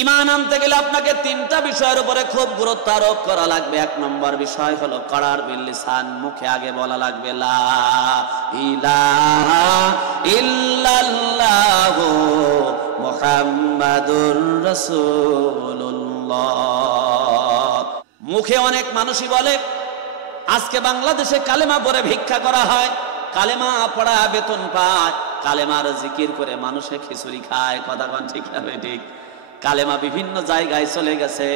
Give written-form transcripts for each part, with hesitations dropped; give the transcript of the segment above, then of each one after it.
ঈমান আনতে গেলে আপনাকে তিনটা বিষয়ের উপরে খুব গুরুত্ব আরোপ করা লাগবে। এক নম্বর বিষয় হলো করার বিল লিসান, মুখে আগে বলা লাগবে লা ইলাহা ইল্লাল্লাহু মুহাম্মাদুর রাসূলুল্লাহ। মুখে অনেক মানুষই বলে, আজকে বাংলাদেশে কালেমা পড়ে ভিক্ষা করা হয়, কালেমা পড়া বেতন পায়, কালেমার জিকির করে মানুষে খিচুড়ি খায়। কথা কোন ঠিক না ঠিক? কালেমা বিভিন্ন জায়গায় চলে গেছে,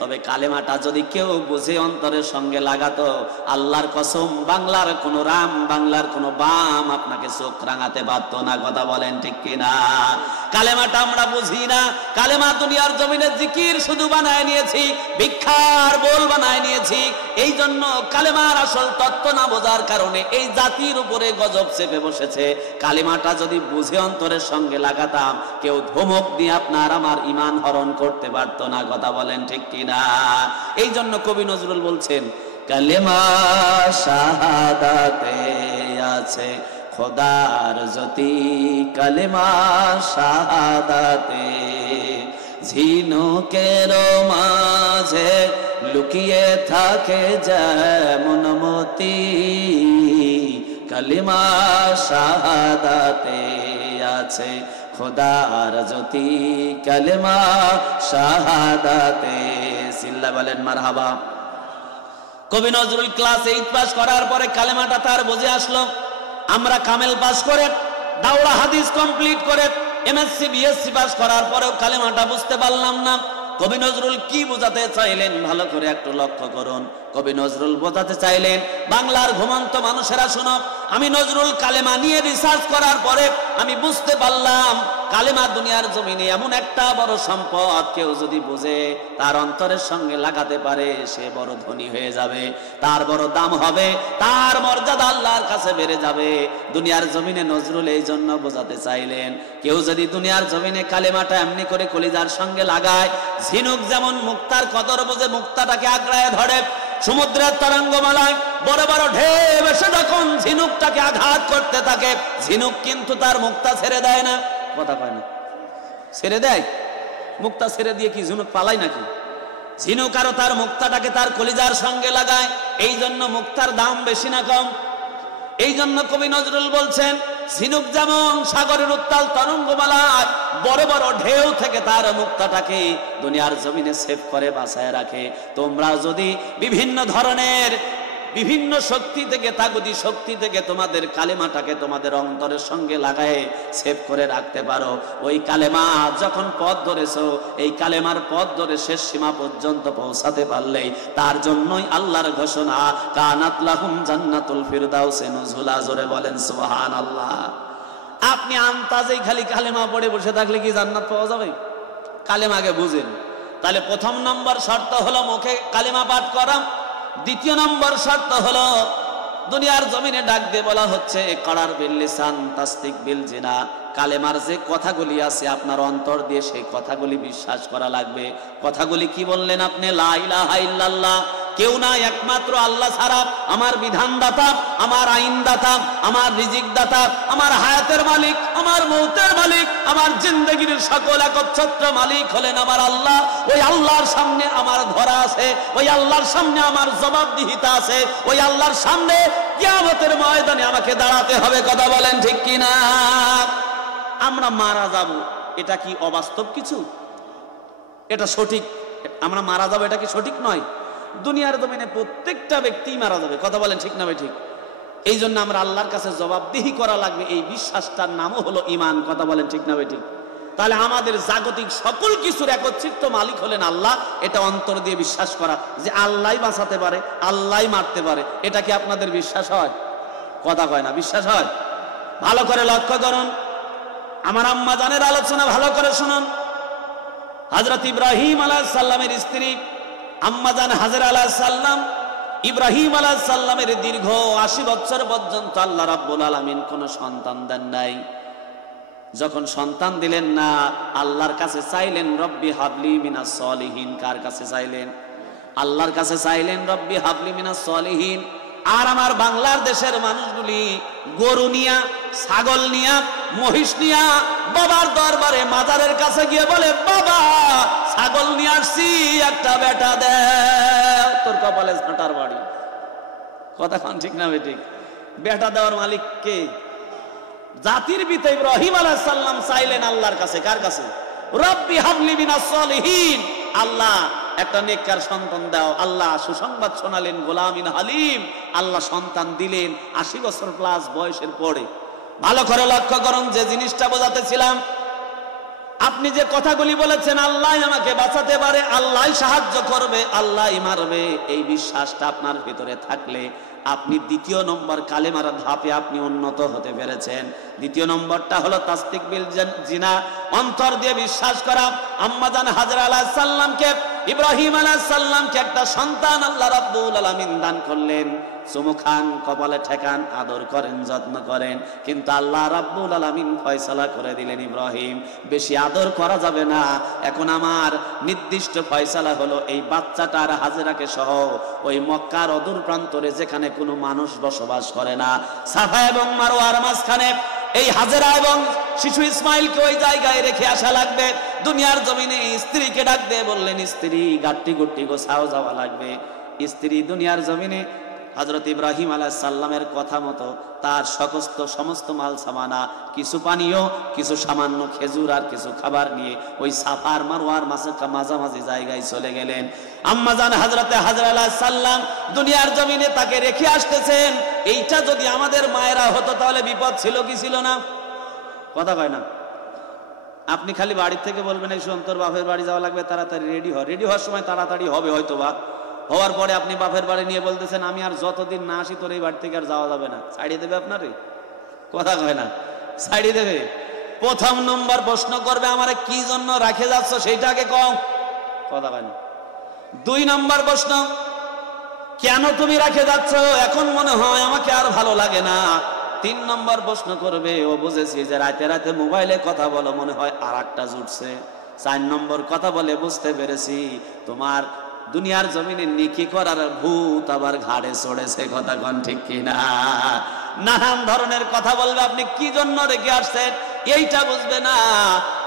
তবে কালেমাটা যদি কেউ বুঝে অন্তরের সঙ্গে লাগাতো, আল্লাহর কসম বাংলার কোন রাম, বাংলার কোন বাম আপনাকে চোখ রাঙাতে পারত না। কথা বলেন ঠিক কিনা? কালেমাটা আমরা বুঝি না। কালেমা দুনিয়ার জমিনে জিকির শুধু বানায় নিয়েছি, ভিক্ষার বোল বানায় নিয়েছি। এই জন্য কালেমার আসল তত্ত্ব না বোঝার কারণে এই জাতির উপরে গজব চেপে বসেছে। কালেমাটা যদি বুঝে অন্তরের সঙ্গে লাগাতাম, কেউ ধমক দিয়ে আপনার আমার ঈমান হরণ করতে পারত না। কথা বলেন ঠিক কিনা? এই জন্য কবি নজরুল বলছেন, কালেমা শাহাদাতে আছে খোদার জ্যোতি, কালেমা শাহাদাতে ঝিনুকের মাঝে লুকিয়ে থাকে যেমন মতি, কালেমা শাহাদাতে আছে খোদার জ্যোতি, কালেমা শাহাদাতে। সিল্লা বলেন মারহাবা। কবি নজরুল ক্লাস 8 পাস করার পরে কালেমাটা তার বুঝে আসলো। আমরা কামেল পাস করে, দাওরা হাদিস কমপ্লিট করে, এমএসসি বিএসসি পাস করার পরেও কালেমাটা বুঝতে পারলাম না। কবি নজরুল কি বোঝাতে চাইলেন ভালো করে একটু লক্ষ্য করুন। কবি নজরুল বোঝাতে চাইলেন, বাংলার ঘুমন্ত মানুষেরা শুনো, আমি নজরুল কালেমা নিয়ে রিসার্চ করার পরে আমি বুঝতে পারলাম কালেমা দুনিয়ার জমিনে এমন একটা বড় সম্পদ, কেউ যদি বুঝে তার অন্তরের সঙ্গে লাগাতে পারে, সে বড় ধনী হয়ে যাবে, তার বড় দাম হবে, তার মর্যাদা আল্লাহর কাছে বেড়ে যাবে। দুনিয়ার জমিনে নজরুল এই জন্য বোঝাতে চাইলেন, কেউ যদি দুনিয়ার জমিনে কালেমাটা এমনি করে কলিজার সঙ্গে লাগায়, ঝিনুক যেমন মুক্তার কদর বোঝে, মুক্তাটাকে আঁকড়ায় ধরে, সমুদ্রের তরঙ্গমালায় বড় বড় ঢেউ এসে যখন ঝিনুকটাকে আঘাত করতে থাকে, ঝিনুক কিন্তু তার মুক্তা ছেড়ে দেয় না। কথা কয় না? ছেড়ে দেয়? মুক্তা ছেড়ে দিয়ে কি ঝিনুক পালায় নাকি? ঝিনুক আরো তার মুক্তাটাকে তার কলিজার সঙ্গে লাগায়। এই জন্য মুক্তার দাম বেশি না কম? এই জন্য কবি নজরুল বলছেন, ঝিনুক যেমন সাগরের উত্তাল তরঙ্গমালায় বড় বড় ঢেউ থেকে তার মুক্তাটাকে দুনিয়ার জমিনে সেভ করে বাঁচায় রাখে, তোমরা যদি বিভিন্ন ধরনের বিভিন্ন শক্তি থেকে, তাগুতি শক্তি থেকে তোমাদের কালেমাটাকে তোমাদের অন্তরের সঙ্গে লাগায় সেভ করে রাখতে পারো, ওই কালেমা যখন পথ ধরেছো, এই কালেমার পথ ধরে শেষ সীমা পর্যন্ত পৌঁছাতে পারলেই তার জন্যই আল্লাহর ঘোষণা, কানাত লাহুম জান্নাতুল ফিরদাউসে নুজুলা। জোরে বলেন সুবহানাল্লাহ। আপনি আন্তাজেই খালি কালেমা পড়ে বসে থাকলে কি জান্নাত পাওয়া যাবে? কালেমাকে বুঝেন। তাহলে প্রথম নম্বর শর্ত হলো মুখে কালেমা পাঠ করা। দ্বিতীয় নম্বর শর্ত হলো দুনিয়ার জমিনে ডাক দিয়ে বলা হচ্ছে করার বিল লিসান তাসদিক বিল জিনা, কালেমার যে কথাগুলি আছে আপনার অন্তর দিয়ে সেই কথাগুলি বিশ্বাস করা লাগবে। কথাগুলি কি বললেন আপনি? লা ইলাহা ইল্লাল্লাহ, কেউ নাই একমাত্র আল্লাহ ছাড়া, আমার বিধানদাতা, আমার আইনদাতা, আমার রিজিকদাতা, আমার হায়াতের মালিক, আমার মৌতের মালিক, আমার জিন্দেগির সকল একচ্ছত্র মালিক হলেন আমার আল্লাহ। ওই আল্লাহর সামনে আমার ধরা আছে, ওই আল্লাহর সামনে আমার জবাবদিহিতা আছে, ওই আল্লাহর সামনে কিয়ামতের ময়দানে আমাকে দাঁড়াতে হবে। কথা বলেন ঠিক কিনা? আমরা মারা যাব, এটা কি অবাস্তব কিছু? এটা সঠিক। আমরা মারা যাব, এটা কি সঠিক নয়? দুনিয়ার জমিনে প্রত্যেকটা ব্যক্তি মারা যাবে। কথা বলেন ঠিক না ভাই? ঠিক। এই জন্য আমরা আল্লাহর কাছে জবাবদিহি করা লাগবে। এই বিশ্বাসটার নামও হলো ঈমান। কথা বলেন ঠিক না ভাই? ঠিক। তাহলে আমাদের জাগতিক সকল কিছুর একত্রিত মালিক হলেন আল্লাহ, এটা অন্তর দিয়ে বিশ্বাস করা যে আল্লাহই বাঁচাতে পারে, আল্লাহই মারতে পারে, এটা কি আপনাদের বিশ্বাস হয়? কথা কয় না, বিশ্বাস হয়? ভালো করে লক্ষ্য করুন, আমার আম্মা জানের আলোচনা ভালো করে শুনুন। হযরত ইব্রাহিম আলাইহিস সালামের স্ত্রী আম্মা জান হাজরা আলাইহিস সালাম, ইব্রাহিম আলাইহিস সালামের দীর্ঘ 80 বছর পর্যন্ত আল্লাহ রাব্বুল আলামিন কোনো সন্তান দেন নাই। যখন সন্তান দিলেন না, আল্লাহর কাছে চাইলেন রব্বি হাবলি মিনাস সলিহিন। কার কাছে চাইলেন? আল্লাহর কাছে চাইলেন রব্বি হাবলি মিনাস সলিহিন। আর আমার বাংলার দেশের মানুষগুলি গরু নিয়া, ছাগল নিয়া, মহিষ নিয়া বাবার দরবারে মাজারের কাছে গিয়ে বলে, বাবা ছাগল নিয়ে আসছি, একটা বেটা দে। তোর কপালে ঝাঁটার বাড়ি। কথা কোন ঠিক না বেঠিক? বেটা দেওয়ার মালিক কে? জাতির পিতা ইব্রাহিম আলাইহিস সালাম চাইলেন আল্লাহর কাছে। কার কাছে? রব্বি হাবলি মিনাস সলিহিন, আল্লাহ একটা নেককার সন্তান দাও। আল্লাহ সুসংবাদ শোনালেন, গোলামিন হালিম। আল্লাহ সন্তান দিলেন 80 বছর প্লাস বয়সের পরে। ভালো করে লক্ষ্য করুন, যে জিনিসটা বোঝাতেছিলাম, আপনি যে কথাগুলি বলেছেন, আল্লাহ আমাকে বাঁচাতে পারে, আল্লাহ সাহায্য করবে, আল্লাহ মারবে, এই বিশ্বাসটা আপনার ভিতরে থাকলে আপনি দ্বিতীয় নম্বর কালেমার ধাপে আপনি উন্নত হতে পেরেছেন। দ্বিতীয় নম্বরটা হলো তাসদিক বিল জিনা, অন্তর দিয়ে বিশ্বাস করা। আম্মাজান হাজরা আলাইহিস সালামকে, ইব্রাহিম আলাইহিস সালামকে একটা সন্তান আল্লাহ রাব্বুল আলামিন দান করলেন। চুমু খান, কপালে ঠেকান, আদর করেন, যত্ন করেন, কিন্তু আল্লাহ রাব্বুল আলামিন ফয়সালা করে দিলেন, ইব্রাহিম বেশি আদর করা যাবে না। এখন আমার নির্দিষ্ট ফয়সালা হলো এই বাচ্চাটার হাজেরাকে সহ ওই মক্কার অদূর প্রান্তরে যেখানে কোনো মানুষ বসবাস করে না, সাফা এবং মারওয়ার মাঝখানে এই হাজেরা এবং শিশু ইসমাইলকে ওই জায়গায় রেখে আসা লাগবে। দুনিয়ার জমিনে স্ত্রীকে ডাক দিয়ে বললেন, স্ত্রী গাট্টি গুট্টি গোছাও, যাওয়া লাগবে। স্ত্রী দুনিয়ার জমিনে হযরত ইব্রাহিম আলাইহিস সালামের কথা মতো তার সমস্ত মাল সামানা, কিছু পানীয়, কিছু সামান্য খেজুর আর কিছু খাবার নিয়ে ওই সাফার মারওয়ার মাঝামাঝি জায়গায় চলে গেলেন। আম্মাজান হযরতে হাজরা আলাইহিস সালাম দুনিয়ার জমিনে তাকে রেখে আসতেছেন। এইটা যদি আমাদের মায়েরা হতো তাহলে বিপদ ছিল কি ছিল না? কথা কয় না? আপনি খালি বাড়ি থেকে বলবেন, এই সন্তর বাপের বাড়ি যাওয়া লাগবে, তাড়াতাড়ি রেডি হয়। রেডি হওয়ার সময় তাড়াতাড়ি হবে হয়তোবা, হওয়ার পরে আপনি বাপের বাড়ি নিয়ে বলতেছেন, আমি আর যতদিন না আসি তোর এই বাড়ি থেকে আর যাওয়া যাবে না। ছাড়িয়ে দেবে আপনারে? কথা কয় না? ছাড়িয়ে দেবে। প্রথম নম্বর প্রশ্ন করবে, আমারে কি জন্য রাখে যাচ্ছ সেইটাকে কও। কথা কয় না? 2 নম্বর প্রশ্ন, কেন তুমি রাখে যাচ্ছ? এখন মনে হয় আমাকে আর ভালো লাগে না। 3 নম্বর প্রশ্ন করবে, ও বুঝেছি যে রাতে রাতে মোবাইলে কথা বলো, মনে হয় আর একটা জুটছে। 4 নম্বর কথা বলে বুঝতে পেরেছি তোমার দুনিয়ার জমিনে নেকি করার ভূত আবার ঘাড়ে চড়েছে। কথা কোন ঠিক কিনা? নানান ধরনের কথা বলবে, আপনি কি জন্য রেখে আসছেন এইটা বুঝবে না।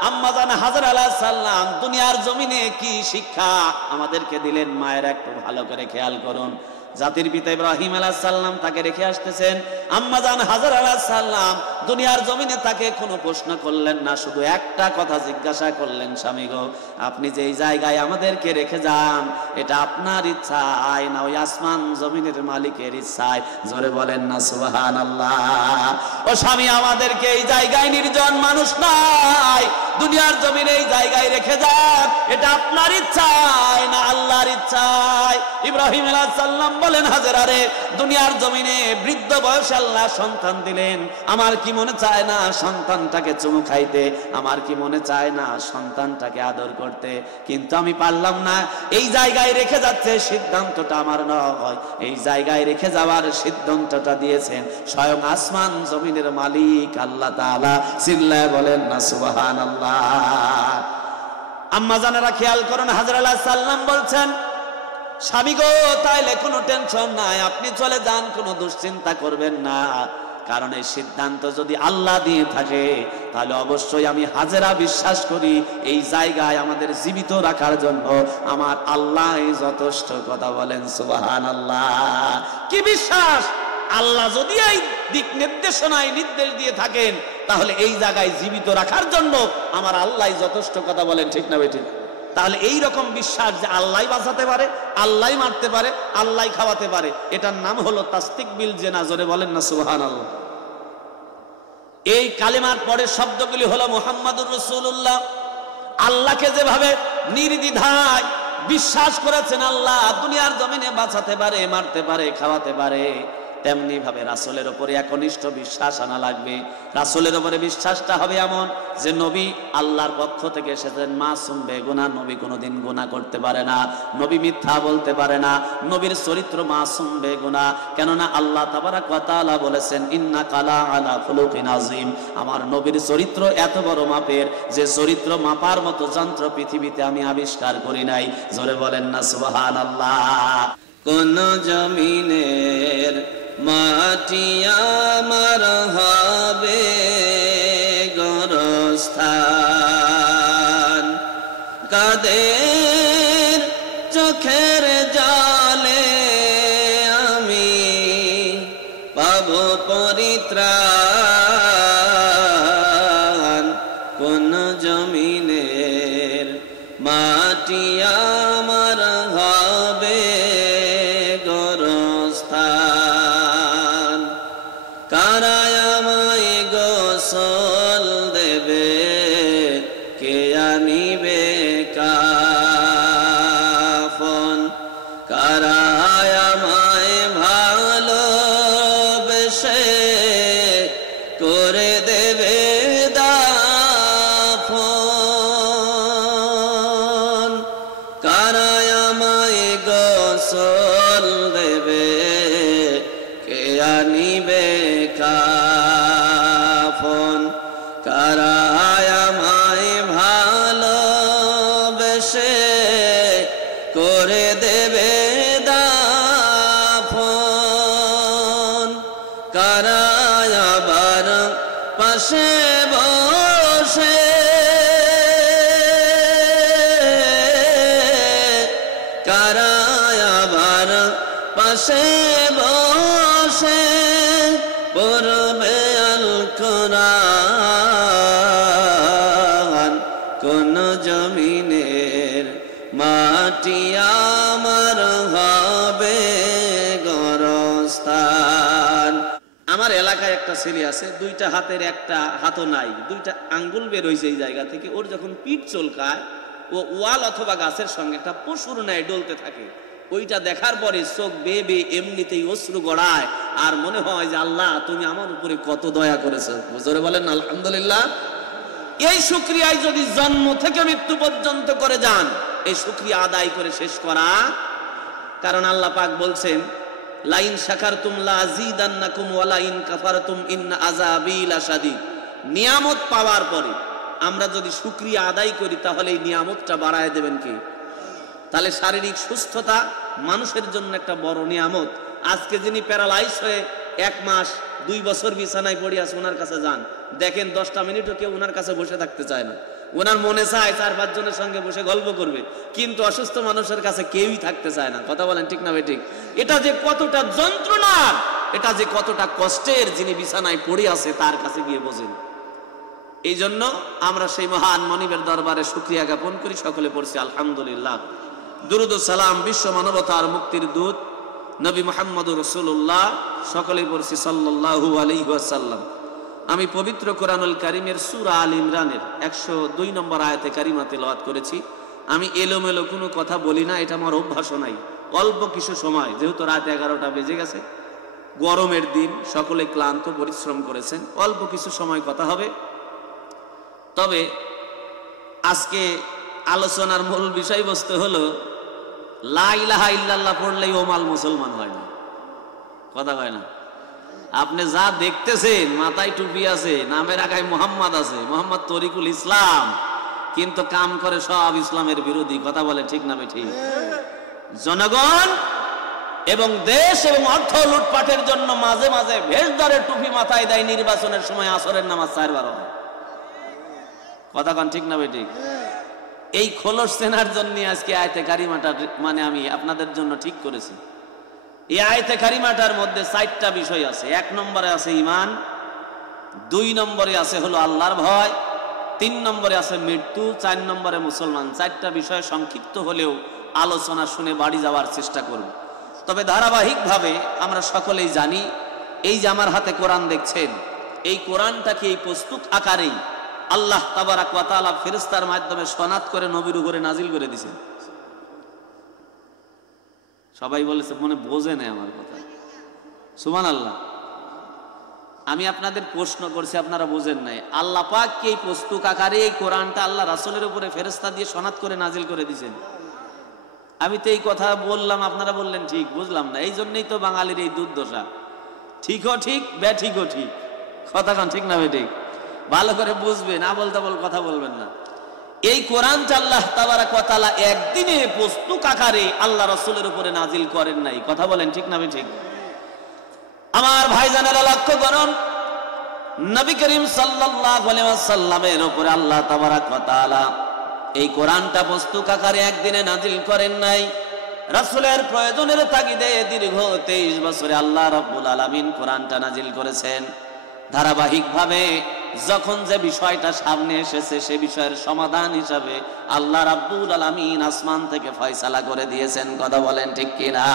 আম্মাজান হাজরা আলাইহিস সালাম দুনিয়ার জমিনে কি শিক্ষা আমাদেরকে দিলেন, মায়ের একটু ভালো করে খেয়াল করুন। জাতির পিতা ইব্রাহিম আলাইহিস সালাম তাকে রেখে আসতেছেন। আম্মাজান হাজরা আলাইহিস সালাম দুনিয়ার জমিনে তাকে কোনো প্রশ্ন করলেন না, শুধু একটা কথা জিজ্ঞাসা করলেন, স্বামী গো, আপনি যে এই জায়গায় আমাদেরকে রেখে যান, এটা আপনার ইচ্ছায় না ওই আসমান জমিনের মালিকের ইচ্ছায়? জোরে বলেন না সুবহানাল্লাহ। ও স্বামী, আমাদেরকে এই জায়গায় নির্জন মানুষ নাই দুনিয়ার জমিনে এই জায়গায় রেখে যান, এটা আপনার ইচ্ছায় না আল্লাহর ইচ্ছায়? ইব্রাহিম আলাইহিস সালাম বলেন, হাজেরা রে, দুনিয়ার জমিনে বৃদ্ধ বয়সে আল্লাহ সন্তান দিলেন, আমার কি মনে চায় না সন্তানটাকে চুমু খাইতে? আমার কি মনে চায় না সন্তানটাকে আদর করতে? কিন্তু আমি পারলাম না। এই জায়গায় রেখে যাচ্ছে, সিদ্ধান্তটা আমার নয়, এই জায়গায় রেখে যাওয়ার সিদ্ধান্তটা দিয়েছেন স্বয়ং আসমান জমিনের মালিক আল্লাহ তাআলা। চিল্লায় বলেন না সুবহানাল্লাহ। আম্মা জানেরা খেয়াল করুন, হাজরা আলাইহিস সালাম বলছেন, স্বামী গো, তাইলে কোনো টেনশন নাই, আপনি চলে যান, কোনো দুশ্চিন্তা করবেন না। কারণ এই সিদ্ধান্ত যদি আল্লাহ দিয়ে থাকে, তাহলে অবশ্যই আমি হাজেরা বিশ্বাস করি এই জায়গায় আমাদের জীবিত রাখার জন্য আমার আল্লাহ যথেষ্ট। কথা বলেন সুবহানাল্লাহ। কি বিশ্বাস! আল্লাহ যদি এই দিক নির্দেশনায় নির্দেশ দিয়ে থাকেন, তাহলে এই জায়গায় জীবিত রাখার জন্য আমার আল্লাহ যথেষ্ট। কথা বলেন ঠিক না বেঠিক? তাহলে এই রকম বিশ্বাস যে আল্লাহ বাঁচাতে পারে, আল্লাহ মারতে পারে, আল্লাহ খাওয়াতে পারে, এটার নাম হলো তাসদিক বিল জিনা। জোরে বলেন না সুবহানাল্লাহ। এই কালেমার পরের শব্দগুলি হলো মুহাম্মাদুর রাসূলুল্লাহ। আল্লাহকে যেভাবে নির্দ্বিধায় বিশ্বাস করেছেন আল্লাহ দুনিয়ার জমিনে বাঁচাতে পারে, মারতে পারে, খাওয়াতে পারে, তেমনি ভাবে রাসূলের উপরে একনিষ্ঠ বিশ্বাস আনা লাগবে। রাসূলের উপরে বিশ্বাসটা হবে এমন যে নবী আল্লাহর পক্ষ থেকে এসেছেন, মাসুম বেগুনাহ, নবী কোনোদিন গুনাহ করতে পারে না, নবী মিথ্যা বলতে পারে না, নবীর চরিত্র মাসুম বেগুনাহ। কেননা আল্লাহ তাবারাক ওয়া তাআলা বলেছেন, ইন্নাকা লা আলা খুলুকিন আযীম। আমার নবীর চরিত্র এত বড় মাপের যে চরিত্র মাপার মতো যন্ত্র পৃথিবীতে আমি আবিষ্কার করি নাই। জোরে বলেন না সুবহানাল্লাহ। কোন জমিনের মাটি আমার হবে গোরস্থান, যাদের চোখের জলে আমি পাবো পরিত্রাণ, কোন জমিনের মাটি আমার হবে গোরস্থান। কারা আমায় গোসল দেবে, কে আনিবে কাফন, কারা আমায় ভালোবেসে করে দেবে দাফন, কারা আমায় গোসল দেবে, কে আনিবে কাফন, কারা আমায় ভালোবেসে করে দেবে দাফন, কারা আবার পাশে বসে কারা আবার পাশে বসে পড়বে আল কোরআন, কোন জমিনের মাটি আমার হবে গোরস্থান। আমার এলাকায় একটা ছেলে আছে, দুইটা হাতের একটা হাতও নাই, দুইটা আঙ্গুল বের হয়েছে এই জায়গা থেকে। ওর যখন পিঠ চলকায় ও ওয়াল অথবা গাছের সঙ্গে একটা পশুর ন্যায় ডলতে থাকে। ওইটা দেখার পরে চোখ বেয়ে বেয়ে এমনিতেই অশ্রু গড়ায়, আর মনে হয় যে আল্লাহ তুমি আমার উপরে কত দয়া করেছো। জোরে বলেন আলহামদুলিল্লাহ। এই শুকরিয়ায় যদি জন্ম থেকে মৃত্যু পর্যন্ত করে যান, এই শুকরিয়া আদায় করে শেষ করা, কারণ আল্লাহ পাক বলছেন লাইন শাকারতুম লাযীদান্নাকুম ওয়া লাইন কাফারতুম ইন্না আযাবী লাশাদীদ। নিয়ামত পাওয়ার পরে আমরা যদি শুকরিয়া আদায় করি তাহলে এই নিয়ামতটা বাড়ায় দেবেন কে? তাহলে শারীরিক সুস্থতা মানুষের জন্য একটা বড় নিয়ামত। আজকে যিনি প্যারালাইজ হয়ে 1 মাস 2 বছর বিছানায় পড়ে আছে, ওনার কাছে যান, দেখেন 10টা মিনিটও কেউ ওনার কাছে বসে থাকতে চায় না। ওনার মনে চায় 4-5 জনের সঙ্গে বসে গল্প করবে, কিন্তু অসুস্থ মানুষের কাছে কেউই থাকতে চায় না। কথা বলেন ঠিক না বেঠিক? এটা যে কতটা যন্ত্রণার, এটা যে কতটা কষ্টের, যিনি বিছানায় পড়ে আছে তার কাছে গিয়ে বোঝেন। এই জন্য আমরা সেই মহান মনিবের দরবারে শুকরিয়া জ্ঞাপন করি। সকলে পড়ছি আলহামদুলিল্লাহ। দুরুদ ও সালাম বিশ্ব মানবতার মুক্তির দূত নবী মুহাম্মদুর রাসূলুল্লাহ, সকলেই পড়ছি সাল্লাল্লাহু আলাইহি ওয়াসাল্লাম। আমি পবিত্র কোরআনুল কারীমের সূরা আল ইমরানের 102 নম্বর আয়াতে কারিমা তেলাওয়াত করেছি। আমি এলোমেলো কোনো কথা বলি না, এটা আমার অভ্যাস নাই। অল্প কিছু সময়, যেহেতু রাত 11টা বেজে গেছে, গরমের দিন, সকলে ক্লান্ত পরিশ্রম করেছেন, অল্প কিছু সময় কথা হবে। তবে আজকে আলোচনার মূল বিষয়বস্তু হলো লা ইলাহা ইল্লাল্লাহ পড়লেই ওমাল মুসলমান হয় না। কথা হয় না? আপনি যা দেখতেছেন, মাথায় টুপি আছে, নামের আগায় মোহাম্মদ আছে, মোহাম্মদ তরিকুল ইসলাম, কিন্তু কাম করে সব ইসলামের বিরোধী। কথা বলে ঠিক না ঠিক? জনগণ এবং দেশ এবং অর্থ লুটপাটের জন্য মাঝে মাঝে ভেষধরের টুপি মাথায় দেয়, নির্বাচনের সময় আসরের নামাজ 4 বার হয়। কথা কন ঠিক না ঠিক? এই খোলস চেনার জন্য আজকে আয়াতে কারিমাটা মানে আমি আপনাদের জন্য ঠিক করেছি। এই আয়াতে কারিমাটার মধ্যে 4টা বিষয় আছে। 1 নম্বরে আছে ঈমান, 2 নম্বরে আছে হলো আল্লাহর ভয়, 3 নম্বরে আছে মৃত্যু, 4 নম্বরে মুসলমান। 4টা বিষয় সংক্ষিপ্ত হলেও আলোচনা শুনে বাড়ি যাওয়ার চেষ্টা করব। তবে ধারাবাহিকভাবে আমরা সকলেই জানি, এই যে আমার হাতে কোরআন দেখছেন, এই কোরআনটাকে এই পুস্তক আকারেই আল্লাহ তাবারাক ওয়া তাআলা ফেরেশতার মাধ্যমে সনাত করে নবীর উপরে নাজিল করে দিয়েছেন। সবাই বলেছে মনে বোঝে না আমার কথা। সুবহানাল্লাহ। আমি আপনাদের প্রশ্ন করছি, আপনারা বুঝেন নাই। আল্লাহ পাক কি এই পুস্তক আকারে এই কোরআনটা আল্লাহ রাসূলের উপরে ফেরেশতা দিয়ে সনাত করে নাজিল করে দিয়েছেন? আমি তো এই কথা বললাম, আপনারা বললেন ঠিক, বুঝলাম না। এই জন্যই তো বাঙালির এই দুর্দশা, ঠিকও ঠিক ব্যাঠিকও ঠিক। কথা কান ঠিক না বেঠিক? ভালো করে বুঝবে, না বলতে কথা বলবেন না। এই কোরআনটা আল্লাহ তাবারাক ওয়া তাআলা একদিনে পুস্তক আকারে আল্লাহ রাসূলের উপরে নাজিল করেন নাই। কথা বলেন ঠিক না ঠিক? আমার ভাইজানেরা লক্ষ্য করুন, নবী করিম সাল্লাল্লাহু আলাইহি ওয়াসাল্লামের উপরে আল্লাহ তাবারাক ওয়া তাআলা এই কোরআনটা পুস্তক আকারে একদিনে নাজিল করেন নাই, রাসূলের প্রয়োজনের তাগিদে দীর্ঘ 23 বছরে আল্লাহ রাব্বুল আলামিন কোরআনটা নাজিল করেছেন। ধারাবাহিকভাবে যখন যে বিষয়টা সামনে এসেছে সে বিষয়ের সমাধান হিসাবে আল্লাহ রাব্বুল আলামিন আসমান থেকে ফয়সালা করে দিয়েছেন। কথা বলেন ঠিক কিনা?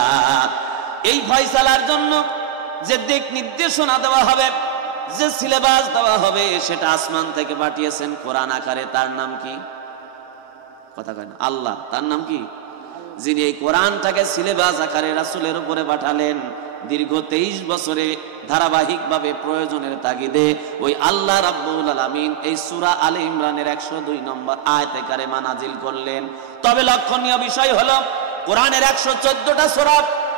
এই ফয়সালার জন্য যে দিক নির্দেশনা দেওয়া হবে, যে সিলেবাস দেওয়া হবে, সেটা আসমান থেকে পাঠিয়েছেন কোরআন আকারে। তার নাম কি? কথা কয় না? আল্লাহ। তার নাম কি? যিনি এই কোরআনটাকে সিলেবাস আকারে রাসূলের উপরে পাঠালেন, দীর্ঘ 23 বছরে ধারাবাহিকভাবে প্রয়োজনের তাগিদে ওই আল্লাহ রাব্বুল আলামিন এই সূরা আলে ইমরানের 102 নম্বর আয়াতে কারিমা নাজিল করলেন। তবে লক্ষণীয় বিষয় হলো কোরআনের 114টা সূরা,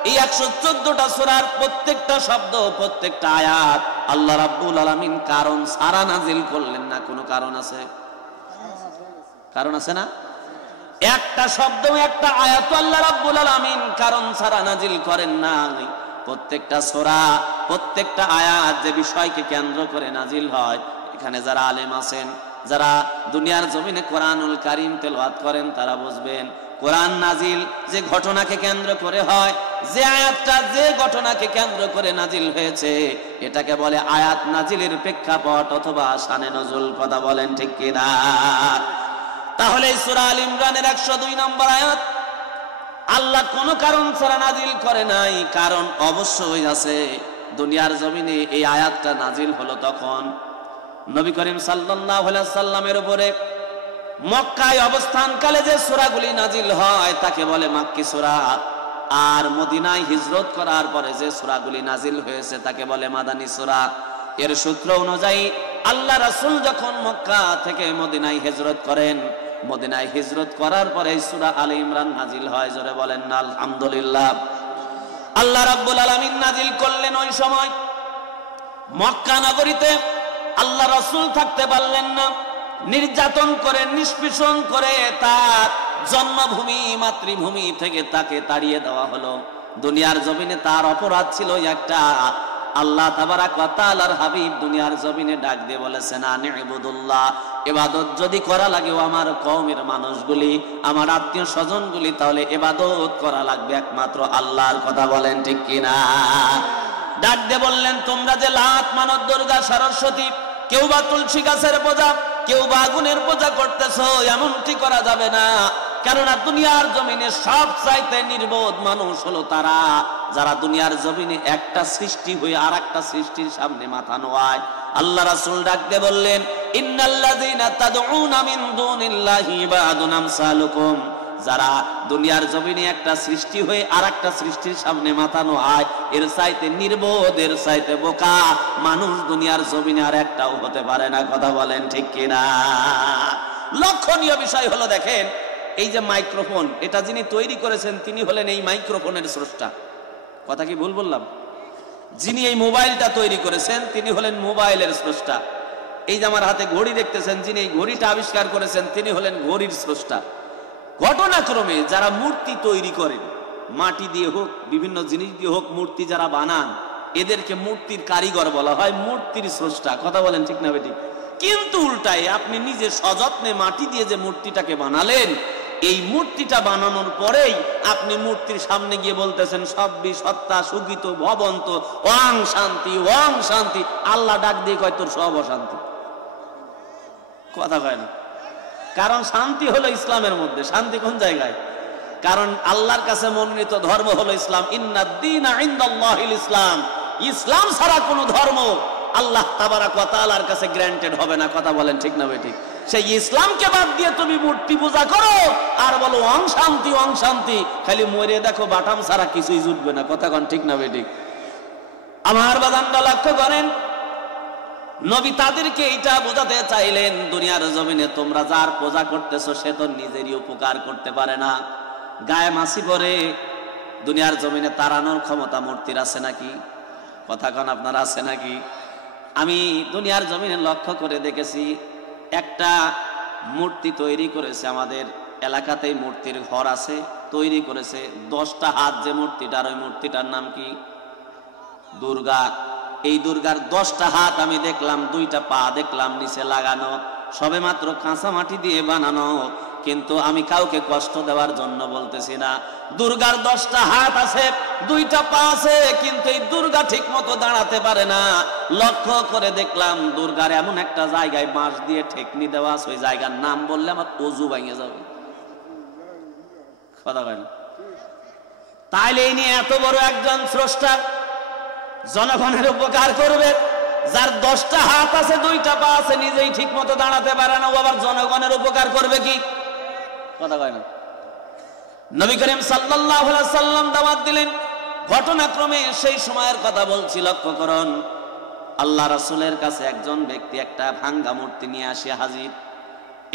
এই 114টা সূরার প্রত্যেকটা শব্দ, প্রত্যেকটা আয়াত আল্লাহ রাব্বুল আলামিন কারণ ছাড়া নাজিল করলেন না। কোনো কারণ আছে? কারণ আছে না? একটা শব্দ, একটা আয়াত আল্লাহ রাব্বুল আলামিন কারণ ছাড়া নাজিল করেন না। প্রত্যেকটা সূরা, প্রত্যেকটা আয়াত যে বিষয়কে কেন্দ্র করে নাজিল হয়, এখানে যারা আলেম আছেন, যারা দুনিয়ার জমিনে কোরআনুল কারীম তেলাওয়াত করেন, তারা বুঝবেন কোরআন নাজিল যে ঘটনাকে কেন্দ্র করে হয়, যে আয়াতটা যে ঘটনাকে কেন্দ্র করে নাজিল হয়েছে, এটাকে বলে আয়াত নাজিলের প্রেক্ষাপট অথবা শানে নজুল। কথা বলেন ঠিক কিনা? তাহলে সূরা আল ইমরানের 102 নম্বর আয়াত আল্লাহ কোন কারণ ছাড়া নাজিল করে নাই। কারণ অবশ্যই আছে। দুনিয়ার জমিনে এই আয়াতটা নাজিল হলো তখন নবী করিম সাল্লাল্লাহু আলাইহি সাল্লামের উপরে মক্কায় অবস্থানকালে যে সূরাগুলি নাজিল হয় তাকে বলে মাক্কি সূরা, আর মদিনায় হিজরত করার পরে যে সূরাগুলি নাজিল হয়েছে তাকে বলে মাদানী সূরা। এর সূত্র অনুযায়ী আল্লাহ রাসূল যখন মক্কা থেকে মদিনায় হিজরত করেন, মদিনায় হিজরত করার পরে সূরা আলে ইমরান নাজিল হয়। জোরে বলেন না আলহামদুলিল্লাহ। আল্লাহ রাব্বুল আলামিন নাজিল করলেন ওই সময় মক্কা নগরীতে। আল্লাহ রাসূল থাকতে পারলেন না, নির্যাতন করে, নিষ্পেষণ করে তার জন্মভূমি মাতৃভূমি থেকে তাকে তাড়িয়ে দেওয়া হলো। দুনিয়ার জমিনে তার অপরাধ ছিল একটা। আল্লাহ তাবারাক ওয়া তাআলার হাবিব দুনিয়ার জমিনে ডাক দিয়ে বলেছেন, আনিবুদুল্লাহ, ইবাদত যদি করা লাগে আমার কওমের মানুষগুলি, আমার আত্মীয় স্বজনগুলি, তাহলে ইবাদত করা লাগবে একমাত্র আল্লাহর। কথা বলেন ঠিক কিনা? ডাক দিয়ে বললেন, তোমরা যে লাত মানত, দুর্গা, সরস্বতী, কেউ বা তুলসী গাছের পূজা, কেউ বা আগুনের পূজা করতেছো, এমনটি করা যাবে না। কেননা দুনিয়ার জমিনে সবচাইতে নির্বোধ মানুষ হলো তারা যারা দুনিয়ার জমিনে একটা সৃষ্টি হয়ে আর একটা সৃষ্টির সামনে মাথা নোয়ায়। আল্লাহ রাসূল ডাকতে বললেন, ইন্নাল্লাযীনা তাদউনা মিন দুনিল্লাহি ইবাদুন আমসালুকুম, যারা দুনিয়ার জমিনে একটা সৃষ্টি হয়ে আর একটা সৃষ্টির সামনে মাথা নোয়ায়, এর চাইতে নির্বোধ, এর চাইতে বোকা মানুষ দুনিয়ার জমিনে আর একটাও হতে পারে না। কথা বলেন ঠিক কিনা? লক্ষণীয় বিষয় হলো দেখেন, এই যে মাইক্রোফোন, এটা যিনি তৈরি করেছেন তিনি হলেন এই মাইক্রোফোনের স্রষ্টা। কথা কি ভুল বললাম? যিনি এই মোবাইলটা তৈরি করেছেন তিনি হলেন মোবাইলের স্রষ্টা। এই যে আমার হাতে ঘড়ি দেখতেছেন, যিনি এই ঘড়িটা আবিষ্কার করেছেন তিনি হলেন ঘড়ির স্রষ্টা। ঘটনাক্রমে যারা মূর্তি তৈরি করেন, মাটি দিয়ে হোক, বিভিন্ন জিনিস দিয়ে হোক, মূর্তি যারা বানান, এদেরকে মূর্তির কারিগর বলা হয়, মূর্তির স্রষ্টা। কথা বলেন ঠিক না বেঠিক? কিন্তু উল্টায় আপনি নিজে সযত্নে মাটি দিয়ে যে মূর্তিটাকে বানালেন, এই মূর্তিটা বানানোর পরেই আপনি মূর্তির সামনে গিয়ে বলতেছেন, সব্বি সত্তা সুগীত ভবন্ত ওয়াং শান্তি, ওয়াং শান্তি। আল্লাহ ডাক দিয়ে কয়, তোর সব অশান্তি। কথা কয় না? কারণ শান্তি হলো ইসলামের মধ্যে। শান্তি কোন জায়গায়? কারণ আল্লাহর কাছে মনোনীত ধর্ম হলো ইসলাম। ইন্নাদ-দীনা ইনদাল্লাহিল ইসলাম। ইসলাম ছাড়া কোন ধর্ম আল্লাহ তাবারাক ওয়া তাআলার কাছে গ্র্যান্টেড হবে না। কথা বলেন ঠিক না বেঠিক? সেই ইসলামকে বাদ দিয়ে তুমি মূর্তি পূজা করো আর বলো ওং শান্তি, ওং শান্তি। খালি মরে দেখো বাটাম ছাড়া কিছুই জুটবে না। কথা কোন ঠিক না বেঠিক? আমার বাজানরা লক্ষ্য করেন, নবী তাদেরকে এটা বোঝাতে চাইলেন, দুনিয়ার জমিনে তোমরা যার পূজা করতেছো সে তো নিজেরই উপকার করতে পারে না। গায়ে মাছি পরে দুনিয়ার জমিনে তাড়ানোর ক্ষমতা মূর্তির আছে নাকি? কথা কন আপনার আছে নাকি? আমি দুনিয়ার জমিনে লক্ষ্য করে দেখেছি, একটা মূর্তি তৈরি করেছে, আমাদের এলাকাতেই মূর্তির ঘর আছে, তৈরি করেছে 10টা হাত যে মূর্তিটার, ওই মূর্তিটার নাম কি? দুর্গা। এই দুর্গার 10টা হাত আমি দেখলাম, 2টা পা দেখলাম নিচে লাগানো, সবে মাত্র কাঁচা মাটি দিয়ে বানানো। কিন্তু আমি কাউকে কষ্ট দেওয়ার জন্য বলতেছি না। দুর্গার 10টা হাত আছে, 2টা পা আছে, কিন্তু এই দুর্গা ঠিক মতো দাঁড়াতে পারে না। লক্ষ্য করে দেখলাম দুর্গার এমন একটা জায়গায় বাঁশ দিয়ে ঠেকনি দেওয়া আছে, ওই জায়গার নাম বললে আমার অজু ভেঙে যাবে। কথা বলেন, তাইলে এই নিয়ে এত বড় একজন স্রষ্টা জনগণের উপকার করবে, যার 10টা হাত আছে, 2টা পা আছে, নিজেই ঠিক মতো দাঁড়াতে পারে না, ও আবার জনগণের উপকার করবে কি? কথা কয় না। নবী করিম সাল্লাল্লাহু আলাইহি সাল্লাম দাওয়াত দিলেন। ঘটনাক্রমে সেই সময়ের কথা বলছি, লক্ষ্য করুন। আল্লাহ রাসূলের কাছে একজন ব্যক্তি একটা ভাঙ্গা মূর্তি নিয়ে আসে হাজির।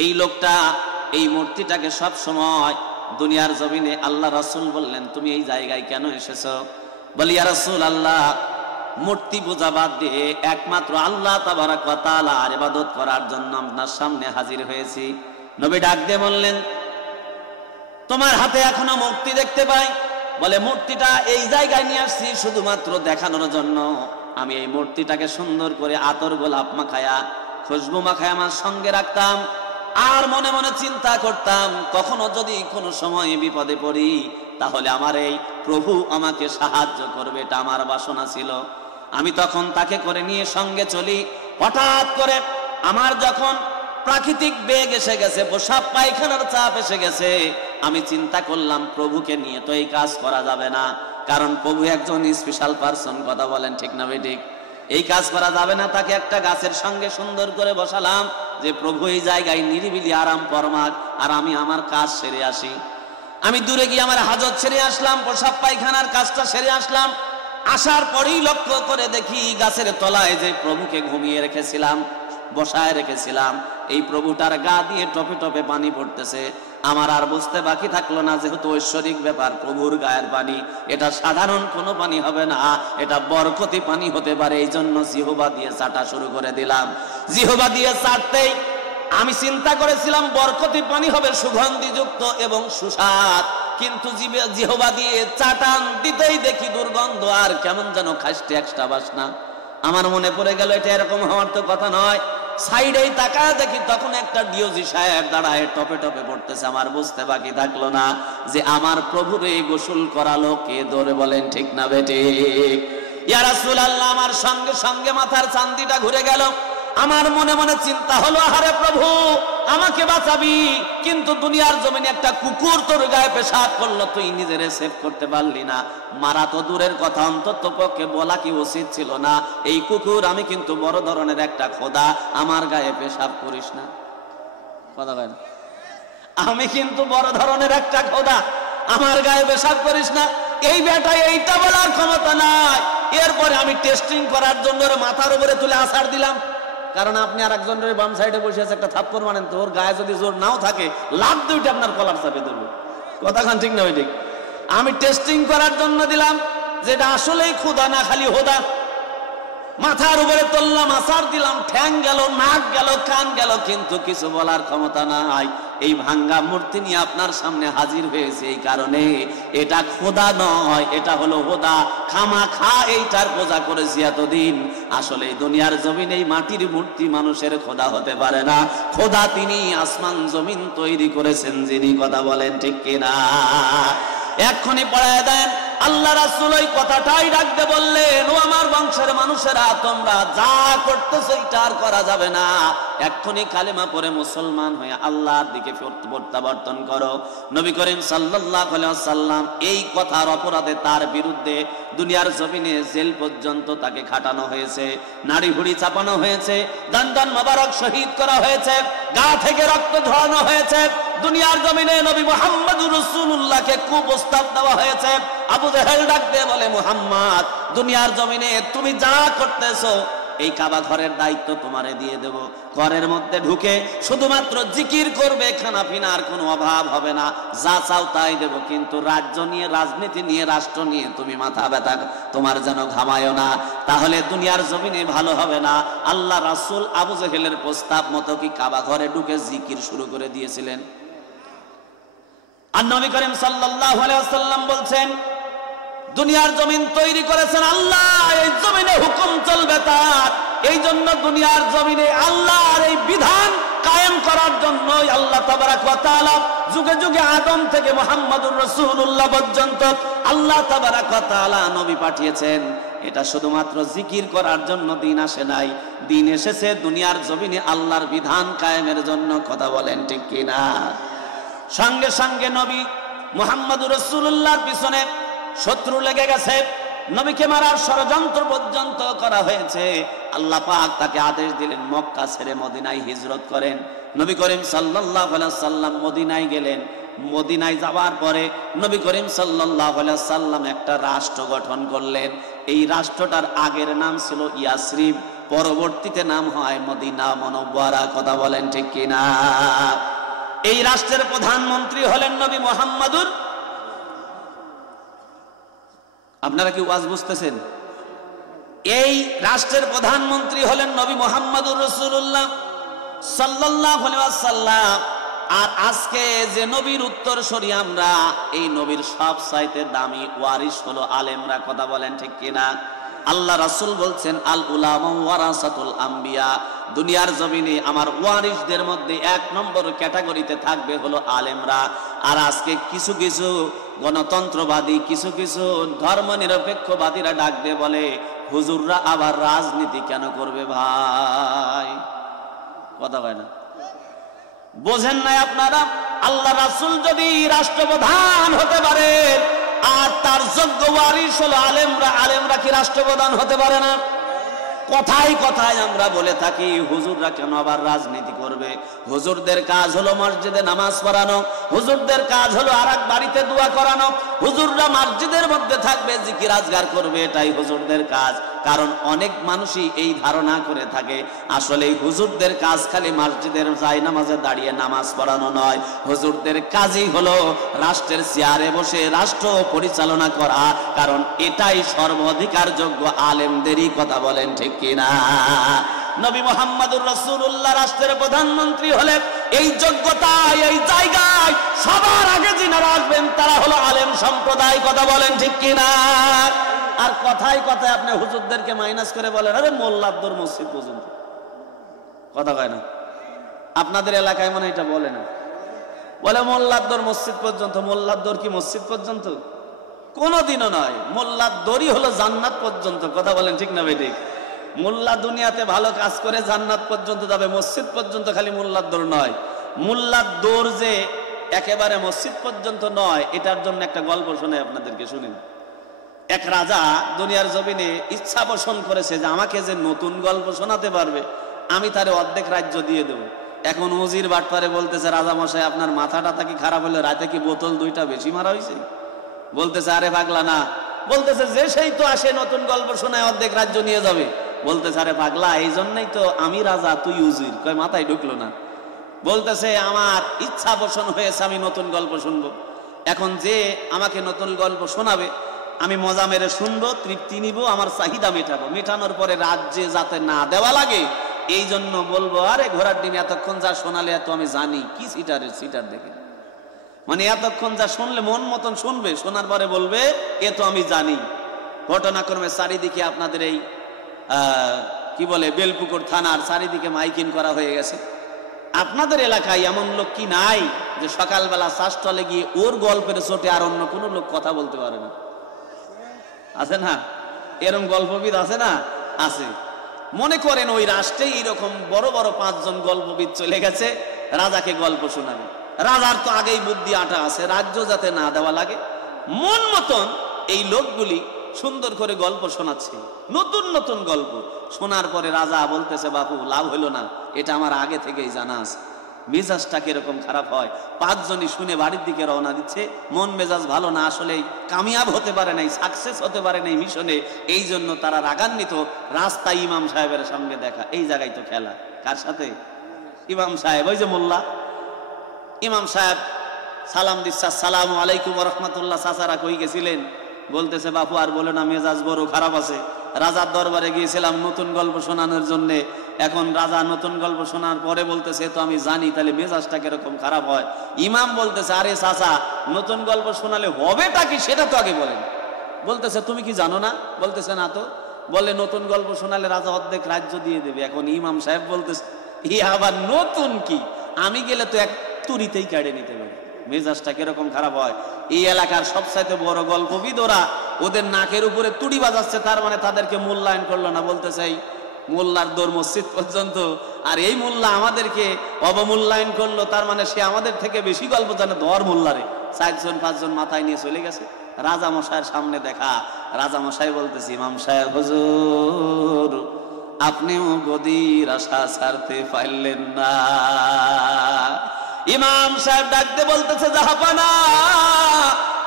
এই লোকটা এই মূর্তিটাকে সব সময় দুনিয়ার জমিনে আল্লাহ রাসূল বললেন, তুমি এই জায়গায় কেন এসেছো? বলি, ইয়া রাসূলুল্লাহ, মূর্তি পূজা বাদ দিয়ে একমাত্র আল্লাহ তাবারক ওয়া তাআলার ইবাদত করার জন্য আপনার সামনে হাজির হয়েছি। নবী ডাক দিয়ে বললেন, তোমার হাতে এখনো মূর্তি দেখতে পাই? বলে, মূর্তিটা এই জায়গায় নিয়ে আসছি শুধুমাত্র দেখানোর জন্য। আমি এই মূর্তিটাকে সুন্দর করে আতর গোলাপ মাখায়া, খুশবু মাখায়া আমার সঙ্গে রাখতাম, আর মনে মনে চিন্তা করতাম কখনো যদি কোনো সময় বিপদে পড়ি তাহলে আমার এই প্রভু আমাকে সাহায্য করবে, এটা আমার বাসনা ছিল। আমি তখন তাকে করে নিয়ে সঙ্গে চলি। হঠাৎ করে আমার যখন প্রাকৃতিক বেগ এসে গেছে, প্রসাব পায়খানার চাপ এসে গেছে, আমি চিন্তা করলাম প্রভুকে নিয়ে তো এই কাজ করা যাবে না, কারণ প্রভু একজন স্পেশাল পারসন। কথা বলেন ঠিক না বেঠিক? এই কাজ করা যাবে না। তাকে একটা গাছের সঙ্গে সুন্দর করে বসালাম যে প্রভু এই জায়গায় নিরিবিলি আরাম ফরমাক, আর আমি আমার কাজ সেরে আসি। আমি দূরে গিয়ে আমার হাজত সেরে আসলাম, প্রসাব পায়খানার কাজটা সেরে আসলাম। আসার পরেই লক্ষ্য করে দেখি গাছের তলায় যে প্রভুকে ঘুমিয়ে রেখেছিলাম, বসায় রেখেছিলাম, এই প্রভুটার গা দিয়ে টপে টপে পানি পড়তেছে। আমার আর বুঝতে বাকি থাকলো না, যেহেতু ঐশ্বরিক ব্যাপার, প্রভুর গায়ের পানি, এটা সাধারণ কোনো পানি হবে না, এটা বরকতি পানি হতে পারে। এই জন্য জিহ্বা দিয়ে চাটা শুরু করে দিলাম। জিহ্বা দিয়ে চাটতেই আমি চিন্তা করেছিলাম বরকতি পানি হবে, সুগন্ধিযুক্ত এবং সুস্বাদ, কিন্তু জিহ্বা দিয়ে চাটান দিতেই দেখি দুর্গন্ধ আর কেমন যেন খাসতে একটা বাসনা। আমার মনে পড়ে গেল এটা এরকম হওয়ার তো কথা নয়। সাইডেই তাকায় দেখি তখন একটা ডিওজি সাহেব দাঁড়ায় টপে টপে পড়তেছে। আমার বুঝতে বাকি থাকলো না যে আমার প্রভুরে গোসল করালো কে? ধরে বলেন ঠিক না বেঠিক? ইয়া রাসূলুল্লাহ, আমার সঙ্গে সঙ্গে মাথার চান্দিটা ঘুরে গেল। আমার মনে মনে চিন্তা হলো, আরে প্রভু আমাকে বাঁচাবি, কিন্তু দুনিয়ার জমিনে একটা কুকুর তোর গায়ে পেশাব করলো, তুই নিজেরে সেভ করতে পারলি না। মারা তো দূরের কথা, অন্তত পক্ষে বলা কি উচিত ছিল না, এই কুকুর আমি কিন্তু বড় ধরনের একটা খোদা, আমার গায়ে পেশাব করিস না। কথা বলেন, আমি কিন্তু বড় ধরনের একটা খোদা, আমার গায়ে পেশাব করিস না। এই বেটা এইটা বলার ক্ষমতা নাই। এরপরে আমি টেস্টিং করার জন্য মাথার উপরে তুলে আছাড় দিলাম, কারণ আপনি আর একজনের বাম সাইডে বসে আছে, একটা থাপ্পড় মানেন তো ওর গায়ে যদি জোর নাও থাকে, লাভ দুইটা আপনার কলার চাপে ধরবে। কথা খান ঠিক না ঠিক? আমি টেস্টিং করার জন্য দিলাম, যেটা আসলেই খুদা না খালি হোদা। মাথার উপরে তুললাম, আছাড় দিলাম, ঠ্যাং গেল, নাক গেল, কান গেল, কিন্তু কিছু বলার ক্ষমতা নাই। এই ভাঙ্গা মূর্তি নিয়ে আপনার সামনে হাজির হয়েছে এই কারণে, এটা খোদা নয়, এটা হলো হোদা। খামাখা এইটার পূজা করেছি এতদিন। আসলে দুনিয়ার জমিনে এই মাটির মূর্তি মানুষের খোদা হতে পারে না। খোদা তিনি আসমান জমিন তৈরি করেছেন যিনি। কথা বলেন ঠিক কিনা? এক্ষুনি পড়ায় দেন, আল্লাহ রাসূল ওই কথাটাই ডাকতে বললেন, ও আমার বংশের মানুষেরা, তোমরা যা করতেছো এটা আর করা যাবে না। এক্ষুনি কালেমা পড়ে মুসলমান হয়ে আল্লাহর দিকে প্রত্যাবর্তন করো। নবী করিম সাল্লাল্লাহু আলাইহি ওয়াসাল্লাম এই কথার অপরাধে তার বিরুদ্ধে দুনিয়ার জমিনে জেল পর্যন্ত তাকে খাটানো হয়েছে, নাড়ি ভুড়ি চাপানো হয়েছে, দান মোবারক শহীদ করা হয়েছে, গা থেকে রক্ত ঝরানো হয়েছে। দুনিয়ার জমিনে নবী মুহাম্মদুর রাসূলুল্লাহকে কুপ্রস্তাব দেওয়া হয়েছে। আবু জাহেল ডাক দিয়ে বলে, মুহাম্মদ, দুনিয়ার জমিনে তুমি যা করতেছো এই কাবা ঘরের দায়িত্ব তোমারে দিয়ে দেব। ঘরের মধ্যে ঢুকে শুধুমাত্র জিকির করবে, খানা পিনার কোনো অভাব হবে না, যা চাও তাই দেব, কিন্তু রাজ্য নিয়ে, রাজনীতি নিয়ে, রাষ্ট্র নিয়ে তুমি মাথা ব্যথা তোমার যেন ঘামায়ও না, তাহলে দুনিয়ার জমিনে ভালো হবে না। আল্লাহ রাসূল আবু জাহেলের প্রস্তাব মতো কি কাবা ঘরে ঢুকে জিকির শুরু করে দিয়েছিলেন। আর নবী করিম সাল্লাল্লাহু আলাইহি ওয়াসাল্লাম বলছেন, দুনিয়ার জমিন তৈরি করেছেন আল্লাহ, এই জমিনে হুকুম চলবে তার। এই জন্য দুনিয়ার জমিনে আল্লাহর এই বিধান কায়েম করার জন্যই আল্লাহ তাবারক ওয়া তাআলা যুগে যুগে আদম থেকে মুহাম্মদুর রাসূলুল্লাহ পর্যন্ত আল্লাহ তাবারক ওয়া তাআলা নবী পাঠিয়েছেন। এটা শুধুমাত্র জিকির করার জন্য দিন আসে নাই, দিন এসেছে দুনিয়ার জমিনে আল্লাহর বিধান কায়েমের জন্য। কথা বলেন ঠিক কিনা? সঙ্গে সঙ্গে নবী মুহাম্মদুর রাসূলুল্লাহর পিছনে শত্রু লেগে গেছে, নবীকে মারার ষড়যন্ত্র পর্যন্ত করা হয়েছে। আল্লাহ পাক তাকে আদেশ দিলেন মক্কা ছেড়ে মদিনায় হিজরত করেন। নবী করিম সাল্লাল্লাহু আলাইহি সাল্লাম মদিনায় গেলেন। মদিনায় যাওয়ার পরে নবী করিম সাল্লাল্লাহু আলাইহি সাল্লাম একটা রাষ্ট্র গঠন করলেন। এই রাষ্ট্রটার আগের নাম ছিল ইয়াসরিব, পরবর্তীতে নাম হয় মদিনা মুনাওয়ারা। কথা বলেন ঠিক কিনা? এই রাষ্ট্রের প্রধানমন্ত্রী হলেন নবী মুহাম্মদুর, আপনারা কি ওয়াজ বুঝতেছেন? এই রাষ্ট্রের প্রধানমন্ত্রী হলেন নবী মুহাম্মদুর রাসূলুল্লাহ সাল্লাল্লাহু আলাইহি ওয়াসাল্লাম। আর আজকে যে নবীর উত্তরসূরি আমরা, এই নবীর সবচাইতে দামি ওয়ারিস হলো আলেমরা। কথা বলেন ঠিক কিনা? আল্লাহ রাসূল বলছেন আল উলামা ওয়ারাসাতুল আম্বিয়া, দুনিয়ার জমিনে আমার ওয়ারিসদের মধ্যে এক নম্বর ক্যাটাগরিতে থাকবে হলো আলেমরা। আর আজকে কিছু কিছু গণতন্ত্রবাদী, কিছু কিছু ধর্মনিরপেক্ষবাদীরা ডাক দিয়ে বলে হুজুররা আবার রাজনীতি কেন করবে? ভাই কথা হয় না, বোঝেন নাই আপনারা? আল্লাহ রাসূল যদি রাষ্ট্রপ্রধান হতে পারে আর তার যোগ্য ওয়ারিস হলো আলেমরা, আলেমরা কি রাষ্ট্রপ্রধান হতে পারে না? কথায় কথায় আমরা বলে থাকি হুজুররা কেন আবার রাজনীতি করবে? হুজুরদের কাজ হলো মসজিদে নামাজ পড়ানো, হুজুরদের কাজ হলো আরেক বাড়িতে দোয়া করানো, হুজুররা মসজিদের মধ্যে থাকবে, জিকির আজগার করবে, এটাই হুজুরদের কাজ। কারণ অনেক মানুষই এই ধারণা করে থাকে আসলে হুজুরদের কাজ খালি মসজিদের জায়নামাজে দাঁড়িয়ে নামাজ পড়ানো নয়, হুজুরদের কাজই হলো রাষ্ট্রের চেয়ারে বসে রাষ্ট্র পরিচালনা করা। কারণ এটাই সর্বাধিকার যোগ্য আলেমদেরই। কথা বলেন ঠিক কিনা? নবী মুহাম্মদুর রাসূলুল্লাহ রাষ্ট্রের প্রধানমন্ত্রী হলে এই যোগ্যতায়, এই জায়গায় সবার আগে যিনারা আসবেন তারা হলো আলেম সম্প্রদায়। কথা বলেন ঠিক কিনা? আর কথায় কথায় আপনি হুজুরদেরকে মাইনাস করে বলেন আরে মোল্লাদ্দর মসজিদ পর্যন্ত। কথা কয় না? আপনাদের এলাকায় মনে এটা বলে না, বলে মোল্লাদ্দর মসজিদ পর্যন্ত। মোল্লাদ্দর কি মসজিদ পর্যন্ত? কোনোদিনও নয়। মোল্লাদ্দরই হলো জান্নাত পর্যন্ত। কথা বলেন ঠিক না? বেঠিক? মোল্লা দুনিয়াতে ভালো কাজ করে জান্নাত পর্যন্ত যাবে, মসজিদ পর্যন্ত খালি মোল্লাদ্দর নয়। মোল্লাদ্দর যে একেবারে মসজিদ পর্যন্ত নয়, এটার জন্য একটা গল্প শোনাই আপনাদেরকে, শুনেন। এক রাজা দুনিয়ার জমিনে ইচ্ছা পোষণ করেছে যে আমাকে যে নতুন গল্প শোনাতে পারবে আমি তারে অর্ধেক রাজ্য দিয়ে দেবো। এখন উজির বাটপারে বলতেছে রাজা মশাই আপনার মাথাটা কি খারাপ হলো? রাতে কি বোতল দুইটা বেশি মারা হয়েছে? বলতেছে আরে পাগলা না। বলতেছে যে সেই তো আসে নতুন গল্প শোনায় অর্ধেক রাজ্য নিয়ে যাবে। বলতেছে আরে পাগলা এই জন্যই তো আমি রাজা তুই উজির। কয় মাথায় ঢুকলো না। বলতেছে আমার ইচ্ছা পোষণ হয়েছে আমি নতুন গল্প শুনবো। এখন যে আমাকে নতুন গল্প শোনাবে আমি মজা মেরে শুনবো, তৃপ্তি নিব, আমার চাহিদা মেটাবো। মেটানোর পরে রাজ্যে যাতে না দেওয়া লাগে এই জন্য বলবো আরে ঘোড়ার ডিম এতক্ষণ যা শোনালে এত আমি জানি কি সিটার দেখে, মানে এতক্ষণ যা শুনলে মন মতন শুনবে, শোনার পরে বলবে এ তো আমি জানি। ঘটনাক্রমে চারিদিকে আপনাদের এই কি বলে বেলপুকুর থানার চারিদিকে মাইকিং করা হয়ে গেছে। আপনাদের এলাকায় এমন লোক কি নাই যে সকালবেলা চাষটলে গিয়ে ওর গল্পের চোটে আর অন্য কোনো লোক কথা বলতে পারে না? আছে না? এরকম গল্পবিদ আছে না? আছে। মনে করেন ওই রাষ্ট্রে এইরকম বড় বড় 5 জন গল্পবিদ চলে গেছে রাজাকে গল্প শোনাবে। রাজার তো আগেই বুদ্ধি আটা আছে, রাজ্য যাতে না দেওয়া লাগে মন মতন এই লোকগুলি সুন্দর করে গল্প শোনাচ্ছে, নতুন নতুন গল্প। শোনার পরে রাজা বলতেছে বাপু লাভ হইলো না, এটা আমার আগে থেকেই জানা আছে। মেজাজটা কিরকম খারাপ হয়। 5 জনই শুনে বাড়ির দিকে রওনা দিচ্ছে, মন মেজাজ ভালো না, আসলেই কামিয়াব হতে পারে নাই, সাকসেস হতে পারে নাই মিশনে। এই জন্য তারা রাগান্বিত। রাস্তায় ইমাম সাহেবের সঙ্গে দেখা, এই জায়গায় তো খেলা। কার সাথে? ইমাম সাহেব, ওই যে মোল্লা। ইমাম সাহেব সালাম দিচ্ছে, আসসালামু আলাইকুম ওয়া রাহমাতুল্লাহ। চাচারা কই গেছিলেন? বলতেছে বাপু আর বলে না, মেজাজ বড় খারাপ আছে। রাজার দরবারে গিয়েছিলাম নতুন গল্প শোনানোর জন্য। এখন রাজা নতুন গল্প শোনার পরে বলতেছে তো আমি জানি, তাহলে মেজাজটা কিরকম খারাপ হয়। ইমাম বলতেছে আরে চাচা নতুন গল্প শোনালে হবেটা কি সেটা তো আগে বলেন। বলতেছে তুমি কি জানো না? বলতেছে না তো। বলে নতুন গল্প শোনালে রাজা অর্ধেক রাজ্য দিয়ে দেবে। এখন ইমাম সাহেব বলতেছে ই আবার নতুন কি, আমি গেলে তো এক তুরিতেই কেড়ে নিতে পারি। মেজাজটা কিরকম খারাপ হয়। এই এলাকার সবচাইতে বড় গল্পবিদ ওরা, ওদের নাকের উপরে তুড়ি বাজাচ্ছে, তার মানে তাদেরকে মূল্যায়ন করলো না। বলতে চাই মোল্লার দৌড় মসজিদ পর্যন্ত, আর এই মোল্লা আমাদেরকে অবমূল্যায়ন করলো, তার মানে সে আমাদের থেকে বেশি গল্প জানে। ধর মোল্লারে 4-5জন মাথায় নিয়ে চলে গেছে রাজা মশাইয়ের সামনে দেখা। রাজা মশাই বলতেছি, ইমাম সাহেব হুজুর আপনিও গদির আশা ছাড়তে পারলেন না। ইমাম সাহেব ডাকতে বলতেছে, জাহাপানা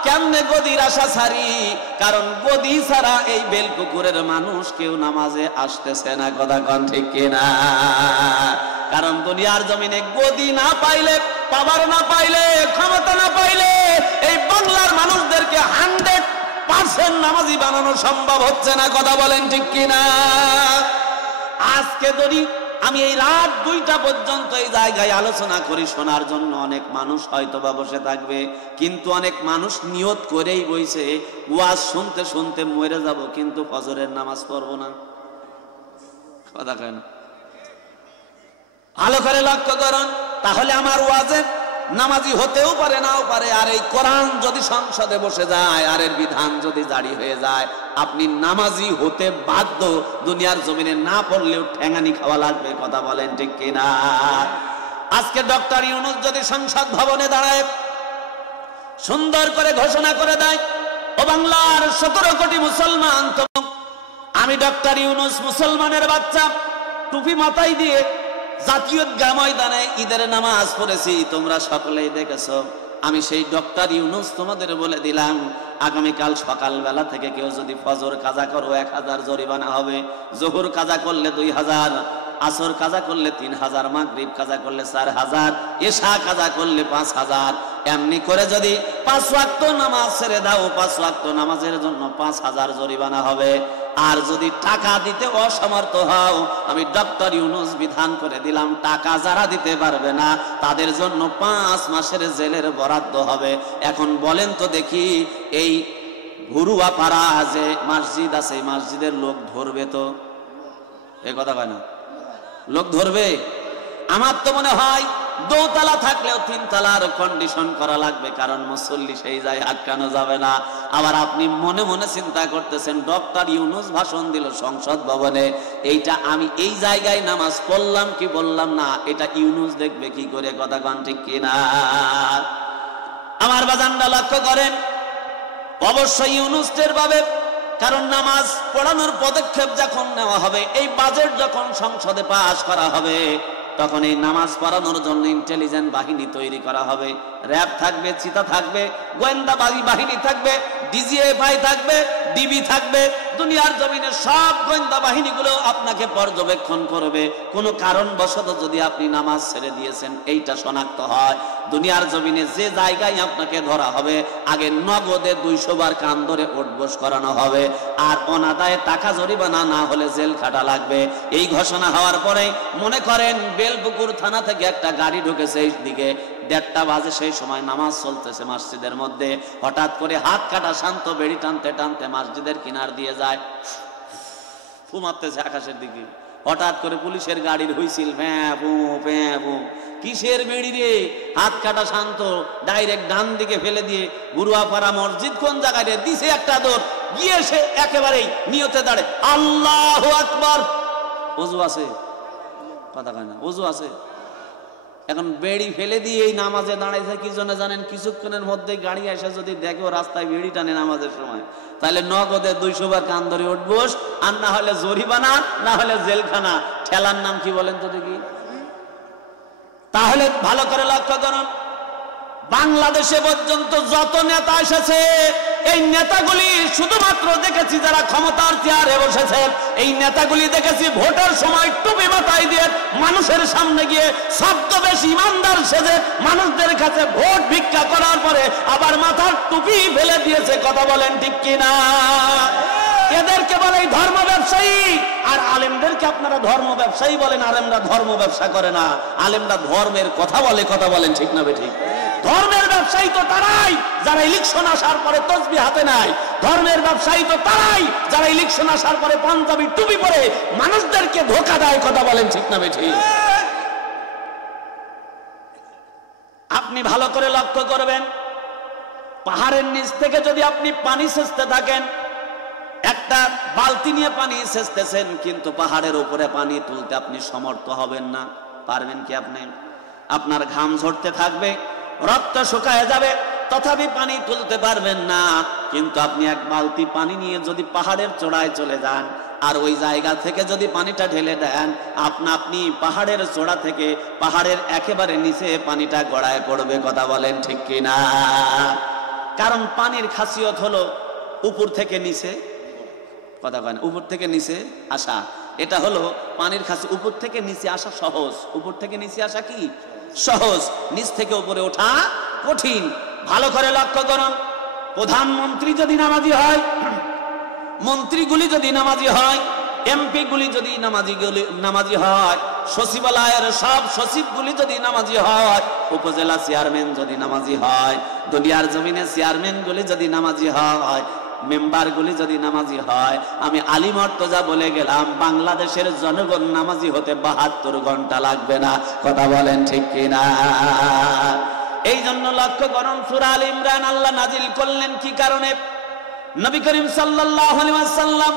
কেমনে গদির আশা ছাড়ি? কারণ গদি ছাড়া এই বেলপুকুরের মানুষ কেউ নামাজে আসতেছে না। কথা কন ঠিক কিনা? কারণ দুনিয়ার জমিনে গদি না পাইলে, পাওয়ার না পাইলে, ক্ষমতা না পাইলে এই বাংলার মানুষদেরকে 100% নামাজি বানানো সম্ভব হচ্ছে না। কথা বলেন ঠিক কিনা? আজকে যদি আমি এই রাত 2টা পর্যন্ত এই জায়গায় আলোচনা করি, শোনার জন্য অনেক মানুষ হয়তো বা বসে থাকবে, কিন্তু অনেক মানুষ নিয়ত করেই বইছে ওয়াজ শুনতে শুনতে মরে যাব, কিন্তু ফজরের নামাজ পড়বো না। কথা কেন? ভালো করে লক্ষ্য করুন। তাহলে আমার ওয়াজে নামাজি হতেও পারে, নাও পারে। আর এই কোরআন যদি সংসদে বসে যায়, আর এর বিধান যদি জারি হয়ে যায়, আপনি নামাজি হতে বাধ্য। দুনিয়ার জমিনে না পড়লেও ঠ্যাঙানি খাওয়া লাগবে। কথা বলেন ঠিক কিনা? আজকে ডক্টর ইউনূস যদি সংসদ ভবনে দাঁড়ায় সুন্দর করে ঘোষণা করে দেয়, ও বাংলার 17 কোটি মুসলমান, তো আমি ডক্টর ইউনূস মুসলমানের বাচ্চা, টুপি মাথায় দিয়ে জাতীয় ময়দানে ঈদের নামাজ পড়েছি, তোমরা সকলেই দেখেছো। আমি সেই ডক্টর ইউনূস তোমাদের বলে দিলাম, আগামীকাল সকালবেলা থেকে কেউ যদি ফজর কাজা করো 1000 জরিমানা হবে, জোহর কাজা করলে 2000, আসর কাজা করলে 3000, মাগরিব কাজা করলে 4000, এশা কাজা করলে 5000। এমনি করে যদি 5 ওয়াক্ত নামাজ ছেড়ে দাও, 5 ওয়াক্ত নামাজের জন্য 5000 জরিমানা হবে। আর যদি টাকা দিতে অসমর্থ হও, আমি ডক্টর ইউনূস বিধান করে দিলাম, টাকা যারা দিতে পারবে না তাদের জন্য 5 মাসের জেলের বরাদ্দ হবে। এখন বলেন তো দেখি, এই ভুরুয়াপাড়া যে মসজিদ আছে, এই মসজিদের লোক ধরবে তো? এই কথা কয় না? লোক ধরবে? আমার তো মনে হয় 2 তলা থাকলেও 3 তলার কন্ডিশন করা লাগবে, কারণ মুসল্লি সেই যায় আটকানো যাবে না। আবার আপনি মনে মনে চিন্তা করতেছেন, ডক্টর ইউনূস ভাষণ দিল সংসদ ভবনে, এইটা আমি এই জায়গায় নামাজ পড়লাম কি বললাম না, এটা ইউনূস দেখবে কি করে? কথা কন ঠিক কিনা? আমার বাজানরা লক্ষ্য করেন, অবশ্যই ইউনূস টের পাবে। কারণ নামাজ পড়ানোর পদক্ষেপ যখন নেওয়া হবে, এই বাজেট যখন সংসদে পাস করা হবে, তখন এই নামাজ পড়ানোর জন্য ইন্টেলিজেন্ট বাহিনী তৈরি করা হবে। র‍্যাব থাকবে, চিতা থাকবে, গোয়েন্দা বাহিনী থাকবে, ডিজিএফআই থাকবে, ডিবি থাকবে। দুনিয়ার জমিনে সব গোয়েন্দা বাহিনীগুলো আপনাকে পর্যবেক্ষণ করবে। কোনো কারণবশত যদি আপনি নামাজ ছেড়ে দিয়েছেন, এইটা শনাক্ত হয়, দুনিয়ার জমিনে যে জায়গায় আপনাকে ধরা হবে, আগে নগদে 200 বার কান ধরে ওঠবোস করানো হবে, আর অনাদায়ে টাকা জরিমানা না হলে জেল খাটা লাগবে। এই ঘোষণা হওয়ার পরে মনে করেন বেলপুকুর থানা থেকে একটা গাড়ি ঢুকেছে এই দিকে, 1:30 বাজে, সেই সময় নামাজ চলতেছে মসজিদের মধ্যে। হঠাৎ করে হাত কাটা শান্ত বেড়ি টানতে টানতে মসজিদের কিনার দিয়ে যায়, ফু মারতেছে আকাশের দিকে। হঠাৎ করে পুলিশের গাড়ির হুইসিল, কিসের বেড়ি রে? হাত কাটা শান্ত, ডাইরেক্ট ডান দিকে ফেলে দিয়ে গুরুয়াপাড়া মসজিদ কোন জায়গায় রে দিছে একটা দৌড়, গিয়ে সে একেবারেই নিয়তে দাঁড়ে, আল্লাহু আকবার। ওযু আছে? কথা কয় না? ওযু আছে? এখন বেড়ি ফেলে দিয়ে এই নামাজে দাঁড়াইছে কি জন্য জানেন? কিছুক্ষণের মধ্যে গাড়ি এসে যদি দেখো রাস্তায় বেড়ি টানে নামাজের সময়, তাহলে নগদে 200 বার কান ধরে উঠবোস, আর না হলে জরিমানা, না হলে জেলখানা। ঠেলার নাম কি বলেন তো দেখি? তাহলে ভালো করে লক্ষ্য করুন, বাংলাদেশে পর্যন্ত যত নেতা এসেছে, এই নেতাগুলি শুধুমাত্র দেখেছি যারা ক্ষমতার চেয়ারে বসেছে, এই নেতাগুলি দেখেছি ভোটের সময় টুপি মাথায় দিয়ে মানুষের সামনে গিয়ে ছদ্মবেশ ইমানদার সেজে মানুষদের কাছে ভোট ভিক্ষা করার পরে আবার মাথার টুপি ফেলে দিয়েছে। কথা বলেন ঠিক কিনা? এদেরকে বলে ধর্ম ব্যবসায়ী। আর আলেমদেরকে আপনারা ধর্ম ব্যবসায়ী বলেন, আলেমরা ধর্ম ব্যবসা করে না, আলেমরা ধর্মের কথা বলে। কথা বলেন ঠিক না বেঠিক? ধর্মের ব্যবসায়ী তো তারাই যারা ইলেকশন আসার পরে তসবিহ হাতে নাই। ধর্মের ব্যবসায়ী তো তারাই যারা ইলেকশন আসার পরে পাঞ্জাবি টুপি পরে মানুষদেরকে ধোঁকা দেয়। কথা বলেন ঠিক না বেঠিক? আপনি ভালো করে লক্ষ্য করবেন, পাহাড়ের নিচ থেকে যদি আপনি পানি সেচতে থাকেন, একটা বালতি নিয়ে পানি সেচতেছেন, কিন্তু পাহাড়ের উপরে পানি তুলতে আপনি সমর্থ হবেন না। পারবেন কি আপনি? আপনার ঘাম ঝরতে থাকবে, রক্ত শুকায় যাবে, তথাপি পানি তুলতে পারবেন না। কিন্তু আপনি এক বালতি পানি নিয়ে যদি পাহাড়ের চূড়ায় চলে যান, আর ওই জায়গা থেকে যদি পানিটা ঢেলে দেন, আপনি পাহাড়ের চূড়া থেকে পাহাড়ের একেবারে নিচে পানিটা গড়ায় পড়বে। কথা বলেন ঠিক কিনা? কারণ পানির খাসিয়ত হলো উপর থেকে নিচে, কথা বলেন, উপর থেকে নিচে আসা। এটা হলো পানির খাসি, উপর থেকে নিচে আসা সহজ, উপর থেকে নিচে আসা কি সহজ, নিচ থেকে উপরে ওঠা কঠিন। ভালো করে লক্ষ্য করুন, প্রধানমন্ত্রী যদি নামাজি হয়, মন্ত্রীগুলি যদি নামাজি হয়, এমপি গুলি যদি নামাজি হয়, সচিবালয়ের সব সচিবগুলি যদি নামাজি হয়, উপজেলা চেয়ারম্যান যদি নামাজি হয়, দুনিয়ার জমিনে চেয়ারম্যান গুলি যদি নামাজি হয়, মেম্বার গুলি যদি নামাজি হয়, আমি আলী মর্তজা বলে গেলাম, বাংলাদেশের জনগণ নামাজি হতে 72 ঘন্টা লাগবে না। কথা বলেন ঠিক কিনা? এই জন্য লক্ষ্য করুন, সূরা আল ইমরান আল্লাহ নাজিল করলেন কি কারণে? নবী করিম সাল্লাল্লাহু আলাইহি ওয়াসাল্লাম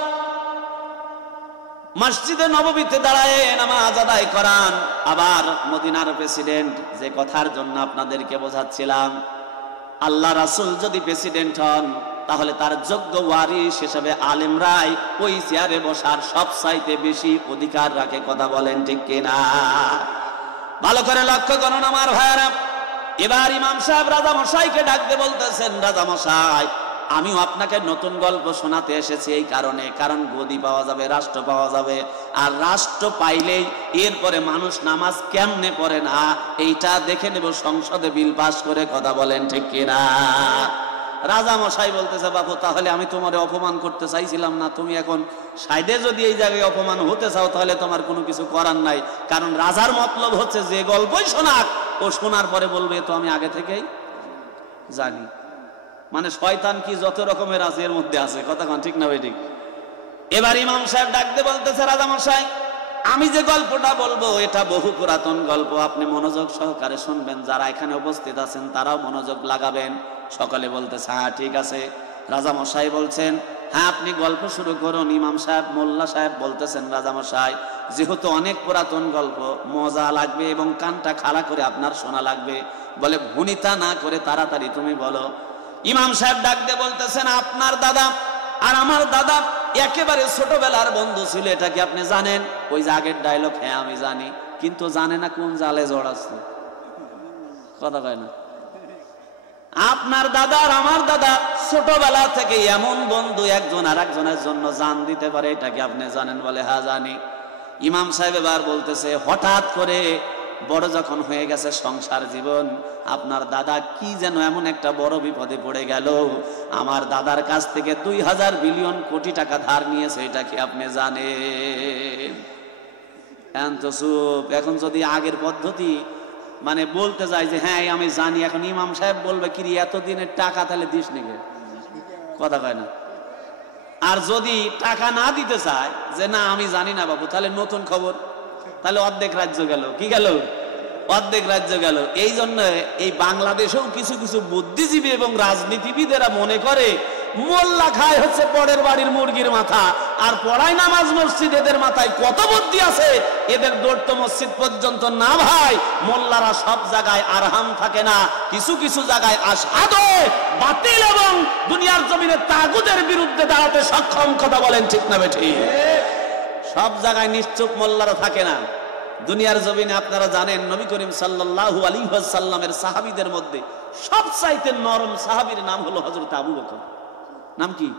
মসজিদে নববীতে দাঁড়ায় নামাজ আদায় করান। আবার মদিনার প্রেসিডেন্ট, যে কথার জন্য আপনাদেরকে বোঝাচ্ছিলাম, আল্লাহ রাসূল যদি প্রেসিডেন্ট হন, তাহলে তার যোগ্য ওয়ারিস হিসেবে আলেমরাই ওই চেয়ারে বসার সবচাইতে বেশি অধিকার রাখে। কথা বলেন ঠিক কিনা? ভালো করে লক্ষ্য করুন আমার ভাইরা। এবার ইমাম সাহেব রাজা মশাইকে ডাকতে বলতেছেন, রাজা মশাই, আমিও আপনাকে নতুন গল্প শোনাতে এসেছি এই কারণে, কারণ গদি পাওয়া যাবে, রাষ্ট্র পাওয়া যাবে, আর রাষ্ট্র পাইলেই এরপরে মানুষ নামাজ কেমনে পড়ে না এইটা দেখে নেব সংসদে বিল পাস করে। কথা বলেন ঠিক কিনা? রাজা মশাই বলতেছে, বাবু তাহলে আমি তোমার অপমান করতে চাইছিলাম না, তুমি এখন সাইডে যদি এই জায়গায় অপমান হতে চাও তাহলে তোমার কোনো কিছু করার নাই। কারণ রাজার মতলব হচ্ছে যে গল্পই শোনাক, ও শোনার পরে বলবে তো আমি আগে থেকেই জানি। মানে শয়তান কি যত রকমের আছে এর মধ্যে আছে। কথা কোন ঠিক না ভাই? ঠিক। এবার ইমাম সাহেব ডাকতে বলতেছে, রাজা মশাই, আমি যে গল্পটা বলবো এটা বহু পুরাতন গল্প, আপনি মনোযোগ সহকারে শুনবেন, যারা এখানে উপস্থিত আছেন তারাও মনোযোগ লাগাবেন। সকলে বলতেছে হ্যাঁ ঠিক আছে। রাজা মশাই বলছেন, হ্যাঁ আপনি গল্প শুরু করুন। ইমাম সাহেব, মোল্লা সাহেব বলতেছেন, রাজা মশাই যেহেতু অনেক পুরাতন গল্প, মজা লাগবে এবং কানটা খাড়া করে আপনার শোনা লাগবে, বলে ভুনিতা না করে তাড়াতাড়ি তুমি বলো। ইমাম সাহেব ডাক দিয়ে বলতেছেন, আপনার দাদা আর আমার দাদা একেবারে ছোটবেলার বন্ধু ছিল, এটা কি আপনি জানেন? ওই যে আগের ডায়লগ, হ্যাঁ আমি জানি, কিন্তু জানে না কোন জালে জড়াচ্ছে। কথা কয় না? আপনার দাদা আর আমার দাদা ছোটবেলা থেকে এমন বন্ধু, একজন আর একজনের জন্য জান দিতে পারে, এটা কি আপনি জানেন? বলে হ্যাঁ জানি। ইমাম সাহেব এবার বলতেছে, হঠাৎ করে বড় যখন হয়ে গেছে সংসার জীবন, আপনার দাদা কি যেন এমন একটা বড় বিপদে পড়ে গেল, আমার দাদার কাছ থেকে 2000 বিলিয়ন কোটি টাকা ধার নিয়েছে, এটা কি আপনি জানেন? এখন যদি আগের পদ্ধতি মানে বলতে যায় যে হ্যাঁ আমি জানি, এখন ইমাম সাহেব বলবে কি এতদিনের টাকা তাহলে দিস নিকে? কথা কয় না? আর যদি টাকা না দিতে চায় যে না আমি জানি না বাবু, তাহলে নতুন খবর, তাহলে অর্ধেক রাজ্য গেল। কি গেল? অর্ধেক রাজ্য গেল। এই জন্য এই বাংলাদেশেও কিছু কিছু বুদ্ধিজীবী এবং রাজনীতিবিদেরা মনে করে মোল্লা খায় হচ্ছে পরের বাড়ির মুরগির মাথা, আর পড়ায় নামাজ মসজিদ, এদের মাথায় কত বুদ্ধি আছে, এদের দৌড় তো মসজিদ পর্যন্ত না ভাই। মোল্লারা সব জায়গায় আরহাম থাকে না, কিছু কিছু জায়গায় আসাদে বাতিল এবং দুনিয়ার জমিনে তাগুদের বিরুদ্ধে দাঁড়াতে সক্ষম। কথা বলেন ঠিক না বেঠি? সব জায়গায় নিশ্চুপ মোল্লারা থাকে না। দুনিয়ার জমিনে আপনারা জানেন নবী করিম সাল্লাল্লাহু আলাইহি ওয়াসাল্লামের সাহাবীদের মধ্যে সবচাইতে নরম সাহাবীর নাম হলো হযরত আবু বকর। নাম কি?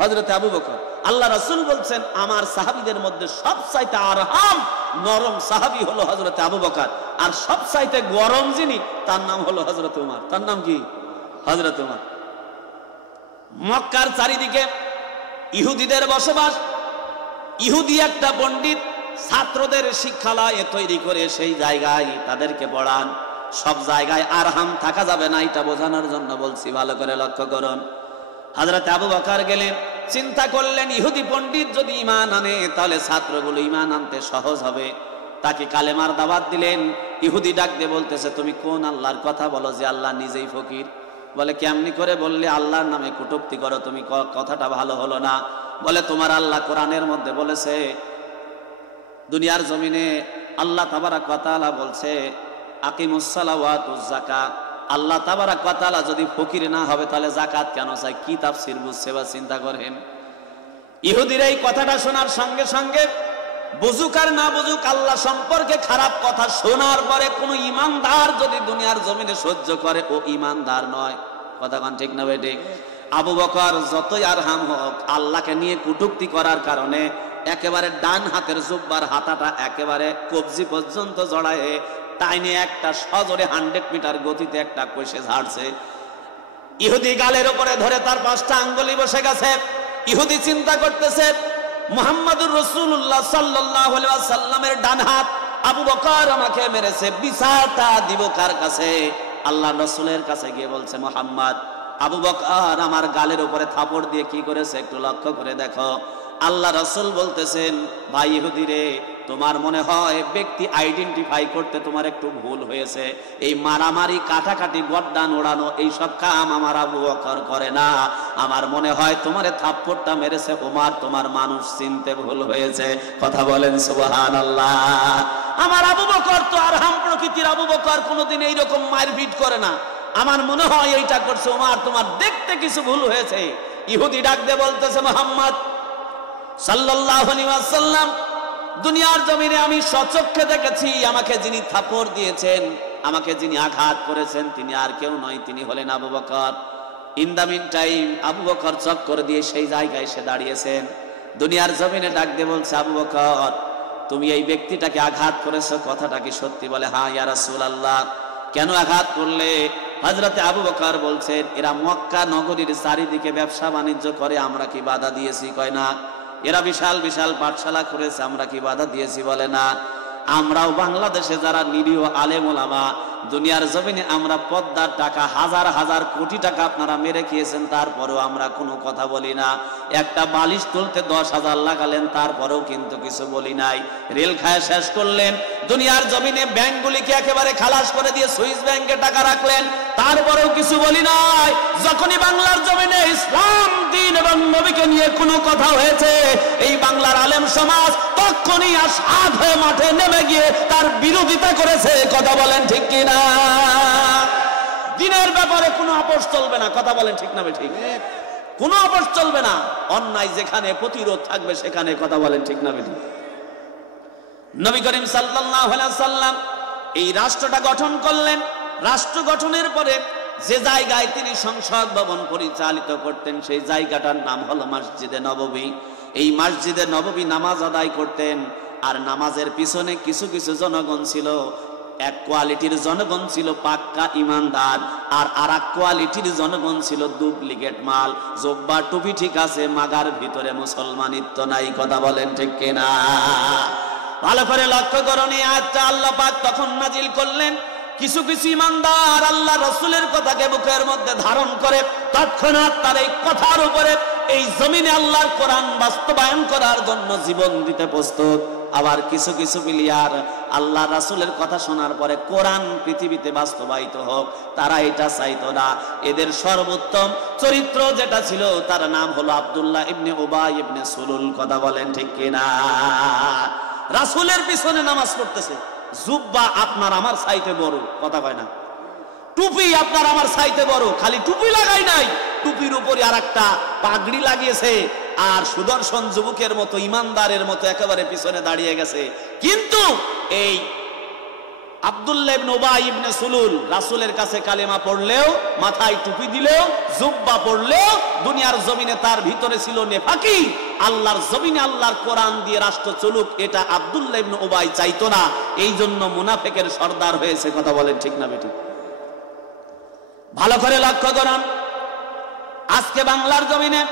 হযরত আবু বকর। আল্লাহ রাসূল বলছেন আমার সাহাবীদের মধ্যে সবচাইতে আরহাম নরম সাহাবী হলো হযরত আবু বকর, আর সবচাইতে গরম যিনি তার নাম হলো হযরত ওমর। তার নাম কি? হযরত ওমর। মক্কার চারিদিকে ইহুদিদের বসবাস। ইহুদি একটা পণ্ডিত ছাত্রদের শিক্ষালয়ে তৈরি করে সেই জায়গায় তাদেরকে পড়ান। সব জায়গায় আরহাম থাকা যাবে না, এটা বোঝানোর জন্য বলছি, ভালো করে লক্ষ্য করুন। হযরত আবু বকর গেলেন, চিন্তা করলেন ইহুদি পণ্ডিত যদি ঈমান আনে তাহলে ছাত্রগুলো ঈমান আনতে সহজ হবে। তাকে কালেমার দাওয়াত দিলেন। ইহুদি ডাক দিয়ে বলতেছে, তুমি কোন আল্লাহর কথা বলো যে আল্লাহ নিজেই ফকির? বলে, কেমনি করে বললে আল্লাহর নামে কটূক্তি করো তুমি, কথাটা ভালো হলো না। বলে, তোমার আল্লাহ কোরআনের মধ্যে বলেছে, দুনিয়ার জমিনে আল্লাহ তাবারাক ওয়া তাআলা বলছে আকিমুস সালাওয়াতুজ যাকাত। আল্লাহ তাবারাক ওয়া তাআলা যদি ফকির না হবে তাহলে যাকাত কেন চাই? কি তাফসীর বুঝছে বা চিন্তা করেন? ইহুদির এই কথাটা শোনার সঙ্গে সঙ্গে বুঝুক আর না বুঝুক, আল্লাহ সম্পর্কে খারাপ কথা শোনার পরে কোন ইমানদার যদি দুনিয়ার জমিনে সহ্য করে, ও ইমানদার নয়। কথা কোন ঠিক না বেঠিক? আবু বকর যতই আরহাম হোক, আল্লাহকে নিয়ে কটূক্তি করার কারণে একেবারে ডান হাতের জুব্বার হাতাটা একেবারে কবজি পর্যন্ত জড়ায় টাইনে একটা সজোরে 100 মিটার গতিতে একটা কষে ঝাড়ছে। ইহুদি গালের উপরে ধরে তার 5টা আঙ্গুলি বসে গেছে। ইহুদি চিন্তা করতেছে, মুহাম্মাদুর রাসূলুল্লাহ সাল্লাল্লাহু আলাইহি ওয়াসাল্লামের ডান হাত আবু বকর আমাকে মেরেছে, বিচারটা দিব কার কাছে? আল্লাহর রাসূলের কাছে গিয়ে বলছে, মুহাম্মদ, আবু বকর আমার গালের উপরে থাপড় দিয়ে কি করেছে একটু লক্ষ্য করে দেখো। আল্লাহ রাসূল বলতেছেন, ভাই ইহুদি রে, তোমার মনে হয় ব্যক্তি আইডেন্টিফাই করতে তোমার একটু ভুল হয়েছে। এই মারামারি, কাটাকাটি, গড্ডান ওড়ানো এইসব কাম আমার আবু বকর করে না। আমার মনে হয় তোমারে থাপ্পড়টা মেরেছে ওমর, তোমার মানুষ চিনতে ভুল হয়েছে। কথা বলেন সুবহানাল্লাহ। আমার আবু বকর তো আরহাম প্রকৃতির, আবু বকর কোনোদিন এইরকম মারপিট করে না। আমার মনে হয় এইটা করছে ওমর, তোমার দেখতে কিছু ভুল হয়েছে। ইহুদি ডাক দিয়ে বলতেছে, মুহাম্মদ সাল্লাল্লাহু আলাইহি ওয়াসাল্লাম, দুনিয়ার জমিনে আমি সচক্ষে দেখেছি আমাকে যিনি থাপড় দিয়েছেন, আমাকে যিনি আঘাত করেছেন, তিনি আর কেউ নয়, তিনি হলেন Abu Bakr. In the mean time Abu Bakr চক্কর দিয়ে সেই জায়গায় এসে দাঁড়িয়েছেন। দুনিয়ার জমিনে ডাক দিয়ে বলছে, আবু বকর, তুমি এই ব্যক্তিটাকে আঘাত করেছো, কথাটা কি সত্যি? বলে, হ্যাঁ ইয়া রাসূলুল্লাহ। কেন আঘাত করলে? হযরতে আবু বকর বলছেন, এরা মক্কা নগরীর চারিদিকে ব্যবসা বাণিজ্য করে, আমরা কি বাধা দিয়েছি? কয় না। এরা বিশাল বিশাল পাঠশালা করেছে, আমরা কি বাধা দিয়েছি? বলে না। আমরাও বাংলাদেশে যারা নিরীহ আলেম ওলামা, দুনিয়ার জমিনে আমরা পদ্মার টাকা হাজার হাজার কোটি টাকা আপনারা মেরে খেয়েছেন, তারপরেও আমরা কোনো কথা বলি না। একটা বালিশ তুলতে 10,000 লাগালেন, তারপরেও কিন্তু কিছু বলি নাই। রেল খায় শেষ করলেন, দুনিয়ার জমিনে ব্যাংকগুলিকে একেবারে খালাস করে দিয়ে সুইস ব্যাংকে টাকা রাখলেন, তারপরেও কিছু বলি নাই। যখনই বাংলার জমিনে ইসলাম, দ্বীন এবং নবীকে নিয়ে কোনো কথা হয়েছে, এই বাংলার আলেম সমাজ তখনই আসাদ হয়ে মাঠে নেমে গিয়ে তার বিরোধিতা করেছে। কথা বলেন ঠিক কিনা? দিনের ব্যাপারে কোনো আপোষ চলবে না। কথা বলেন ঠিক না ঠিক? কোনো আপোষ চলবে না। অন্যায় যেখানে প্রতিরোধ থাকবে সেখানে। কথা বলেন ঠিক না ঠিক? নবী করিম সাল্লাল্লাহু আলাইহি ওয়াসাল্লাম এই রাষ্ট্রটা গঠন করলেন। রাষ্ট্র গঠনের পরে যে জায়গায় তিনি সংসদ ভবন পরিচালিত করতেন, সেই জায়গাটার নাম হলো মসজিদে নববী। এই মসজিদে নববী নামাজ আদায় করতেন। আর নামাজের পিছনে কিছু কিছু জনগণ ছিল। এক কোয়ালিটির জনগণ ছিল পাক্কা ইমানদার, আর আরেক কোয়ালিটির জনগণ ছিল ডুপ্লিকেট মাল। জব্বা টুপি ঠিক আছে, মাগার ভিতরে মুসলমানিত্ব নাই। কথা বলেন ঠিক কিনা? ভালো করে লক্ষ্য করুন, এই আয়াতটা আল্লাহ পাক তখন নাজিল করলেন। কিছু কিছু ইমানদার আল্লাহ রাসূলের কথাকে বুকের মধ্যে ধারণ করে তৎক্ষণাৎ তার এই কথার উপরে এই জমিনে আল্লাহর কোরআন বাস্তবায়ন করার জন্য জীবন দিতে প্রস্তুত। আবার কিছু কিছু প্লেয়ার আল্লাহ রাসূলের কথা শোনার পরে কোরআন পৃথিবীতে বাস্তবায়িত হোক, তারা এটা চাইতো না। এদের সর্বোত্তম চরিত্র যেটা ছিল, তার নাম হলো আব্দুল্লাহ ইবনে উবাই ইবনে সুলুল। কথা বলেন ঠিক কিনা? রাসূলের পিছনে নামাজ পড়তেছে, জুব্বা আপনার আমার চাইতে বড়। কথা কয় না? টুপি আপনার আমার চাইতে বড়। খালি টুপি লাগাই নাই, টুপির উপরে আর একটা পাগড়ি লাগিয়েছে, আর সুদর্শন যুবকের মতো, ইমানদারের মতো একেবারে পিছনে দাঁড়িয়ে গেছে। কিন্তু এই আব্দুল্লাহ ইবনে উবাই ইবনে সুলুল রাসূলের কাছে কালেমা পড়লেও, মাথায় টুপি দিলেও, জুব্বা পড়লেও, দুনিয়ার জমিনে তার ভিতরে ছিল নেফাকি। আল্লাহর জমিনে আল্লাহর কোরআন দিয়ে রাষ্ট্র চলুক, এটা আব্দুল্লাহ ইবনে উবাই চাইতো না। এই জন্য মুনাফিকের সর্দার হয়েছে। কথা বলেন ঠিক না বেঠিক? ভালো করে লক্ষ্য করুন, আজকে বাংলার জমিনে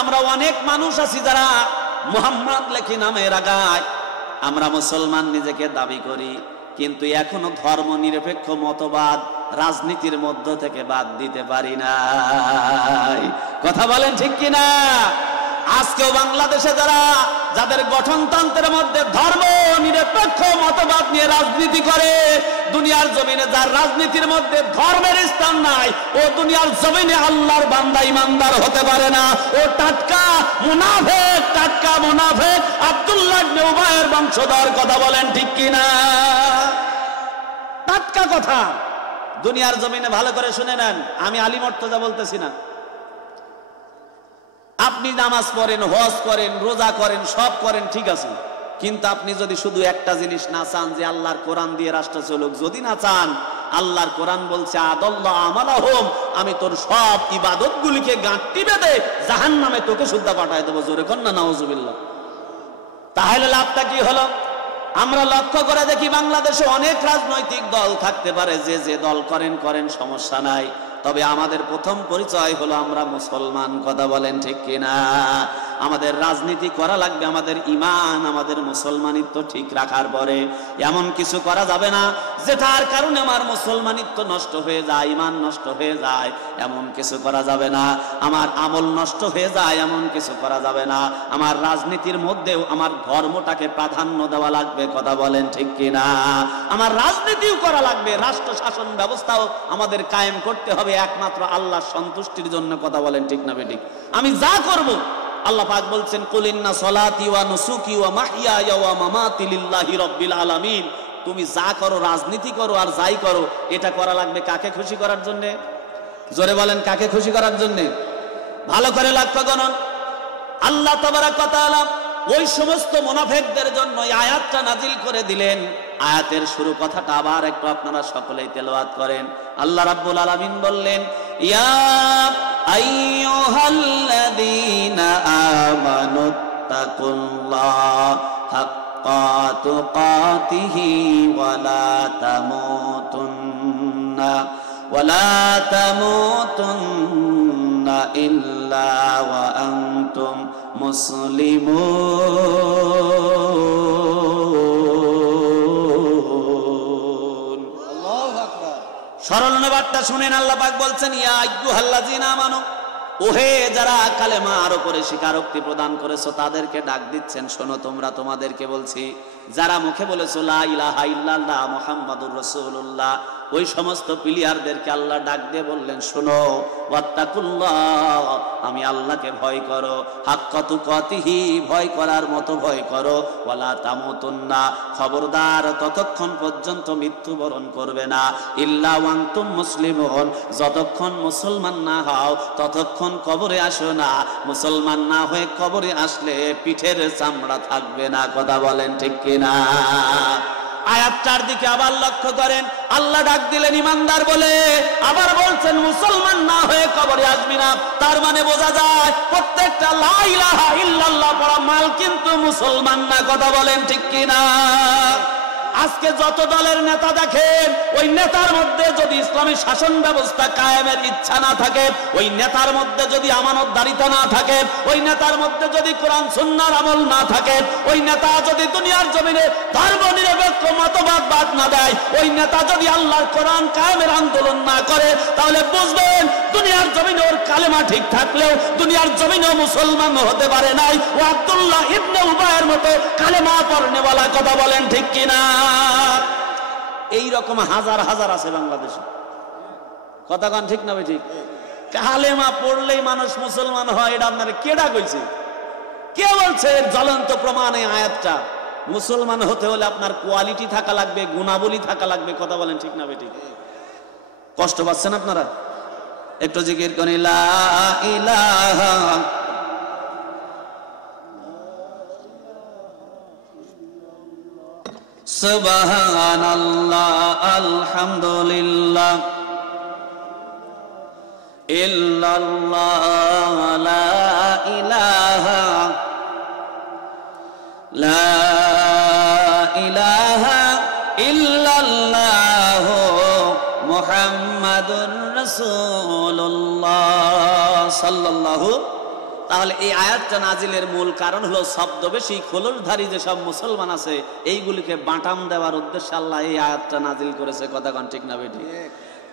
আমরা অনেক মানুষ আছি যারা মুহাম্মদ লেখি নামের আগায় আমরা মুসলমান নিজেকে দাবি করি, কিন্তু এখনো ধর্ম নিরপেক্ষ মতবাদ রাজনীতির মধ্য থেকে বাদ দিতে পারি নাই। কথা বলেন ঠিক কিনা? আজকেও বাংলাদেশে যারা যাদের গঠনতন্ত্রের মধ্যে ধর্ম নিরপেক্ষ মতবাদ নিয়ে রাজনীতি করে, দুনিয়ার জমিনে যার রাজনীতির মধ্যে ধর্মের স্থান নাই, ও দুনিয়ার জমিনে আল্লাহর বান্দা ইমানদার হতে পারে না। ও টাটকা মুনাফিক, টাটকা মুনাফিক, আব্দুল্লাহ ইবনে উবাইয়ের বংশধর। কথা বলেন ঠিক কিনা? টাটকা কথা। দুনিয়ার জমিনে ভালো করে শুনে নেন, আমি আলী মুর্তজা বলতেছি না। আপনি নামাজ পড়েন, হজ করেন, রোজা করেন, সব করেন, ঠিক আছে, কিন্তু আপনি যদি শুধু একটা জিনিস না চান যে আল্লাহর কোরআন দিয়ে রাষ্ট্র চলুক, যদি না চান, আল্লাহর কোরআন বলছে আদাল্লাহ আমালাহুম, আমি তোর সব ইবাদতগুলিকে গাঁটটি বেঁধে জাহান্নামে তোকে সুদ্ধা পাঠায় দেবো। জোরে কর না নাউজুবিল্লাহ। তাহলে লাভটা কি হলো? আমরা লক্ষ্য করে দেখি বাংলাদেশে অনেক রাজনৈতিক দল থাকতে পারে, যে যে দল করেন করেন, সমস্যা নাই, তবে আমাদের প্রথম পরিচয় হলো আমরা মুসলমান। কথা বলেন ঠিক কিনা? আমাদের রাজনীতি করা লাগবে আমাদের ঈমান, আমাদের মুসলমানিত্ব ঠিক রাখার পরে। এমন কিছু করা যাবে না যেটার কারণে আমার মুসলমানিত্ব নষ্ট হয়ে যায়, ঈমান নষ্ট হয়ে যায়, এমন কিছু করা যাবে না। আমার আমল নষ্ট হয়ে যায়, এমন কিছু করা যাবে না। আমার রাজনীতির মধ্যেও আমার ধর্মটাকে প্রাধান্য দেওয়া লাগবে। কথা বলেন ঠিক কিনা? আমার রাজনীতিও করা লাগবে, রাষ্ট্র শাসন ব্যবস্থাও আমাদের কায়েম করতে হবে একমাত্র আল্লাহর সন্তুষ্টির জন্য। কথা বলেন ঠিক না বেঠিক? আমি যা করব, আল্লাহ পাক বলছেন কুল ইন্না সলাতি ওয়া নুসুকি ওয়া মাহইয়ায়া ওয়া মামাতি লিল্লাহি রাব্বিল আলামিন। তুমি যা করো, রাজনীতি করো আর যাই করো, এটা করা লাগবে কাকে খুশি করার জন্য? জোরে বলেন, কাকে খুশি করার জন্য? ভালো করে লক্ষ্য করুন, আল্লাহ তাবারক ওয়া তাআলা ওই সমস্ত মুনাফিকদের জন্য এই আয়াতটা নাজিল করে দিলেন। আয়াতের শুরু কথাটা আবার একটু আপনারা সকলেই তেলাওয়াত করেন। আল্লাহ রাব্বুল আলামিন বললেন, ইয়া আইয়ুহাল্লাযীনা আমানুত্তাকুল্লাহ হাক্কা তুকাতিহি ওয়া লা তামুতুন্না ইল্লা ওয়া আনতুম মুসলিমুন। আল্লাহু আকবার। সরল অনুবাদটা শুনেন। আল্লাহ পাক বলছেন, ইয়া আইয়ুহাল্লাযীনা আমানু, ওহে যারা কালেমা আরো করে স্বীকারোক্তি প্রদান করেছো, তাদেরকে ডাক দিচ্ছেন, শোনো তোমরা, তোমাদেরকে বলছি, যারা মুখে বলেছো লা ইলাহা ইল্লাল্লাহ মুহাম্মাদুর রাসূলুল্লাহ, ওই সমস্ত প্লেয়ারদেরকে আল্লাহ ডাক দিয়ে বললেন, শোনো, ওয়াত্তাকুল্লাহ, আমি আল্লাহকে ভয় করো, হাক্কা তুকাতিহি, ভয় করার মতো ভয় করো, ওয়ালা তামুতুন্না, খবরদার ততক্ষণ পর্যন্ত মৃত্যুবরণ করবে না, ইল্লা ওয়া আনতুম মুসলিমুন, যতক্ষণ মুসলমান না হও ততক্ষণ কবরে আসো না। মুসলমান না হয়ে কবরে আসলে পিঠের চামড়া থাকবে না। কথা বলেন ঠিক কিনা? আয়াতটার দিকে আবার লক্ষ্য করেন, আল্লাহ ডাক দিলেন ইমানদার বলে, আবার বলছেন মুসলমান না হয়ে কবরে আসবি না। তার মানে বোঝা যায় প্রত্যেকটা লা ইলাহা ইল্লাল্লাহ পড়া মাল কিন্তু মুসলমান না। কথা বলেন ঠিক কিনা? আজকে যত দলের নেতা দেখেন, ওই নেতার মধ্যে যদি ইসলামী শাসন ব্যবস্থা কায়েমের ইচ্ছা না থাকে, ওই নেতার মধ্যে যদি আমানতদারিতা না থাকে, ওই নেতার মধ্যে যদি কোরআন সুন্নাহর আমল না থাকে, ওই নেতা যদি দুনিয়ার জমিনে ধর্ম নিরপেক্ষ মতবাদ বাদ না দেয়, ওই নেতা যদি আল্লাহর কোরআন কায়েমের আন্দোলন না করে, তাহলে বুঝবেন দুনিয়ার জমিনে ওর কালেমা ঠিক থাকলেও দুনিয়ার জমিনেও মুসলমান হতে পারে নাই। ও আব্দুল্লাহ ইবনে উবাইয়ের মতো কালেমা পড়নেওয়ালা। কথা বলেন ঠিক কিনা? এই রকম হাজার হাজার আছে বাংলাদেশে। কথা কন ঠিক না? ঠিক। কালেমা পড়লেই মানুষ মুসলমান হয়, এটা আপনারা কেডা কইছে? কে বলছে? জ্বলন্ত প্রমাণ এই আয়াতটা। মুসলমান হতে হলে আপনার কোয়ালিটি থাকা লাগবে, গুণাবলী থাকা লাগবে। কথা বলেন ঠিক না? ঠিক। কষ্ট পাচ্ছেন আপনারা? একটু জিকির করি, লা ইলাহা সুবহানাল্লাহ আলহামদুলিল্লাহ ইল্লাল্লাহ লা ইলাহা ইল্লাল্লাহ মুহাম্মাদুর রাসূলুল্লাহ সাল্লাল্লাহু। তাহলে এই আয়াতটা নাজিলের মূল কারণ হলো শব্দবেশী খোলসধারী যেসব মুসলমান আছে, এইগুলিকে বাঁটাম দেওয়ার উদ্দেশ্যে আল্লাহ এই আয়াতটা নাজিল করেছে। কথা কন ঠিক না বেটি?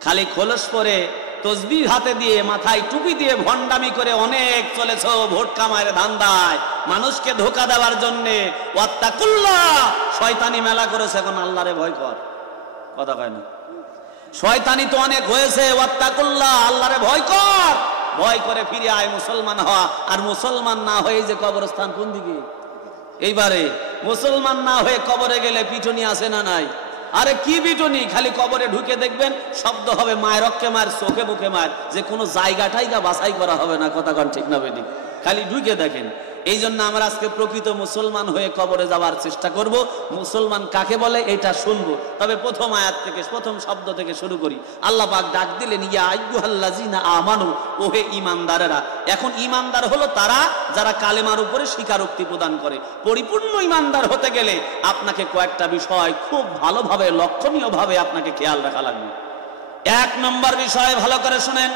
খালি খোলস পরে তসবিহ হাতে দিয়ে মাথায় টুপি দিয়ে ভণ্ডামি করে অনেক চলেছো ভোট কামায়ের ধান্দায়, মানুষকে ধোঁকা দেওয়ার জন্য। ওয়াত্তাকুল্লাহ, শয়তানি মেলা করেছে, এখন আল্লাহরে ভয় কর। কথা কয় না, শয়তানি তো অনেক হয়েছে। ওয়াত্তাকুল্লাহ, আল্লাহরে ভয় কর, ভয় করে ফিরে আয়, মুসলমান হওয়া। আর মুসলমান না হয়ে যে কবরস্থান কোন দিকে? এইবারে মুসলমান না হয়ে কবরে গেলে পিটুনি আছে না নাই? আরে কি পিটুনি, খালি কবরে ঢুকে দেখবেন শব্দ হবে মায়ের রক্ষে মায়ের, চোখে মুখে মায়ের, যে কোনো জায়গাটাই বাছাই করা হবে না। কথা কন ঠিক না বেটি? খালি ঢুকে দেখেন। এই জন্য আমরা আজকে প্রকৃত মুসলমান হয়ে কবরে যাওয়ার চেষ্টা করব। মুসলমান কাকে বলে এটা শুনবো। তবে প্রথম আয়াত থেকে, প্রথম শব্দ থেকে শুরু করি। আল্লাহ পাক ডাক দিলেন, ইয়া আইয়ুহাল্লাযিনা আমানু, ওহে ঈমানদারেরা। এখন ঈমানদার হলো তারা যারা কালেমার উপরে স্বীকারোক্তি প্রদান করে। পরিপূর্ণ ঈমানদার হতে গেলে আপনাকে কয়েকটা বিষয় খুব ভালোভাবে, লক্ষণীয়ভাবে আপনাকে খেয়াল রাখা লাগবে। এক নম্বর বিষয় ভালো করে শুনেন,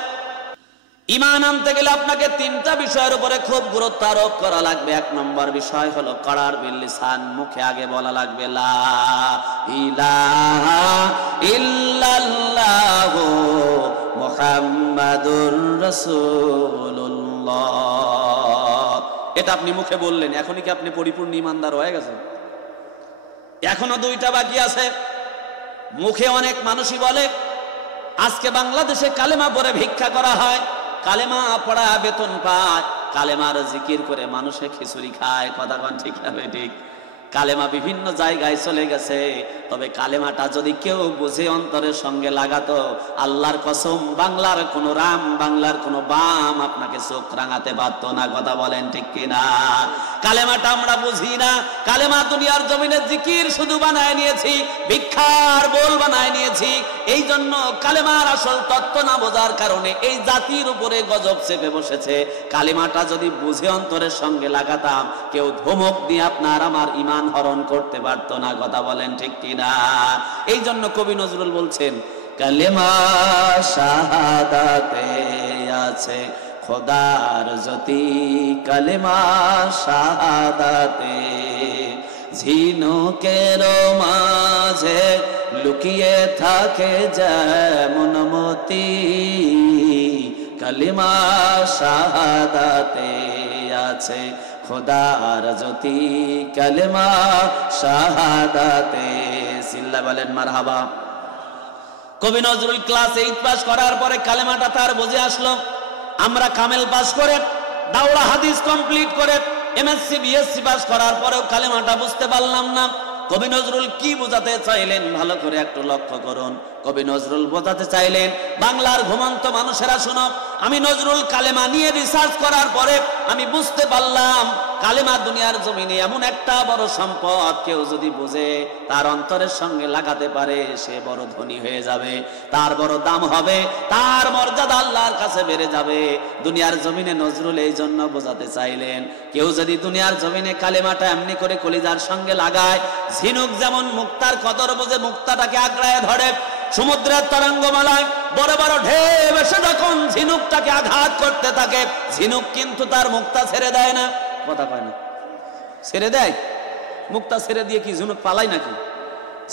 ঈমান আনতে গেলে আপনাকে তিনটা বিষয়ের উপরে খুব গুরুত্ব আরোপ করা লাগবে। এক নম্বর বিষয় হলো করার বিল লিসান, মুখে আগে বলা লাগবে লা ইলাহা ইল্লাল্লাহু মুহাম্মাদুর রাসূলুল্লাহ। এটা আপনি মুখে বললেন, এখনই কি আপনি পরিপূর্ণ ঈমানদার হয়ে গেছেন? এখনো দুইটা বাকি আছে। মুখে অনেক মানুষই বলে, আজকে বাংলাদেশে কালেমা পড়ে ভিক্ষা করা হয়, কালেমা পড়া বেতন পায়, কালেমার জিকির করে মানুষে খিচুড়ি খায়। কথা কন ঠিক না ঠিক? কালেমা বিভিন্ন জায়গায় চলে গেছে। তবে কালেমাটা যদি কেউ বুঝে অন্তরের সঙ্গে লাগাতো, আল্লাহর কসম বাংলার কোন রাম, বাংলার কোন বাম আপনাকে চোখ রাঙাতে পারতো না। কথা বলেন ঠিক কিনা? কালেমাটা আমরা বুঝি না। কালেমা দুনিয়ার জমিনে জিকির শুধু বানায় নিয়েছি, ভিক্ষার বোল বানায় নিয়েছি। এই জন্য কালেমার আসল তত্ত্ব না বোঝার কারণে এই জাতির উপরে গজব চেপে বসেছে। কালেমাটা যদি বুঝে অন্তরের সঙ্গে লাগাতাম, কেউ ধমক দিয়ে আপনার আমার ঈমান হরণ করতে পারতো না। কথা বলেন ঠিক কিনা? এই জন্য কবি নজরুল বলছেন, কালেমা শাহাদাতে আছে খোদার জ্যোতি, কালেমা শাহাদাতে ঝিনুকের মাঝে লুকিয়ে থাকে যেমন মতি, কালেমা শাহাদাতে আছে খোদার জ্যোতি, কালেমা শাহাদাতে। সিল্লা বলেন মারহাবা। কবি নজরুল ক্লাস 8 পাস করার পরে কালেমাটা তার বুঝে আসলো। আমরা কামেল পাস করে, দাওরা হাদিস কমপ্লিট করে, এমএসসি বিএসসি পাস করার পরেও কালেমাটা বুঝতে পারলাম না। কবি নজরুল কি বোঝাতে চাইলেন ভালো করে একটু লক্ষ্য করুন। কবি নজরুল বোঝাতে চাইলেন, বাংলার ঘুমন্ত মানুষেরা শুনো, আমি নজরুল কালেমা নিয়ে রিসার্চ করার পরে আমি বুঝতে পারলাম কালেমা দুনিয়ার জমিনে এমন একটা বড় সম্পদ, কেউ যদি বুঝে তার অন্তরের সঙ্গে লাগাতে পারে, সে বড় ধনী হয়ে যাবে, তার বড় দাম হবে, তার মর্যাদা আল্লাহর কাছে বেড়ে যাবে। দুনিয়ার জমিনে নজরুল এই জন্য বোঝাতে চাইলেন, কেউ যদি দুনিয়ার জমিনে কালেমাটা এমনি করে কলিজার সঙ্গে লাগায়, ঝিনুক যেমন মুক্তার কদর বোঝে মুক্তাটাকে আঁকড়ায় ধরে, সমুদ্রের তরঙ্গমালায় বড় বড় ঢেউ এসে যখন ঝিনুকটাকে আঘাত করতে থাকে, ঝিনুক কিন্তু তার মুক্তা ছেড়ে দেয় না। কথা কয় না? ছেড়ে দেয়? মুক্তা ছেড়ে দিয়ে কি ঝিনুক পালায় নাকি?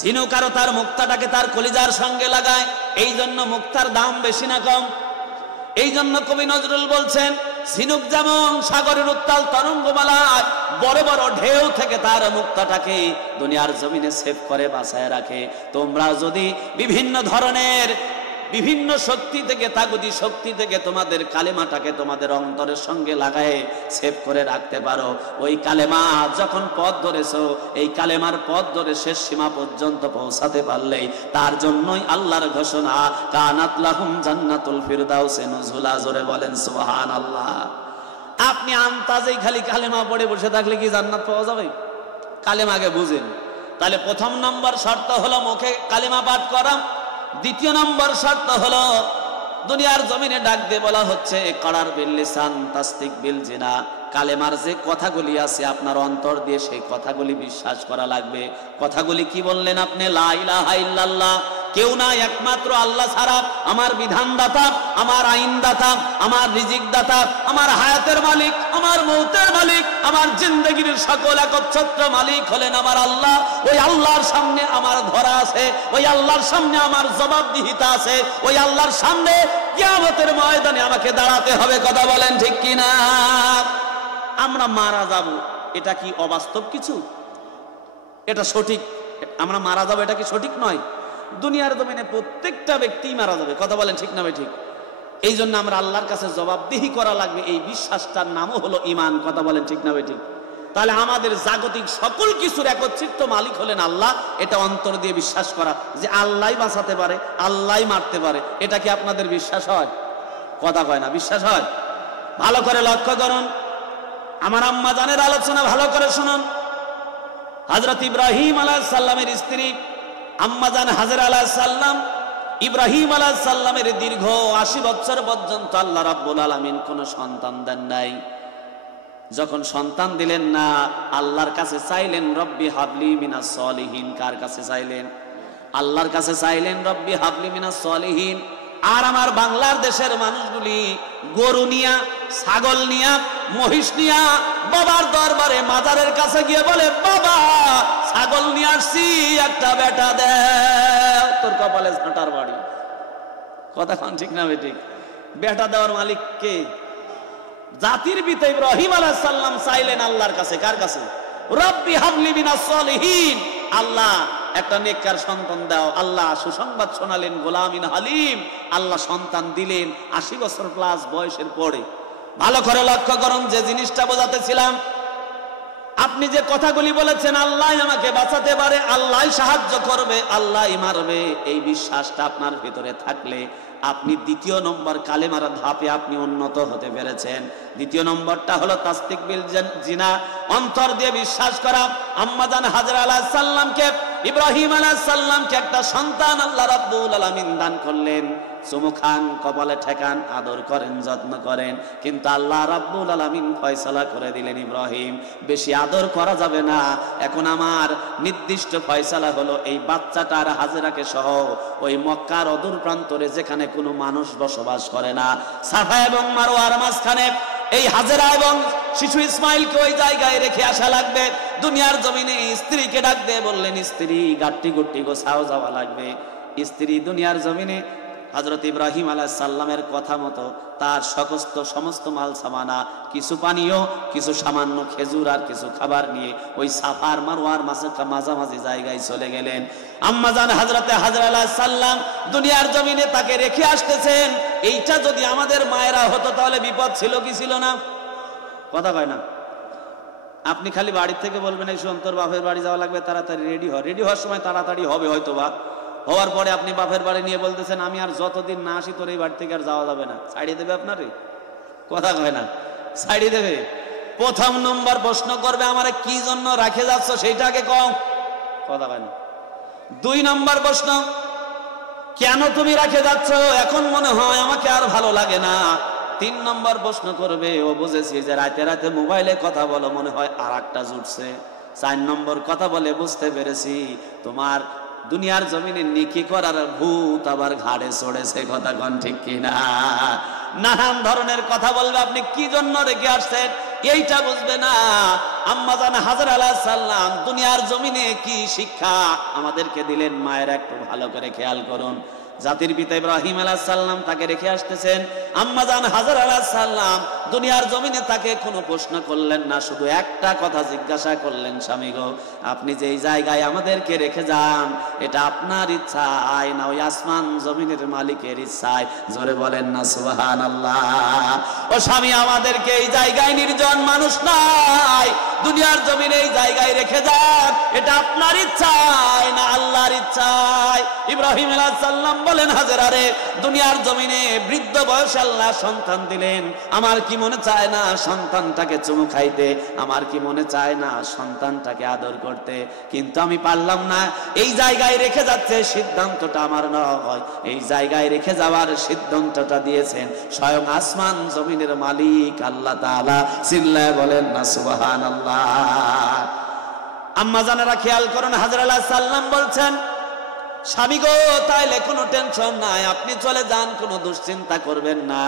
ঝিনুক আরো তার মুক্তাটাকে তার কলিজার সঙ্গে লাগায়। এই জন্য মুক্তার দাম বেশি না কম? এই জন্য কবি নজরুল বলছেন, ঝিনুক যেমন সাগরের উত্তাল তরঙ্গমালায় বড় বড় ঢেউ থেকে তার মুক্তাটাকে দুনিয়ার জমিনে সেভ করে বাঁচায় রাখে, তোমরা যদি বিভিন্ন ধরনের বিভিন্ন শক্তি থেকে, তাগুতি শক্তি থেকে তোমাদের কালেমাটাকে তোমাদের অন্তরের সঙ্গে লাগায় সেভ করে রাখতে পারো, ওই কালেমা যখন পথ ধরেছো, এই কালেমার পথ ধরে শেষ সীমা পর্যন্ত পৌঁছাতে পারলেই তার জন্যই আল্লাহর ঘোষণা, কানাত লাহুম জান্নাতুল ফিরদাউসে নুজুলা। জোরে বলেন সুবহানাল্লাহ। আপনি আন্তাজেই খালি কালেমা পড়ে বসে থাকলে কি জান্নাত পাওয়া যাবে? কালেমাকে বুঝেন। তাহলে প্রথম নম্বর শর্ত হলো মুখে কালেমা পাঠ করা। দ্বিতীয় নম্বর শর্ত হলো দুনিয়ার জমিনে ডাক দিয়ে বলা হচ্ছে করার বিল লিসান তাসদিক বিল জিনা, কালেমার যে কথাগুলি আছে আপনার অন্তর দিয়ে সেই কথাগুলি বিশ্বাস করা লাগবে। কথাগুলি কি বললেন আপনি? লা ইলাহা ইল্লাল্লাহ, কেউ না একমাত্র আল্লাহ ছাড়া, আমার বিধানদাতা, আমার আইনদাতা, আমার রিজিক দাতা, আমার হায়াতের মালিক, আমার মৌতের মালিক, আমার জিন্দেগির সকল একচ্ছত্র মালিক হলেন আমার আল্লাহ। ওই আল্লাহর সামনে আমার ধরা আছে, ওই আল্লাহর সামনে আমার জবাবদিহিতা আছে, ওই আল্লাহর সামনে কিয়ামতের ময়দানে আমাকে দাঁড়াতে হবে, কথা বলেন ঠিক কিনা? আমরা মারা যাব, এটা কি অবাস্তব কিছু? এটা সঠিক, আমরা মারা যাবো এটা কি সঠিক নয়? দুনিয়ার জমিনে প্রত্যেকটা ব্যক্তি মারা যাবে, কথা বলেন ঠিক না ঠিক? এই জন্য আমরা আল্লাহর কাছে জবাবদিহি করা লাগবে। এই বিশ্বাসটার নামও হলো ঈমান, কথা বলেন ঠিক না ঠিক? তাহলে আমাদের জাগতিক সকল কিছুর একত্রিত মালিক হলেন আল্লাহ, এটা অন্তর দিয়ে বিশ্বাস করা যে আল্লাহই বাঁচাতে পারে, আল্লাহই মারতে পারে, এটা কি আপনাদের বিশ্বাস হয়? কথা কয় না, বিশ্বাস হয়? ভালো করে লক্ষ্য করুন, আমার আম্মা জানের আলোচনা ভালো করে শুনুন। হযরত ইব্রাহিম আলাইহিস সালামের স্ত্রী আম্মা জান হাজরা আলাইহিস সালাম, ইব্রাহিম আলাইহিস সালামের দীর্ঘ 80 বছর পর্যন্ত আল্লাহ রাব্বুল আলামিন কোনো সন্তান দেন নাই। যখন সন্তান দিলেন না, আল্লাহর কাছে চাইলেন রব্বি হাবলি মিনাস সলিহিন। কার কাছে চাইলেন? আল্লাহর কাছে চাইলেন রব্বি হাবলি মিনাস সলিহিন। আর আমার বাংলার দেশের মানুষগুলি গরু নিয়া, ছাগল নিয়া, মহিষ নিয়া বাবার দরবারে মাজারের কাছে গিয়ে বলে, বাবা ছাগল নিয়ে আসছি, একটা বেটা দে। তোর কপালে ঝাঁটার বাড়ি, কথা কোন ঠিক না ঠিক? বেটা দেওয়ার মালিক কে? জাতির পিতা ইব্রাহিম আলাইহিস সালাম চাইলেন আল্লাহর কাছে। কার কাছে? রব্বি হাবলি মিনাস সলিহিন, আল্লাহ একটা নেককার সন্তান দাও। আল্লাহ সুসংবাদ শোনালেন, গোলামিন হালিম। আল্লাহ সন্তান দিলেন 80 বছর প্লাস বয়সের পরে। ভালো করে লক্ষ্য করুন, যে জিনিসটা বোঝাতেছিলাম, আপনি যে কথাগুলি বলেছেন আল্লাহ আমাকে বাঁচাতে পারে, আল্লাহ সাহায্য করবে, আল্লাহ মারবে, এই বিশ্বাসটা আপনার ভিতরে থাকলে আপনি দ্বিতীয় নম্বর কালেমার ধাপে আপনি উন্নত হতে পেরেছেন। দ্বিতীয় নম্বরটা হলো তাসদিক বিল জিনা, অন্তর দিয়ে বিশ্বাস করা। আম্মা জান হাজরা আলাইহিস সালামকে, ইব্রাহিম আলাইহিস সালামকে একটা সন্তান আল্লাহ রাব্বুল আলামিন দান করলেন। চুমু খান, কপালে ঠেকান, আদর করেন, যত্ন করেন, কিন্তু আল্লাহ রাব্বুল আলামিন ফয়সালা করে দিলেন, ইব্রাহিম বেশি আদর করা যাবে না। এখন আমার নির্দিষ্ট ফয়সালা হলো এই বাচ্চাটার হাজরাকে সহ ওই মক্কার অদূর প্রান্তরে যেখানে কোনো মানুষ বসবাস করে না, সাফা এবং মারওয়ার মাঝখানে এই হাজেরা এবং শিশু ইসমাইলকে ওই জায়গায় রেখে আসা লাগবে। দুনিয়ার জমিনে স্ত্রীকে ডাক দিয়ে বললেন, স্ত্রী গাট্টি গুট্টি গোছাও যাওয়া লাগবে। স্ত্রী দুনিয়ার জমিনে হযরত ইব্রাহিম আলাইহিস সালামের কথা মতো তার সমস্ত মাল সামানা, কিছু পানীয়, কিছু সামান্য খেজুর আর কিছু খাবার নিয়ে ওই সাফার মারওয়ার মাঝামাঝি জায়গায় চলে গেলেন। আম্মা জান হযরতে হাজরা আলাইহিস সালাম দুনিয়ার জমিনে তাকে রেখে আসতেছেন। এইটা যদি আমাদের মায়েরা হতো তাহলে বিপদ ছিল কি ছিল না? কথা কয় না। আপনি খালি বাড়ি থেকে বলবেন এই সন্তর বাপের বাড়ি যাওয়া লাগবে, তাড়াতাড়ি রেডি হওয়ার সময় তাড়াতাড়ি হবে হয়তোবা, হওয়ার পরে আপনি বাপের বাড়ি নিয়ে বলতেছেন আমি আর যতদিন না আসি তোর এই বাড়ি থেকে আর যাওয়া যাবে না, ছাড়িয়ে দেবে আপনারে? কথা কয় না, ছাড়িয়ে দেবে। প্রথম নম্বর প্রশ্ন করবে, আমারে কি জন্য রাখে যাচ্ছ সেইটাকে কও, কথা কয় না। 2 নম্বর প্রশ্ন, কেন তুমি রাখে যাচ্ছ, এখন মনে হয় আমাকে আর ভালো লাগে না। 3 নম্বর প্রশ্ন করবে, ও বুঝেছি যে রাতে রাতে মোবাইলে কথা বলো, মনে হয় আর একটা জুটছে। 4 নম্বর কথা বলে বুঝতে পেরেছি তোমার দুনিয়ার জমিনে নেকি করার ভূত আবার ঘাড়ে চড়েছে, কথা কোন ঠিক কিনা? নানান ধরনের কথা বলবে, আপনি কি জন্য রেখে আসছেন এইটা বুঝবে না। আম্মা জান হাজরা আলাইহিস সালাম দুনিয়ার জমিনে কি শিক্ষা আমাদেরকে দিলেন, মায়ের একটু ভালো করে খেয়াল করুন। জাতির পিতা ইব্রাহিম আলাইহিস সালাম তাকে রেখে আসতেছেন, আম্মা জান হাজরা আলাইহিস সালাম দুনিয়ার জমিনে তাকে কোনো প্রশ্ন করলেন না, শুধু একটা কথা জিজ্ঞাসা করলেন, স্বামী গো আপনি যে এই জায়গায় আমাদেরকে রেখে যান এটা আপনার ইচ্ছায় না ওই আসমান জমিনের মালিকের ইচ্ছায়? জোরে বলেন না সুবহানাল্লাহ। ও স্বামী, আমাদেরকে এই জায়গায় নির্জন মানুষ নাই দুনিয়ার জমিনে এই জায়গায় রেখে যান, এটা আপনার ইচ্ছায় না আল্লাহর ইচ্ছায়? ইব্রাহিম আলাইহিস সালাম বলেন, হাজেরা রে, দুনিয়ার জমিনে বৃদ্ধ বয়সে আল্লাহ সন্তান দিলেন, আমার কি মনে চায় না সন্তানটাকে চুমু খাইতে, আমার কি মনে চায় না সন্তানটাকে আদর করতে, কিন্তু আমি পারলাম না। এই জায়গায় রেখে যাচ্ছে সিদ্ধান্তটা আমার নয়, এই জায়গায় রেখে যাওয়ার সিদ্ধান্তটা দিয়েছেন স্বয়ং আসমান জমিনের মালিক আল্লাহ তাআলা। চিল্লায় বলেন না সুবহানাল্লাহ। আম্মা জানেরা খেয়াল করুন, হাজরা আলাইহিস সালাম বলছেন, স্বামী গো তাইলে কোনো টেনশন নাই, আপনি চলে যান, কোনো দুশ্চিন্তা করবেন না,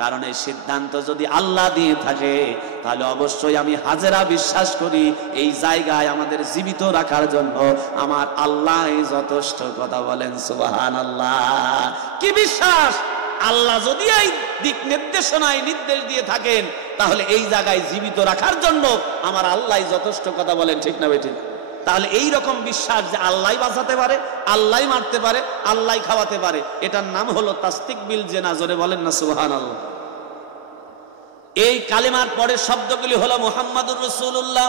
কারণ এই সিদ্ধান্ত যদি আল্লাহ দিয়ে থাকে তাহলে অবশ্যই আমি হাজেরা বিশ্বাস করি এই জায়গায় আমাদের জীবিত রাখার জন্য আমার আল্লাহ যথেষ্ট। কথা বলেন সুবহানাল্লাহ। কি বিশ্বাস? আল্লাহ যদি এই দিক নির্দেশনায় নির্দেশ দিয়ে থাকেন তাহলে এই জায়গায় জীবিত রাখার জন্য আমার আল্লাহ যথেষ্ট, কথা বলেন ঠিক না বেঠিক? তাহলে এই রকম বিশ্বাস যে আল্লাহ বাঁচাতে পারে, আল্লাহ মারতে পারে, আল্লাহ খাওয়াতে পারে, এটার নাম হলো তাসদিক বিল জিনা। জোরে বলেন না সুবহানাল্লাহ। এই কালেমার পরের শব্দগুলি হলো মুহাম্মাদুর রাসূলুল্লাহ।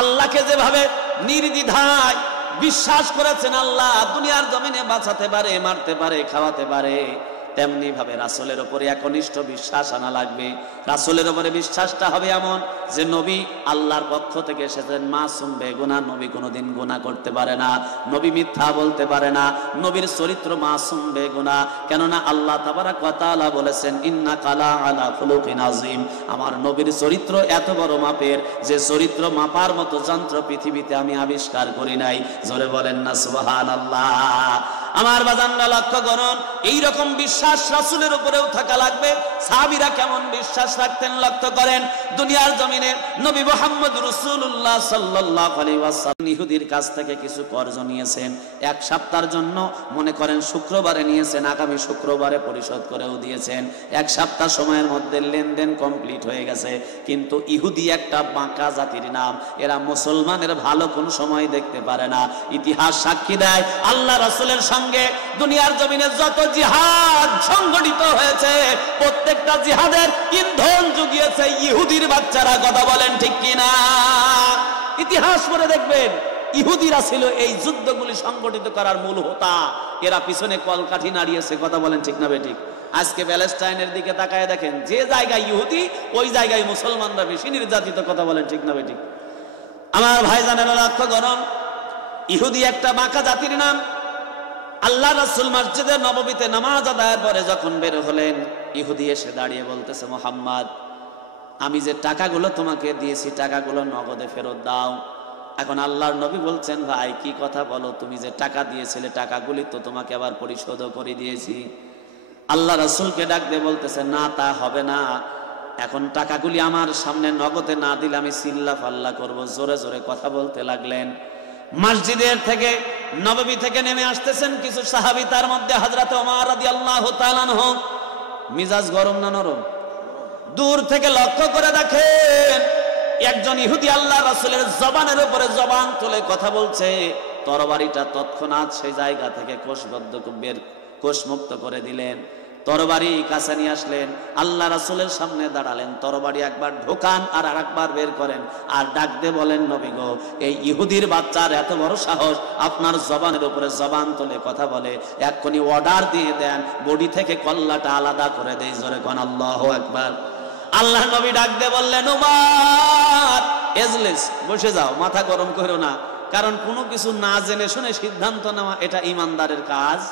আল্লাহকে যেভাবে নির্দ্বিধায় বিশ্বাস করেছেন আল্লাহ দুনিয়ার জমিনে বাঁচাতে পারে, মারতে পারে, খাওয়াতে পারে, তেমনি ভাবে রাসূলের উপরে একনিষ্ঠ বিশ্বাস আনা লাগবে। রাসূলের উপরে বিশ্বাসটা হবে এমন যে নবী আল্লাহর পক্ষ থেকে এসেছেন, মাসুম বেগুনাহ, নবী কোনোদিন গুনাহ করতে পারে না, নবী মিথ্যা বলতে পারে না, নবীর চরিত্র মাসুম বেগুনাহ। কেননা আল্লাহ তাবারাক ওয়া তাআলা বলেছেন ইন্নাকা লা আলা খুলুকিন আযীম, আমার নবীর চরিত্র এত বড় মাপের যে চরিত্র মাপার মতো যন্ত্র পৃথিবীতে আমি আবিষ্কার করি নাই। জোরে বলেন না সুবহানাল্লাহ। আমার বাজানরা লক্ষ্য করুন, এইরকম বিশ্বাস রাসূলের উপরেও থাকা লাগবে। সাহাবীরা কেমন বিশ্বাস রাখতেন লক্ষ্য করেন। দুনিয়ার জমিনে নবী মুহাম্মদ রাসূলুল্লাহ সাল্লাল্লাহু আলাইহি ওয়াসাল্লাম ইহুদির কাছ থেকে কিছু কর্জ নিয়েছেন, এক সপ্তাহের জন্য, মনে করেন শুক্রবারে নিয়েছেন, আগামী শুক্রবারে পরিশোধ করেও দিয়েছেন। এক সপ্তাহ সময়ের মধ্যে লেনদেন কমপ্লিট হয়ে গেছে। কিন্তু ইহুদি একটা বাঁকা জাতির নাম, এরা মুসলমানের ভালো কোন সময় দেখতে পারে না। ইতিহাস সাক্ষী দেয় আল্লাহ রাসূলের সঙ্গে দুনিয়ার জমিনে যত জিহাদ সংগঠিত হয়েছে প্রত্যেকটা জিহাদের ইন্ধন জুগিয়েছে ইহুদির বাচ্চারা। কথা বলেন ঠিক কিনা? ইতিহাস পড়ে দেখবেন ইহুদিরা ছিল এই যুদ্ধগুলি সংগঠিত করার মূল হোতা। এরা পিছনে কলকাঠি নাড়িয়েছে। কথা বলেন ঠিক না বেঠিক? আজকে প্যালেস্টাইনের দিকে তাকায় দেখেন, যে জায়গায় ইহুদি ওই জায়গায় মুসলমানরা বেশি নির্যাতিত। কথা বলেন ঠিক না বেঠিক? আমার ভাইজানেরা লক্ষ্য করুন, ইহুদি একটা বাঁকা জাতির নাম। আল্লাহ রাসূল মসজিদে নববীতে নামাজ আদায়ের পরে যখন বের হলেন, ইহুদি এসে দাঁড়িয়ে বলতেছে, মুহাম্মদ, আমি যে টাকাগুলো তোমাকে দিয়েছি টাকাগুলো নগদে ফেরত দাও। এখন আল্লাহর নবী বলছেন, ভাই কি কথা বলো, তুমি যে টাকা দিয়েছিলে টাকাগুলি তো তোমাকে আবার পরিশোধ করে দিয়েছি। আল্লাহ রাসূলকে ডাক দিয়ে বলতেছে, না তা হবে না, এখন টাকাগুলি আমার সামনে নগদে না দিলে আমি চিল্লা ফাল্লা করবো। জোরে জোরে কথা বলতে লাগলেন। মসজিদের থেকে নববী থেকে নেমে আসতেছেন কিছু সাহাবী, তার মধ্যে হযরত ওমর রাদিয়াল্লাহু তাআলা আনহু। মিজাজ গরম না নরম? দূর থেকে লক্ষ্য করে দেখেন একজন ইহুদি আল্লাহ রাসূলের জবানের উপরে জবান তুলে কথা বলছে। তরবারিটা তৎক্ষণাৎ সেই জায়গা থেকে কোষমুক্ত করে দিলেন। তরবারি কাছে নিয়ে আসলেন, আল্লাহ রাসূলের সামনে দাঁড়ালেন, তরবারি একবার ঢোকান আর আরেকবার বের করেন, আর ডাক দিয়ে বলেন, নবী গো, এই ইহুদির বাচ্চার এত বড় সাহস, আপনার জবানের উপরে জবান তুলে কথা বলে, এক্ষুনি অর্ডার দিয়ে দেন বডি থেকে কল্লাটা আলাদা করে দেই। জোরে কোন আল্লাহু আকবার। আল্লাহ নবী ডাক দিয়ে বললেন, উমর এজলিস, বসে যাও, মাথা গরম করো না। কারণ কোনো কিছু না জেনে শুনে সিদ্ধান্ত নেওয়া এটা ইমানদারের কাজ।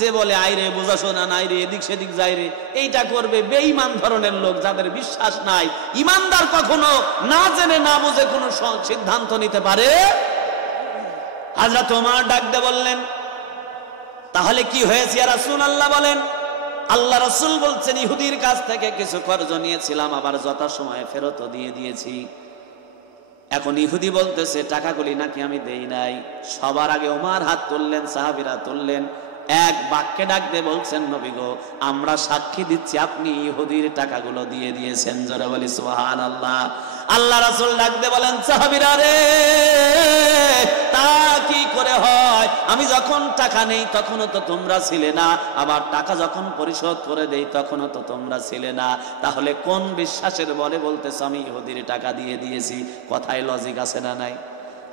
যে বলে আইরে বোঝাশোনা নাই রে, এদিক সেদিক যাই রে, এইটা করবে বেঈমান ধরনের লোক, যাদের বিশ্বাস নাই। ইমানদার কখনো না জেনে না বুঝে কোনো সিদ্ধান্ত নিতে পারে। হযরত ওমর ডাক দিয়ে বললেন, তাহলে কি হয়েছে ইয়া রাসূলুল্লাহ বলেন। আল্লাহ রাসূল বলছেন, ইহুদির কাছ থেকে কিছু কর্জ নিয়েছিলাম, আবার যথাসময়ে ফেরতও দিয়ে দিয়েছি। এখন ইহুদি বলতেছে টাকাগুলি নাকি আমি দেই নাই। সবার আগে ওমর হাত তুললেন, সাহাবীরা তুললেন, এক বাক্যে ডাক দিয়ে বলছেন, নবী গো, আমরা সাক্ষী দিচ্ছি আপনি ইহুদির টাকাগুলো দিয়ে দিয়েছেন। জোরে বলি সুবহানাল্লাহ। আল্লাহ রাসূল ডাক দিয়ে বলেন, সাহাবীরা রে, তা কি করে হয়? আমি যখন টাকা নেই তখনও তো তোমরা ছিলে না, আবার টাকা যখন পরিশোধ করে দেই তখনও তো তোমরা ছিলে না। তাহলে কোন বিশ্বাসের বলে বলতেছ আমি ইহুদির টাকা দিয়ে দিয়েছি? কথায় লজিক আছে না নাই?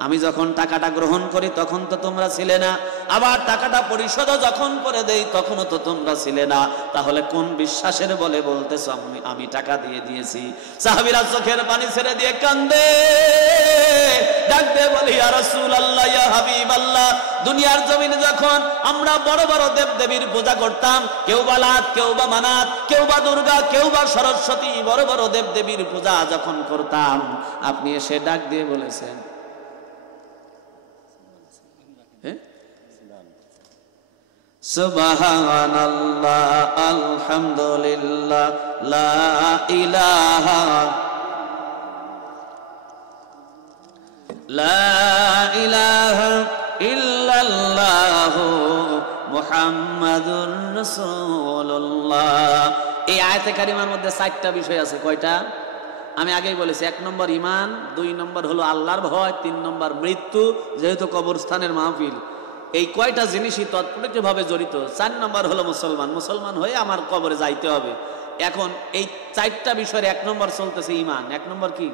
আমি যখন টাকাটা গ্রহণ করি তখন তো তোমরা ছিলে না, আবার টাকাটা পরিশোধ যখন করে দেই তখনও তো তোমরা ছিলে না। তাহলে কোন বিশ্বাসের বলে বলতেছ আমি টাকা দিয়ে দিয়েছি? সাহাবীরা চোখের পানি ছেড়ে দিয়ে কান্দে, ডাক দিয়ে বলি, ইয়া রাসূলুল্লাহ, ইয়া হাবিবাল্লাহ, দুনিয়ার জমিনে যখন আমরা বড় বড় দেবদেবীর পূজা করতাম, কেউ বা লাত, কেউ বা মানাত, কেউ বা দুর্গা, কেউ বা সরস্বতী, বড় বড় দেবদেবীর পূজা যখন করতাম, আপনি এসে ডাক দিয়ে বলেছেন, সুবহানাল্লাহ, আলহামদুলিল্লাহ, লা ইলাহা ইল্লাল্লাহু মুহাম্মাদুর রাসূলুল্লাহ। এই আয়াতে কারিমার মধ্যে 4টা বিষয় আছে। কয়টা? আমি আগেই বলেছি, 1 নম্বর ঈমান, 2 নম্বর হলো আল্লাহর ভয়, 3 নম্বর মৃত্যু, যেহেতু কবরস্থানের মাহফিল। এই কয়টা জিনিসই তৎপরভাবে জড়িত। 4 নম্বর হলো মুসলমান, মুসলমান হয়ে আমার কবরে যাইতে হবে। এখন এই 4টা বিষয়ের 1 নম্বর চলতেছে ঈমান। 1 নম্বর কি?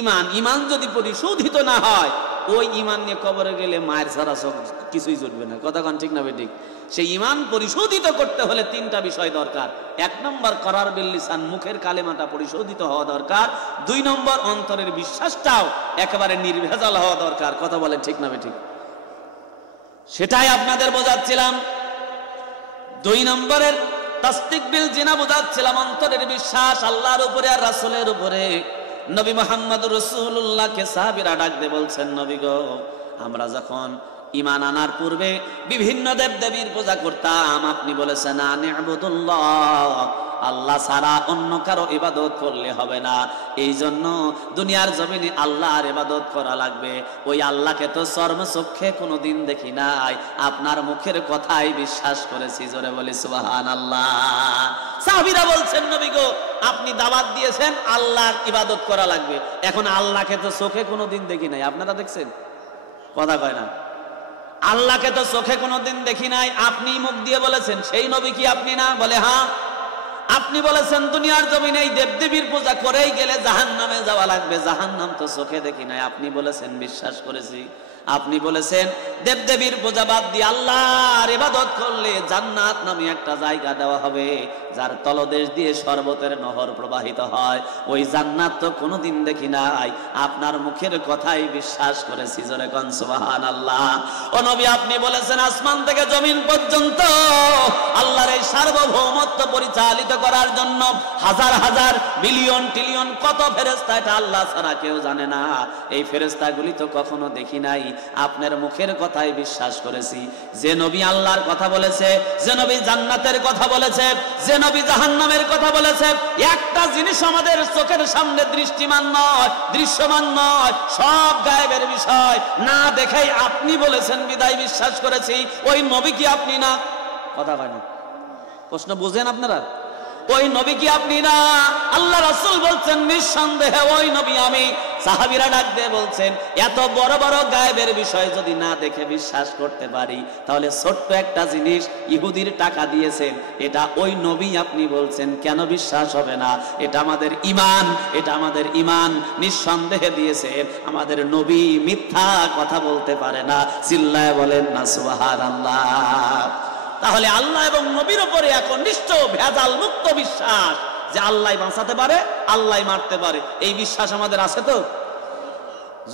ঈমান। ঈমান যদি পরিশোধিত না হয়, ওই ঈমান নিয়ে কবরে গেলে মায়ের ছাড়া কিছুই জুটবে না। কথা কোন ঠিক না বেঠিক? সেই ঈমান পরিশোধিত করতে হলে 3টা বিষয় দরকার। 1 নম্বর করার বিল লিসান, মুখের কালেমাটা পরিশোধিত হওয়া দরকার। 2 নম্বর অন্তরের বিশ্বাসটাও একেবারে নির্ভেজাল হওয়া দরকার। কথা বলেন ঠিক না বেঠিক? সেটাই আপনাদের বোঝাচ্ছিলাম। 2 নম্বরের তাসদিক বিল জিনা বোঝাচ্ছিলাম, অন্তরের বিশ্বাস আল্লাহর উপরে আর রাসূলের উপরে। নবী মুহাম্মদুর রাসূলুল্লাহকে সাহাবীরা ডাক দিয়ে বলছেন, নবী গো, আমরা যখন ঈমান আনার পূর্বে বিভিন্ন দেবদেবীর পূজা করতাম, আপনি বলেছেন আনি'বুদুল্লাহ, আল্লাহ ছাড়া অন্য কারো ইবাদত করলে হবে না। এই জন্য দুনিয়ার জমিনে আল্লাহর ইবাদত করা লাগবে। ওই আল্লাহকে তো চর্মচক্ষে কোনোদিন দেখি নাই, আপনার মুখের কথাই বিশ্বাস করেছি। জোরে বলি সুবহানাল্লাহ। সাহাবীরা বলছেন, নবী গো, আপনি দাওয়াত দিয়েছেন আল্লাহর ইবাদত করা লাগবে, এখন আল্লাহকে তো চোখে কোনোদিন দেখি নাই, আপনারা দেখছেন? কথা কয় না। আল্লাহকে তো চোখে কোনোদিন দেখি নাই, আপনি মুখ দিয়ে বলেছেন, সেই নবী কি আপনি না? বলে হ্যাঁ। আপনি বলেছেন দুনিয়ার জমিনে এই দেবদেবীর পূজা করেই গেলে জাহান্নামে যাওয়া লাগবে, জাহান্নাম তো চোখে দেখি নাই, আপনি বলেছেন, বিশ্বাস করেছি। আপনি বলেছেন দেবদেবীর পূজা বাদ দিয়ে আল্লাহর ইবাদত করলে জান্নাত নামে একটা জায়গা দেওয়া হবে, যার তলদেশ দিয়ে শরবতের নহর প্রবাহিত হয়। ওই জান্নাত তো কোনোদিন দেখি নাই, আপনার মুখের কথাই বিশ্বাস করেছি। জোরে কোন সুবহানাল্লাহ। ও নবী, আপনি বলেছেন আসমান থেকে জমিন পর্যন্ত আল্লাহর এই সার্বভৌমত্ব পরিচালিত করার জন্য হাজার হাজার বিলিয়ন ট্রিলিয়ন কত ফেরেশতা, এটা আল্লাহ ছাড়া কেউ জানে না। এই ফেরেশতাগুলি তো কখনো দেখি নাই, আপনার মুখের কথাই বিশ্বাস করেছি। যে নবী আল্লাহর কথা বলেছে, যে নবী জান্নাতের কথা বলেছে, যে নবী জাহান্নামের কথা বলেছে, একটা জিনিস আমাদের চোখের সামনে দৃষ্টিমান নয়, দৃশ্যমান নয়, সব গায়েবের বিষয়। না দেখেই আপনি বলেছেন বিদায় বিশ্বাস করেছি। ওই নবী কি আপনি না? কথা হয় না। প্রশ্ন বুঝেন আপনারা? ওই নবী কি আপনি না? আল্লাহ রাসূল বলছেন নিঃসন্দেহে ওই নবী আমি। সাহাবীরা ডাক দিয়ে বলছেন, এত বড় বড় গায়েবের বিষয় যদি না দেখে বিশ্বাস করতে পারি, তাহলে ছোট্ট একটা জিনিস ইহুদির টাকা দিয়েছেন, এটা ওই নবী আপনি বলছেন, কেন বিশ্বাস হবে না? এটা আমাদের ঈমান, এটা আমাদের ঈমান। নিঃসন্দেহে দিয়েছেন, আমাদের নবী মিথ্যা কথা বলতে পারে না। চিল্লায় বলেন না সুবহানাল্লাহ। তাহলে আল্লাহ এবং নবীর উপরে এখন নিশ্চয় ভেজাল মুক্ত বিশ্বাস, যে আল্লাহ বাঁচাতে পারে, আল্লাহ মারতে পারে, এই বিশ্বাস আমাদের আছে তো?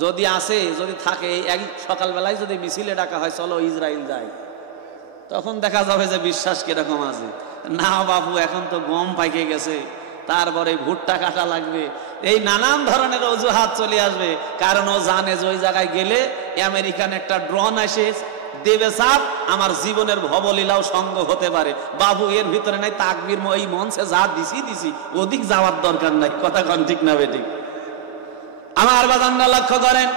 যদি আসে, যদি থাকে, এক সকালবেলায় যদি মিছিলে ডাকা হয় চলো ইসরায়েল যাই, তখন দেখা যাবে যে বিশ্বাস কিরকম আছে। না বাবু, এখন তো গম পাইকে গেছে, তারপরে ভুট্টা কাটা লাগবে, এই নানান ধরনের অজুহাত চলে আসবে। কারণ ও জানে যে ওই জায়গায় গেলে আমেরিকান একটা ড্রোন আসে দেবে চাপ, আমার জীবনের ভবলীলাও সঙ্গ হতে পারে। বাবু এর ভিতরে নাই তাকবীর, এই মঞ্চে যা দিছি ওদিক যাওয়ার দরকার নাই। কথা কোন ঠিক না বেঠিক? আমার বাজানরা লক্ষ্য করেন,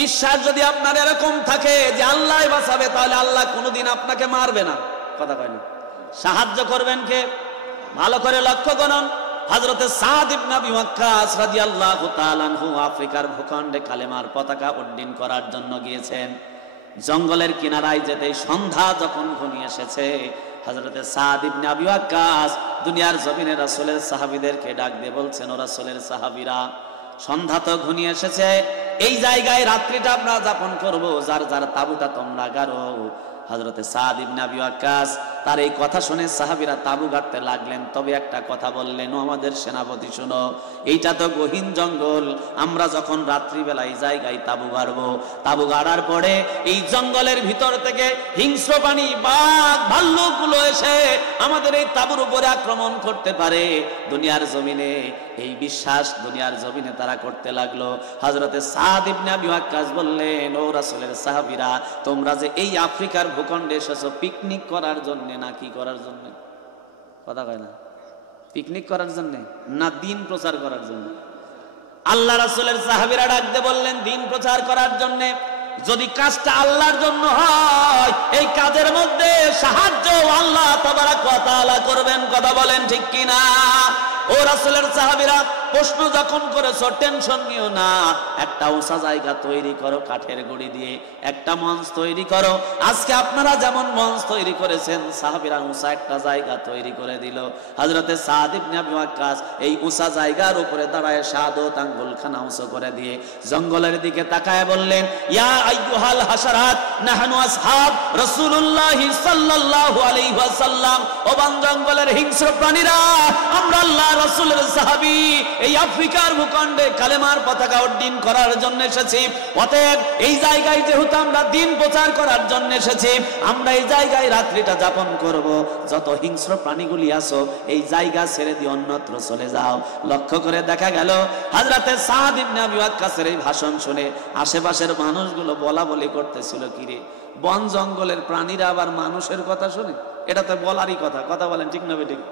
বিশ্বাস যদি আপনার এরকম থাকে যে আল্লাহ বাঁচাবে, তাহলে আল্লাহ কোনোদিন আপনাকে মারবে না। কথা কয় না। সাহায্য করবেন কে? ভালো করে লক্ষ্য করুন। হযরতে সাদ ইবনে আবি ওয়াক্কাস রাদিয়াল্লাহু তাআলা আনহু আফ্রিকার ভূখণ্ডে কালেমার পতাকা উড্ডীন করার জন্য গিয়েছেন। জঙ্গলের কিনারায় যেতেই সন্ধ্যা যখন ঘনিয়ে এসেছে, হযরতে সাদ ইবনে আবি ওয়াক্কাস দুনিয়ার জমিনে রাসূলের সাহাবীদেরকে ডাক দিয়ে বলছেন, ও রাসূলের সাহাবীরা, সন্ধ্যা তো ঘনিয়ে এসেছে, এই জায়গায় রাত্রিটা আমরা যাপন করব, যার যার তাঁবুটা তোমরা গাড়ো। হযরতে সাদ ইবনে আবি ওয়াক্কাস তার এই কথা শুনে সাহাবীরা তাঁবু গাড়তে লাগলেন। তবে একটা কথা বললেন, ও আমাদের সেনাপতি শোনো, এইটা তো গহীন জঙ্গল, আমরা যখন রাত্রিবেলা এই জায়গায় তাঁবু গাড়বো, তাঁবু গাড়ার পরে এই জঙ্গলের ভিতর থেকে হিংস্র প্রাণী, বাঘ, ভাল্লুকগুলো এসে আমাদের এই তাঁবুর উপরে আক্রমণ করতে পারে। দুনিয়ার জমিনে এই বিশ্বাস দুনিয়ার জমিনে তারা করতে লাগলো। হযরতে সাদ ইবনে আবি ওয়াক্কাস বললেন, ও রাসূলের সাহাবীরা, তোমরা যে এই আফ্রিকার ভূখণ্ডে এসেছো পিকনিক করার জন্য না কি করার জন্য? কথা কয় না। পিকনিক করার জন্য না দিন প্রচার করার জন্য? আল্লাহ রাসূলের সাহাবীরা ডাকতে বললেন, দিন প্রচার করার জন্য। যদি কাজটা আল্লাহর জন্য হয়, এই কাজের মধ্যে সাহায্য আল্লাহ তাবারক ওয়া তাআলা করবেন। কথা বলেন ঠিক কিনা? ও রাসূলের সাহাবীরা, প্রশ্ন যখন করেছো টেনশন নিও না, একটা উঁচা জায়গা তৈরি করো কাঠের গুঁড়ি দিয়ে, একটা মঞ্চ তৈরি করো। আজকে আপনারা যেমন মঞ্চ তৈরি করেছেন, সাহাবীরা উঁচা একটা জায়গা তৈরি করে দিল। হযরতে সাদ ইবনে আবি ওয়াক্কাস এই উঁচা জায়গার উপরে দাঁড়ায় শাহাদাত আঙ্গুলখানা উঁচু করে দিয়ে জঙ্গলের দিকে তাকায় বললেন, ইয়া আইয়ুহাল হাশারাত নাহনু আসহাব রাসূলুল্লাহ সাল্লাল্লাহু আলাইহি ওয়াসাল্লাম। ও বন জঙ্গলের হিংস্র প্রাণীরা, আমরা আল্লাহ রাসূলের সাহাবী, এই আফ্রিকার ভূখণ্ডে কালেমার পতাকা উড্ডীন করার জন্য এসেছি। অতএব এই জায়গায় যেহেতু আমরা দিন প্রচার করার জন্য এসেছি, আমরা এই জায়গায় রাত্রিটা যাপন করব। যত হিংস্র প্রাণীগুলি আছো এই জায়গা ছেড়ে দিয়ে অন্যত্র চলে যাও। লক্ষ্য করে দেখা গেল হযরতে সাদ ইবনে আবি ওয়াক্কাসের এই ভাষণ শুনে আশেপাশের মানুষগুলো বলা বলি করতেছিল, কিরে বন জঙ্গলের প্রাণীরা আবার মানুষের কথা শুনে? এটা তো বলারই কথা। কথা বলেন ঠিক না বেঠিক?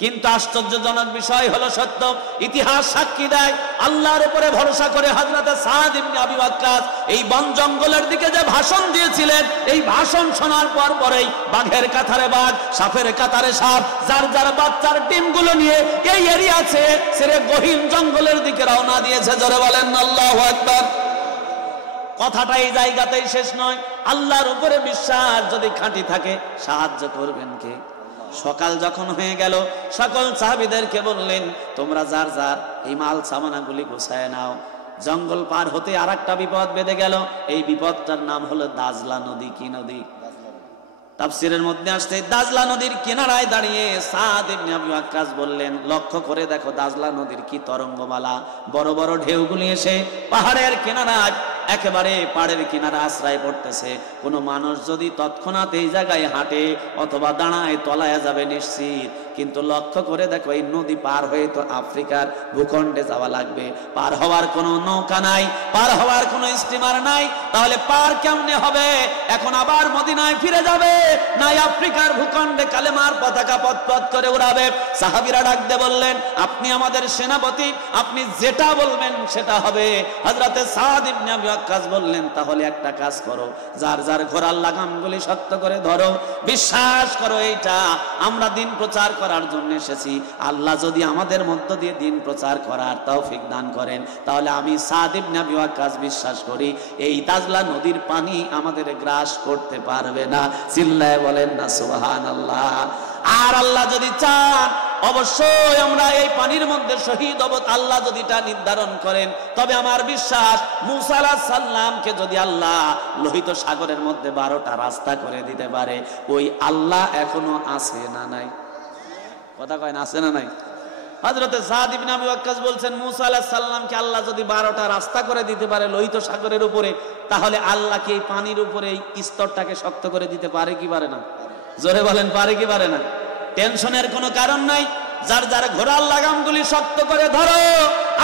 কিন্তু আশ্চর্যজনক বিষয় হলো সত্য, ইতিহাস সাক্ষী দেয়, আল্লাহর উপরে ভরসা করে হযরতে সাদ ইবনে আবি ওয়াক্কাস এই বন জঙ্গলের দিকে যে ভাষণ দিয়েছিলেন, এই ভাষণ শোনার পরেই বাঘের কাতারে বাঘ, সাপের কাতারে সাপ, যার যার বাচ্চার টিমগুলো নিয়ে এই এরিয়া ছেড়ে গহীন জঙ্গলের দিকে রওনা দিয়েছে। জোরে বলেন আল্লাহু আকবার। কথাটা এই জায়গাতেই শেষ নয়। আল্লাহর উপরে বিশ্বাস যদি খাঁটি থাকে, সাহায্য করবেন কে? সকাল যখন হয়ে গেল, সকল সাহাবীদেরকে বললেন, তোমরা যার যার এই মাল সামানাগুলি গোছায় নাও। জঙ্গল পার হতে আরেকটা বিপদ বেঁধে গেল। এই বিপদটার নাম হলো দাজলা নদী। কি নদী? তাফসীরের মধ্যে আসছে দাজলা নদীর কিনারায় দাঁড়িয়ে সাদ ইবনে আবি ওয়াক্কাস বললেন, লক্ষ্য করে দেখো দাজলা নদীর কি তরঙ্গমালা, বড় বড় ঢেউগুলি এসে পাহাড়ের কিনারায়, একেবারে পাহাড়ের কিনারা আশ্রয় করতেছে। কোনো মানুষ যদি তৎক্ষণাৎ এই জায়গায় হাঁটে অথবা দাঁড়ায় তলায় যাবে নিশ্চিত। কিন্তু লক্ষ্য করে দেখো এই নদী পার হয়ে তো আফ্রিকার ভূখণ্ডে যাওয়া লাগবে। পার হওয়ার কোনো নৌকা নাই, পার হওয়ার কোনো স্টিমার নাই, তাহলে পার কেমনে হবে? এখন আবার মদিনায় ফিরে যাবে, নাই আফ্রিকার ভূখণ্ডে কালেমার পতাকা পথ করে উড়াবে। সাহাবীরা ডাকতে বললেন, আপনি আমাদের সেনাপতি, আপনি যেটা বলবেন সেটা হবে। হযরতে সাদ ইবনে আবি ওয়াক্কাস বললেন, তাহলে একটা কাজ করো, যার যার ঘোড়ার লাগামগুলি শক্ত করে ধরো, বিশ্বাস করো এইটা আমরা দিন প্রচার করার জন্য এসেছি। আল্লাহ যদি আমাদের মধ্য দিয়ে দিন প্রচার করার তৌফিক দান করেন, তাহলে আমি সাদ ইবনে আবি ওয়াক্কাস বিশ্বাস করি এই দাজলা নদীর পানি আমাদের গ্রাস করতে পারবে না। চিল্লায় বলেন না সুবহানাল্লাহ। আর আল্লাহ যদি চান অবশ্যই আমরা এই পানির মধ্যে শহীদ হব। আল্লাহ যদি এটা নির্ধারণ করেন, তবে আমার বিশ্বাস মুসা আলাইহিস সালামকে যদি আল্লাহ লোহিত সাগরের মধ্যে 12টা রাস্তা করে দিতে পারে, ওই আল্লাহ এখনো আছে না নাই? কথা কয় না, আছে না নাই? হযরতে সাদ ইবনে আবি ওয়াক্কাস বলছেন, মুসা আলাইহিস সালামকে আল্লাহ যদি 12টা রাস্তা করে দিতে পারে লোহিত সাগরের উপরে, তাহলে আল্লাহ কি এই পানির উপরে এই স্তরটাকে শক্ত করে দিতে পারে কি পারে না? জোরে বলেন, পারে কি পারে না? টেনশনের কোনো কারণ নাই। যার যার ঘোড়ার লাগামগুলি শক্ত করে ধরো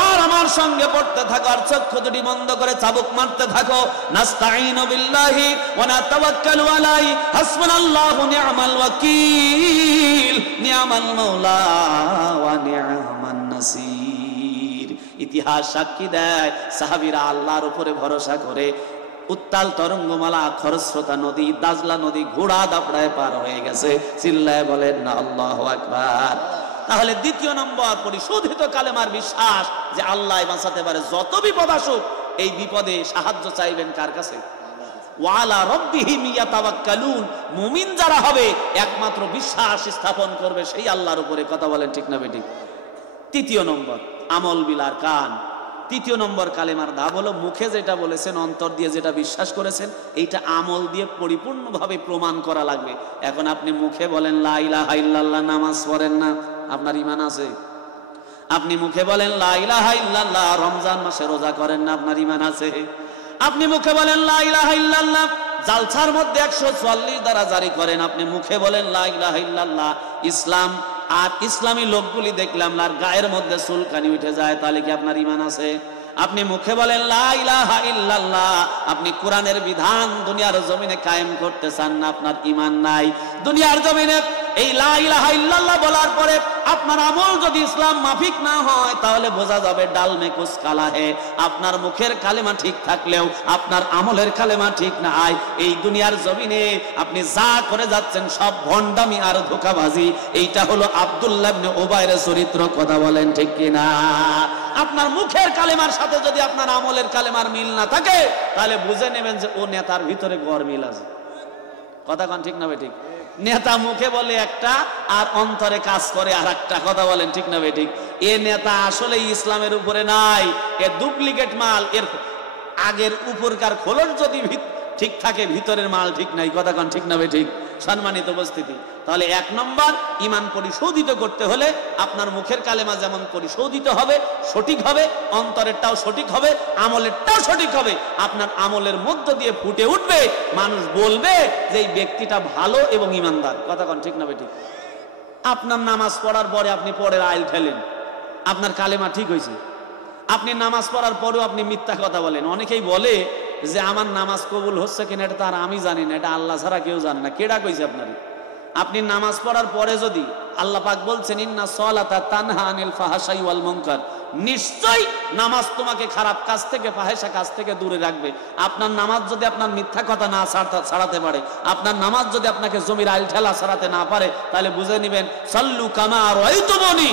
আর আমার সঙ্গে পড়তে থাকো, আর চক্ষু দুটি বন্ধ করে চাবুক মারতে থাকো। নাস্তাঈনু বিল্লাহি ওয়া নাতাওয়াক্কালু আলাইহি হাসবুনাল্লাহু নি'মাল ওয়াকিল নি'মাল মাওলা ওয়া নি'মান নাসির। ইতিহাস সাক্ষী দেয়, সাহাবীরা আল্লাহর উপরে ভরসা করে উত্তাল তরঙ্গমালা খরস্রোতা নদী দাজলা নদী ঘোড়া দাপড়ায় পার হয়ে গেছে। চিল্লায় বলেন না আল্লাহু আকবার। তাহলে দ্বিতীয় নম্বর, পরিশোধিত কালেমার বিশ্বাস যে আল্লাহ বাঁচাতে পারে। যত বিপদ আসুক, এই বিপদে সাহায্য চাইবেন কার কাছে? ওয়ালা রাব্বিহিম ইয়াতাওয়াক্কালুন। মুমিন যারা হবে একমাত্র বিশ্বাস স্থাপন করবে সেই আল্লাহর উপরে। কথা বলেন ঠিক না বেঠিক? তৃতীয় নম্বর, আমল বিল আরকান। তৃতীয় নম্বর কালেমার ধাপ হলো মুখে যেটা বলেছেন, অন্তর দিয়ে যেটা বিশ্বাস করেছেন, এইটা আমল দিয়ে পরিপূর্ণভাবে প্রমাণ করা লাগবে। এখন আপনি মুখে বলেন লা ইলাহা ইল্লাল্লাহ, নামাজ পড়েন না, আপনার ঈমান আছে? আপনি মুখে বলেন লা ইলাহা ইল্লাল্লাহ, রমজান মাসে রোজা করেন না, আপনার ঈমান আছে? আপনি মুখে বলেন লা ইলাহা ইল্লাল্লাহ, জালসার মধ্যে 144 দ্বারা জারি করেন, আপনি মুখে বলেন লা ইলাহা ইল্লাল্লাহ, ইসলাম আর ইসলামী লোকগুলি দেখলাম আর গায়ের মধ্যে চুলকানি উঠে যায়, তাহলে কি আপনার ঈমান আছে? আপনি মুখে বলেন লা ইলাহা ইল্লাল্লাহ, আপনি কোরআনের বিধান দুনিয়ার জমিনে কায়েম করতে চান না, আপনার ঈমান নাই। দুনিয়ার জমিনে এই লা ইলাহা ইল্লাল্লাহ বলার পরে আপনার আমল যদি ইসলাম মাফিক না হয় তাহলে বোঝা যাবে ডাল মে কুছ কালা হে। আপনার মুখের কালেমা ঠিক থাকলেও আপনার আমলের কালেমা ঠিক নাই। এই দুনিয়ার জমিনে আপনি যা করে যাচ্ছেন সব ভণ্ডামি আর ধোঁকাবাজি। এইটা হলো আব্দুল্লাহ ইবনে উবাইর চরিত্র। কথা বলেন ঠিক কিনা? আপনার মুখের কালেমার সাথে যদি আপনার আমলের কালেমার মিল না থাকে তাহলে বুঝে নেবেন যে ও নেতার ভিতরে গড় মিল আছে। কথা কোন ঠিক না ভাই? ঠিক। নেতা মুখে বলে একটা আর অন্তরে কাজ করে আর একটা। কথা বলেন ঠিক না ভাই? ঠিক। এ নেতা আসলে ইসলামের উপরে নাই, এ ডুপ্লিকেট মাল। এর আগের উপরকার খোলস যদি ঠিক থাকে, ভিতরের মাল ঠিক নাই। কথা কোন ঠিক না ভাই? ঠিক। সম্মানিত উপস্থিতি, তাহলে 1 নম্বর ঈমান পরিশোধিত করতে হলে আপনার মুখের কালেমা যেমন পরিশোধিত হবে, সঠিক হবে, অন্তরেরটাও সঠিক হবে, আমলেরটাও সঠিক হবে। আপনার আমলের মধ্য দিয়ে ফুটে উঠবে, মানুষ বলবে যে এই ব্যক্তিটা ভালো এবং ঈমানদার। কথা কোন ঠিক না ভাই? ঠিক। আপনার নামাজ পড়ার পরে আপনি পরের আইল ঠেলেন, আপনার কালেমা ঠিক হয়েছে। আপনি নামাজ পড়ার পরেও আপনি মিথ্যা কথা বলেন। অনেকেই বলে যে আমার নামাজ কবুল হচ্ছে কিনা এটা তার আমি জানি না, এটা আল্লাহ ছাড়া কেউ জানে না। কেডা কইছে আপনার? আপনি নামাজ পড়ার পরে যদি আল্লাহ পাক বলছেন ইন্না সলাতা তানহা আনিল ফাহশাই ওয়াল মুনকার, নিশ্চয়ই নামাজ তোমাকে খারাপ কাজ থেকে, ফাহেসা কাজ থেকে দূরে রাখবে। আপনার নামাজ যদি আপনার মিথ্যা কথা না ছাড়াতে পারে, আপনার নামাজ যদি আপনাকে জমির আইল ঠেলা ছাড়াতে না পারে, তাহলে বুঝে নেবেন সাল্লু কামা রাআইতুমুনি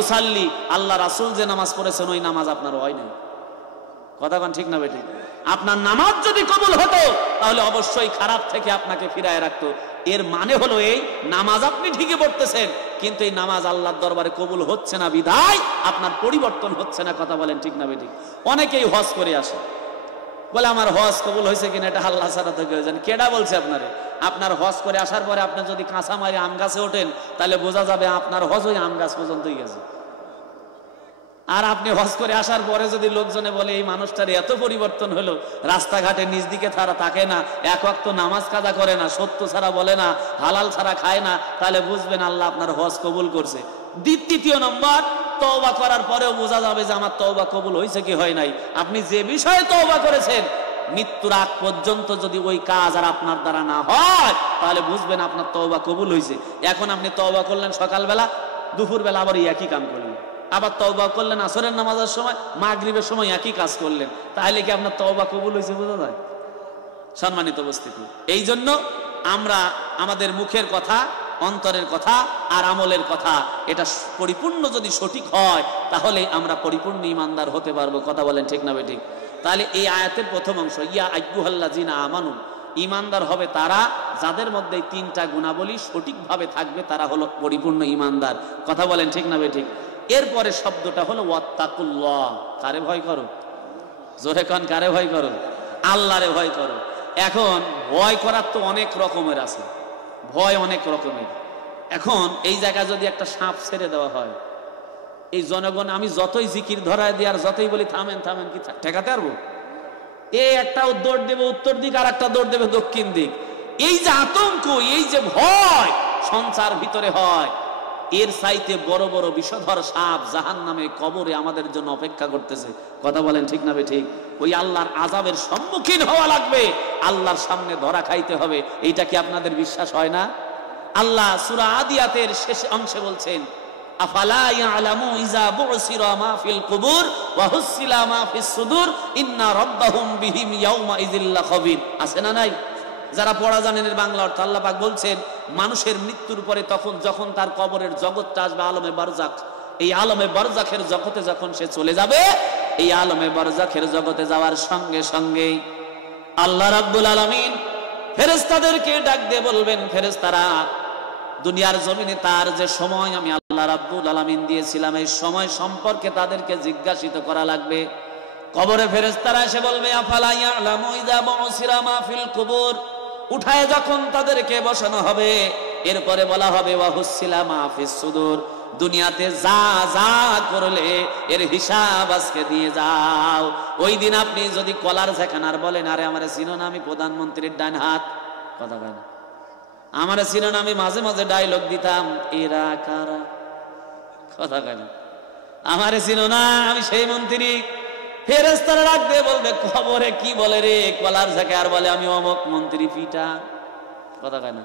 উসাল্লি। আল্লাহ রাসূল যে নামাজ পড়েছেন ওই নামাজ আপনার হয় নাই। কথা কোন ঠিক না ভাই? ঠিক। আপনার নামাজ যদি কবুল হতো তাহলে অবশ্যই খারাপ থেকে আপনাকে ফিরায় রাখতো। এর মানে হলো এই নামাজ আপনি ঠিকই পড়তেছেন, কিন্তু এই নামাজ আল্লাহর দরবারে কবুল হচ্ছে না বিধায় আপনার পরিবর্তন হচ্ছে না। কথা বলেন ঠিক না ভাই? ঠিক। অনেকেই হজ করে আসে, বলে আমার হজ কবুল হয়েছে কিনা এটা আল্লাহ ছাড়া তো কেউ জানে। কেডা বলছে আপনারে? আপনার হজ করে আসার পরে আপনি যদি কাঁচা মারি আম গাছে ওঠেন তাহলে বোঝা যাবে আপনার হজ ওই আম গাছ পর্যন্তই গেছে। আর আপনি হজ করে আসার পরে যদি লোকজনে বলে এই মানুষটার এত পরিবর্তন হলো, রাস্তাঘাটে নিজ দিকে ছাড়া তাকে না, এক ওয়াক্ত নামাজ কাজা করে না, সত্য ছাড়া বলে না, হালাল ছাড়া খায় না, তাহলে বুঝবেন আল্লাহ আপনার হজ কবুল করছে। দ্বিতীয় নম্বর, তওবা করার পরেও বোঝা যাবে যে আমার তওবা কবুল হয়েছে কি হয় নাই। আপনি যে বিষয়ে তওবা করেছেন মৃত্যুর আগ পর্যন্ত যদি ওই কাজ আর আপনার দ্বারা না হয় তাহলে বুঝবেন আপনার তওবা কবুল হয়েছে। এখন আপনি তওবা করলেন সকালবেলা, দুপুরবেলা আবার একই কাম করলেন, আবার তওবা করলেন আসরের নামাজের সময়, মাগরিবের সময় একই কাজ করলেন, তাহলে কি আপনার তওবা কবুল হয়েছে বোঝা যায়? সম্মানিত উপস্থিতি, এই জন্য আমরা আমাদের মুখের কথা, অন্তরের কথা আর আমলের কথা এটা পরিপূর্ণ যদি সঠিক হয় তাহলে আমরা পরিপূর্ণ ঈমানদার হতে পারবো। কথা বলেন ঠিক না বেঠিক? তাহলে এই আয়াতের প্রথম অংশ ইয়া আইয়ুহাল্লাযিনা আমানু, ঈমানদার হবে তারা যাদের মধ্যে 3টা গুণাবলী সঠিকভাবে থাকবে, তারা হলো পরিপূর্ণ ঈমানদার। কথা বলেন ঠিক না বেঠিক? এরপরে শব্দটা হলো ওয়াত্তাকুল্লাহ, কারে ভয় করো? জোরে কান, কারে ভয় করো? আল্লাহরে ভয় করো। এখন ভয় করার তো অনেক রকমের আছে, ভয় অনেক রকমের। এখন এই জায়গায় যদি একটা সাপ ছেড়ে দেওয়া হয়, এই জনগণ আমি যতই জিকির ধরায় দিই আর যতই বলি থামেন থামেন, কি ঠেকাতে পারবো? এই একটা দৌড় দেবে উত্তর দিক আর একটা দৌড় দেবে দক্ষিণ দিক। এই যে আতঙ্ক, এই যে ভয় সংসার ভিতরে হয়, এর চাইতে বড় বড় বিষধর সাপ জাহান্নামে কবরে আমাদের জন্য অপেক্ষা করতেছে। কথা বলেন ঠিক না ঠিক? ওই আল্লাহর আযাবের সম্মুখীন হওয়া লাগবে, আল্লাহর সামনে ধরা খাইতে হবে। এইটা কি আপনাদের বিশ্বাস হয় না? আল্লাহ সূরা আদিয়াতের শেষ অংশে বলছেন আফালা ইয়ালামু ইযা বুসিরা মা ফিল কুবুর ওয়া হুসিলা মা ফিস সুদুর ইন্না রাব্বাহুম বিহিম ইয়াউমা ইযিল লাখাবির। আছে না নাই? যারা পড়া জানেন এর বাংলা অর্থ, আল্লাহ পাক বলছেন মানুষের মৃত্যুর পরে তখন যখন তার কবরের জগৎটা আসবে আলমে বারজাখ, এই আলমে বারজাখের জগতে যখন সে চলে যাবে, এই আলমে বারজাখের জগতে যাওয়ার সঙ্গে সঙ্গে আল্লাহ রাব্বুল আলামিন ফেরেশতাদেরকে ডাক দিয়ে বলবেন, ফেরেশতারা দুনিয়ার জমিনে তার যে সময় আমি আল্লাহ রাব্বুল আলামিন দিয়েছিলাম এই সময় সম্পর্কে তাদেরকে জিজ্ঞাসিত করা লাগবে। কবরে ফেরেশতারা এসে বলবে আফালা ইয়ালামু ইযা বুসিরা মা ফিল কুবুর, উঠায় যখন তাদেরকে বসানো হবে এরপরে বলা হবে ওয়া হুসিলা মা ফিস সুদুর, দুনিয়াতে যা যা করলে এর হিসাব আজকে দিয়ে যাও। ওই দিন আপনি যদি কলার ঝাঁকানার বলেন আরে আমারে চিনো না, আমি প্রধানমন্ত্রীর ডান হাত, কথা কয় না, আমারে চিনো না, আমি মাঝে মাঝে ডায়লগ দিতাম এরা কারা, কথা কয় না, আমারে চিনো না, আমি সেই মন্ত্রী। ফেরেশতারা ডাক দিয়ে বলবে কবরে কি বলে রে, কলার ঝাঁকে আর বলে আমি অমক মন্ত্রী পিটা, কথা কয় না।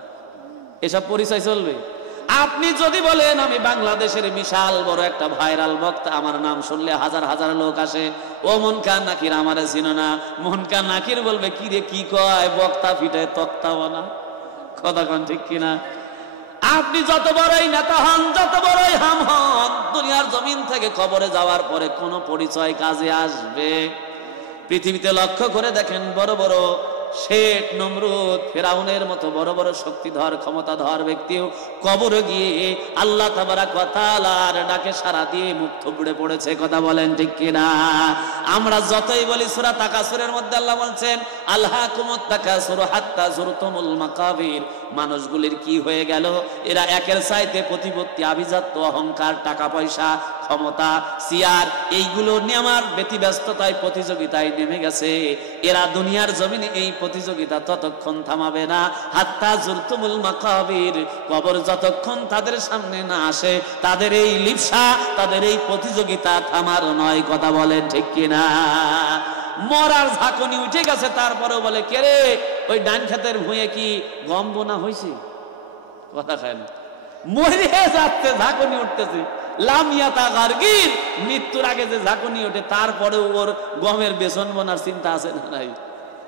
এসব পরিচয় চলবে? আপনি যদি বলেন আমি বাংলাদেশের বিশাল বড় একটা ভাইরাল বক্তা, আমার নাম শুনলে হাজার হাজার লোক আসে, ও মুনকার নাকির আমারে চিনো না? মুনকার নাকির বলবে কি রে কি কয়, বক্তা ফিটায় তক্তা বানা। কথা কোন ঠিক কিনা? আপনি যত বড়ই নেতা হন, যত বড়ই হাম হন, দুনিয়ার জমিন থেকে কবরে যাওয়ার পরে কোন পরিচয় কাজে আসবে? পৃথিবীতে লক্ষ্য করে দেখেন, বড় বড় শেঠ, নমরুদ, ফেরাউনের মতো বড় বড় শক্তিধর ক্ষমতাধর ব্যক্তিও কবরে গিয়ে আল্লাহ তাবারাক ওয়া তাআলার ডাকে সাড়া দিয়ে মুখ থুবড়ে পড়েছে। কথা বলেন ঠিক কিনা? আমরা যতই বলি সূরা তাকাসুরের মধ্যে আল্লাহ বলছেন আলহাকুমুত তাকাসুর হাত্তা যুরতুমুল মাকাবির, মানুষগুলির কি হয়ে গেল? এরা একের চাইতে প্রতিপত্তি, আভিজাত্য, অহংকার, টাকা পয়সা, ক্ষমতা, সিয়ার, এইগুলো নিয়ে আমার ব্যতিব্যস্ততায় প্রতিযোগিতায় নেমে গেছে। এরা দুনিয়ার জমিনে এই প্রতিযোগিতা ততক্ষণ থামাবে না হাত্তা যুরতুমুল মাকাবির, কবর যতক্ষণ তাদের সামনে না আসে তাদের এই লিপ্সা, তাদের এই প্রতিযোগিতা থামার নয়। কথা বলেন ঠিক কিনা? মরার ঝাঁকুনি উঠে গেছে, তারপরেও বলে কে রে ওই ডান খেতের ভুঁয়ে কি গম বোনা হয়েছে? কথা খায় না, মরে যাচ্ছে, ঝাঁকুনি উঠতেছে। লামিয়াতা গার্গির, মৃত্যুর আগে যে ঝাঁকুনি ওঠে, তারপরেও ওর গমের বেসন বোনার চিন্তা আছে না নাই?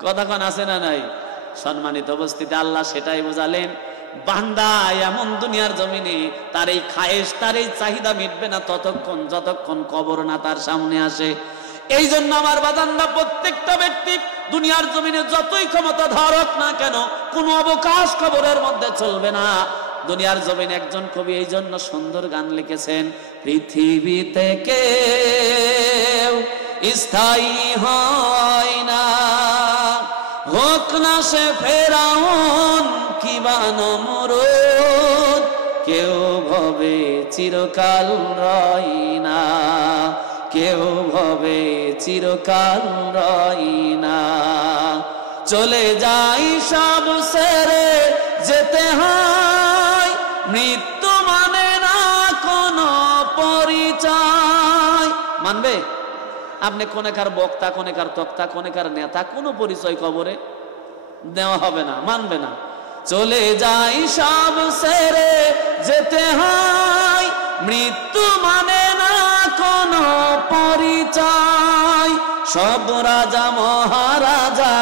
কথাক্ষণ আছে না নাই? সম্মানিত উপস্থিতি, আল্লাহ সেটাই বোঝালেন, বান্দা এমন দুনিয়ার জমিনে তার এই খায়েশ, তার এই চাহিদা মিটবে না ততক্ষণ যতক্ষণ কবর না তার সামনে আসে। এই জন্য আমার বাদান্দা, প্রত্যেকটা ব্যক্তি দুনিয়ার জমিনে যতই ক্ষমতা ধারক না কেন, কোনো অবকাশ কবরের মধ্যে চলবে না। দুনিয়ার জমিনে একজন কবি এই জন্য সুন্দর গান লিখেছেন, পৃথিবীতে কেউ স্থায়ী হয় না, হোক না সে ফেরাউন কিবা নমরুদ, কেউ ভবে চিরকাল রয় না, কেউ ভবে চিরকাল রয় না। চলে যাই সব ছেড়ে যেতে হয়, মৃত্যু মানে না কোনো পরিচয়। মানবে? আপনি কোনেকার বক্তা, কোনেকার তক্তা, কোনেকার নেতা, কোনো পরিচয় কবরে দেওয়া হবে না, মানবে না। চলে যাই সব ছেড়ে যেতে হয়, মৃত্যু মানে না কোনো পরিচয়। সব রাজা মহারাজা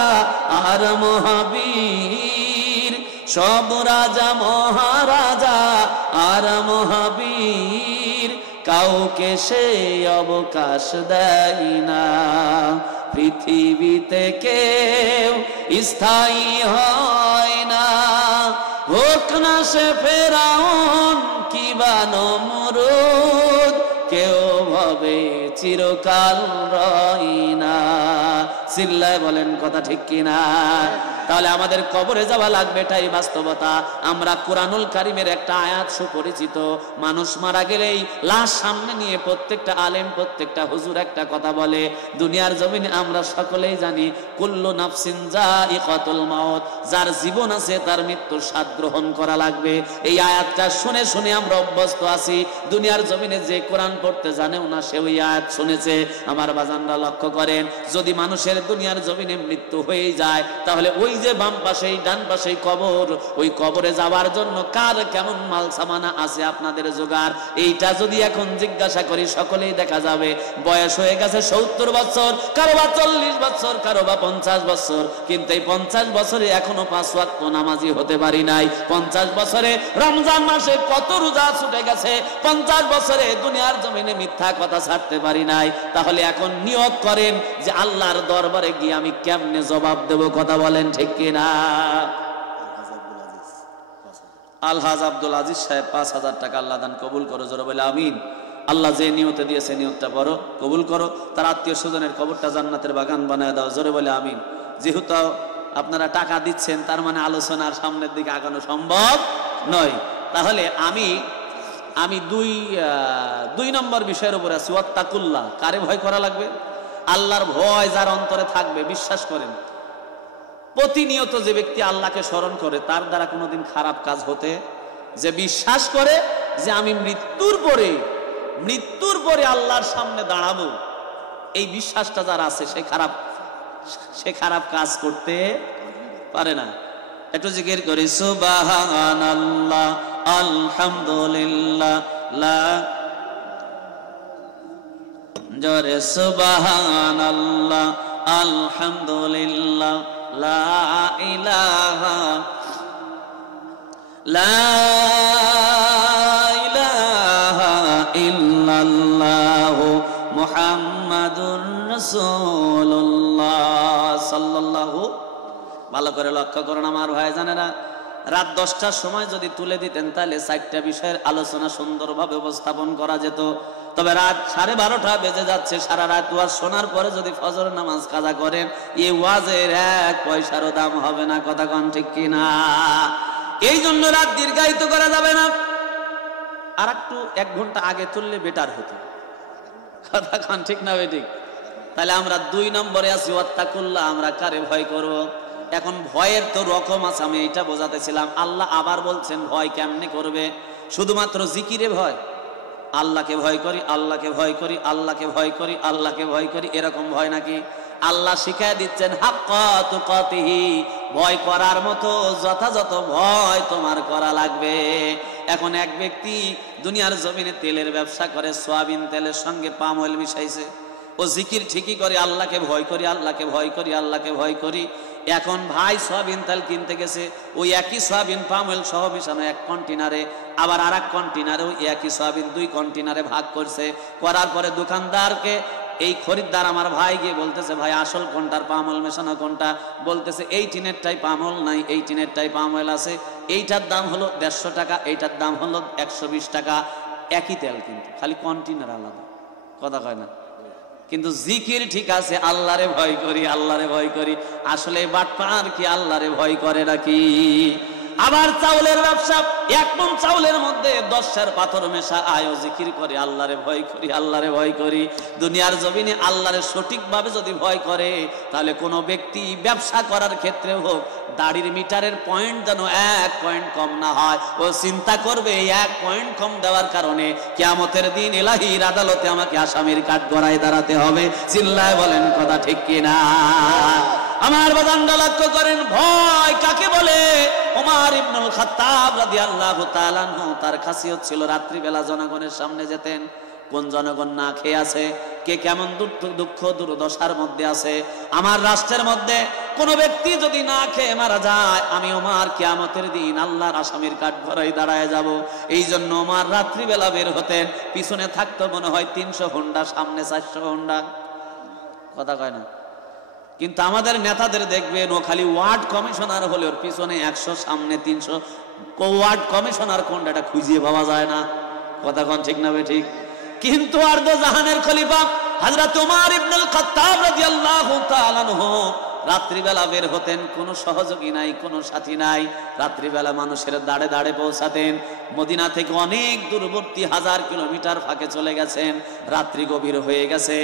আর মহাবীর, সব রাজা মহারাজা আর মহাবীর, কাউকে সে অবকাশ দেয় না। পৃথিবীতে কেউ স্থায়ী হয় না, হোক না সে ফেরাউন কিবা নমরুদ, কেউ ভাবে চিরকাল রয় না। চিল্লায় বলেন কথা ঠিক কিনা? তাহলে আমাদের কবরে যাওয়া লাগবে, এটাই বাস্তবতা। আমরা কোরআনুল কারীমের একটা আয়াত সুপরিচিত, মানুষ মারা গেলেই লাশ সামনে নিয়ে প্রত্যেকটা আলেম, প্রত্যেকটা হুজুর একটা কথা বলে। দুনিয়ার জমিনে আমরা সকলেই জানি কুল্লু নাফসিন যায়িকাতুল মাউত, যার জীবন আছে তার মৃত্যুর স্বাদ গ্রহণ করা লাগবে। এই আয়াতটা শুনে শুনে আমরা অভ্যস্ত আছি। দুনিয়ার জমিনে যে কোরআন পড়তে জানেও না সে ওই আয়াত শুনেছে। আমার বাজানরা লক্ষ্য করেন, যদি মানুষের দুনিয়ার জমিনে মৃত্যু হয়ে যায়, তাহলে ওই যে বাম পাশে ডান পাশে কবর, ওই কবরে যাওয়ার জন্য কার কেমন মাল সামানা আছে আপনাদের জোগাড়, এইটা যদি এখন জিজ্ঞাসা করি সকলেই দেখা যাবে বয়স হয়ে গেছে 70 বছর, কারো বা 40 বছর, কারো বা 50 বছর, কিন্তু এই 50 বছরে এখনো 5 ওয়াক্ত নামাজি হতে পারি নাই। 50 বছরে রমজান মাসে কত রোজা ছুটে গেছে, 50 বছরে দুনিয়ার জমিনে মিথ্যা কথা ছাড়তে পারি নাই। তাহলে এখন নিয়ত করেন যে আল্লাহর দরবারে গিয়ে আমি কেমনে জবাব দেব? কথা বলেন ঠিক কিনা? আলহাজ আব্দুল আজিজ সাহেব 5000 টাকা আল্লাহ দান কবুল করো, জোরে বলে আমিন। আল্লাহ যে নিয়তে দিয়েছে নিয়তটা বড় কবুল করো, তার আত্মীয় স্বজনের কবরটা জান্নাতের বাগান বানায় দাও, জোরে বলে আমিন। যেহেতু আপনারা টাকা দিচ্ছেন, তার মানে আলোচনার সামনের দিকে আগানো সম্ভব নয়। তাহলে আমি দুই নম্বর বিষয়ের উপরে আছি, ওয়াত্তাকুল্লাহ। কারে ভয় করা লাগবে? আল্লাহর ভয় যার অন্তরে থাকবে, বিশ্বাস করেন প্রতিনিয়ত যে ব্যক্তি আল্লাহকে স্মরণ করে তার দ্বারা কোনোদিন খারাপ কাজ হতে, যে বিশ্বাস করে যে আমি মৃত্যুর পরে আল্লাহর সামনে দাঁড়াবো, এই বিশ্বাসটা যার আছে সে খারাপ কাজ করতে পারে না। একটু জিকির করি সুবহানাল্লাহ আলহামদুলিল্লাহ লা জোরে সুবহানাল্লাহ আলহামদুলিল্লাহ লা ইলাহা ইল্লাল্লাহু মুহাম্মাদুর রাসূলুল্লাহ সাল্লাল্লাহু। ভালো করে লক্ষ্য করুন আমার ভাই জানেরা, রাত 10টার সময় যদি তুলে দিতেন তাহলে 4টা বিষয়ের আলোচনা সুন্দরভাবে উপস্থাপন করা যেত। তবে রাত 12:30 বেজে যাচ্ছে, সারা রাত ওয়াজ শোনার পরে যদি ফজর নামাজ কাজা করেন এই ওয়াজের 1 পয়সারও দাম হবে না। কথা কোন ঠিক কিনা? এই জন্য রাত দীর্ঘায়িত করা যাবে না, আর একটু 1 ঘন্টা আগে তুললে বেটার হতো। কথা কোন ঠিক না বেঠিক? তাহলে আমরা 2 নম্বরে আছি ওয়াত্তাকুল্লাহ, আমরা কারে ভয় করব? এখন ভয়ের তো রকম আছে, আমি এইটা বোঝাতেছিলাম। আল্লাহ আবার বলছেন ভয় কেমনে করবে? শুধুমাত্র জিকিরে ভয়, আল্লাহকে ভয় করি, আল্লাহকে ভয় করি, আল্লাহকে ভয় করি, আল্লাহকে ভয় করি, এরকম ভয় নাকি? আল্লাহ শিখায় দিচ্ছেন হাক্কা তুকাতিহি, ভয় করার মতো যথাযথ ভয় তোমার করা লাগবে। এখন এক ব্যক্তি দুনিয়ার জমিনে তেলের ব্যবসা করে, সয়াবিন তেলের সঙ্গে পাম অয়েল মিশাইছে, ও জিকির ঠিকই করে আল্লাহকে ভয় করি, আল্লাহকে ভয় করি, আল্লাহকে ভয় করি। এখন ভাই সয়াবিন তেল কিনতে গেছে, ওই একই সয়াবিন পাম অয়েল সহ মিশানো 1 কন্টেনারে, আবার আর 1 কন্টেনারে ওই একই সয়াবিন 2 কন্টেনারে ভাগ করছে। করার পরে দোকানদারকে এই খরিদ্দার আমার ভাই গিয়ে বলতেছে, ভাই আসল কোনটার পাম অয়েল মেশানো কোনটা? বলতেছে এই টিনেরটাই পাম অয়েল নাই, এই টিনেরটাই পাম অয়েল আছে, এইটার দাম হলো 150 টাকা, এইটার দাম হলো 120 টাকা। একই তেল কিন্তু খালি কন্টেনার আলাদা। কথা কয় না? কিন্তু জিকির ঠিক আছে, আল্লাহরে ভয় করি, আল্লাহরে ভয় করি। আসলে বাটপার কি আল্লাহরে ভয় করে নাকি? আবার চাউলের ব্যবসা, 1 মণ চাউলের মধ্যে 10 পাথর মেশা, আয়ো জিকির করে আল্লাহরে ভয় করি, আল্লাহরে ভয় করি। দুনিয়ার জমিনে আল্লাহরে সঠিকভাবে যদি ভয় করে, তাহলে কোনো ব্যক্তি ব্যবসা করার ক্ষেত্রে হোক, দাড়ির মিটারের পয়েন্ট যেন 1 পয়েন্ট কম না হয়। ও চিন্তা করবে এই 1 পয়েন্ট কম দেওয়ার কারণে কিয়ামতের দিন ইলাহির আদালতে আমাকে আসামির কাঠ গড়ায় দাঁড়াতে হবে। চিল্লায় বলেন কথা ঠিক কিনা? আমার বাদানরা লক্ষ্য করেন, ভয় কাকে বলে? ওমর ইবনুল খাত্তাব রাদিয়াল্লাহু তাআলা আনহু, তার খাসিয়ত ছিল রাত্রিবেলা জনগণের সামনে যেতেন। কোন জনগণ না খেয়ে আছে, কে কেমন দুঃখ দুর্দশার মধ্যে আছে। আমার রাষ্ট্রের মধ্যে কোন ব্যক্তি যদি না খেয়ে মারা যায়, আমি ওমর কিয়ামতের দিন আল্লাহর আসামির কাঠ গড়ায় দাঁড়ায় যাব। এই জন্য ওমর রাত্রিবেলা বের হতেন, পিছনে থাকতো মনে হয় 300 হুন্ডা, সামনে 400 হুন্ডা। কথা কয় না? কিন্তু আমাদের নেতাদের দেখবেন, ও খালি ওয়ার্ড কমিশনার হলে ওর পিছনে 100, সামনে 300। ওয়ার্ড কমিশনার কোনটা এটা খুঁজে পাওয়া যায় না। কথা কোন ঠিক না ঠিক? কিন্তু আরদ জাহানের খলিফা হযরত ওমর ইবনুল খাত্তাব রাদিয়াল্লাহু তাআলা আনহু রাত্রিবেলা বের হতেন, কোনো সহযোগী নাই, কোনো সাথী নাই। রাত্রিবেলা মানুষের দাঁড়ে দাঁড়ে পৌঁছাতেন। মদিনা থেকে অনেক দূরবর্তী 1000 কিলোমিটার ফাঁকে চলে গেছেন, রাত্রি গভীর হয়ে গেছে।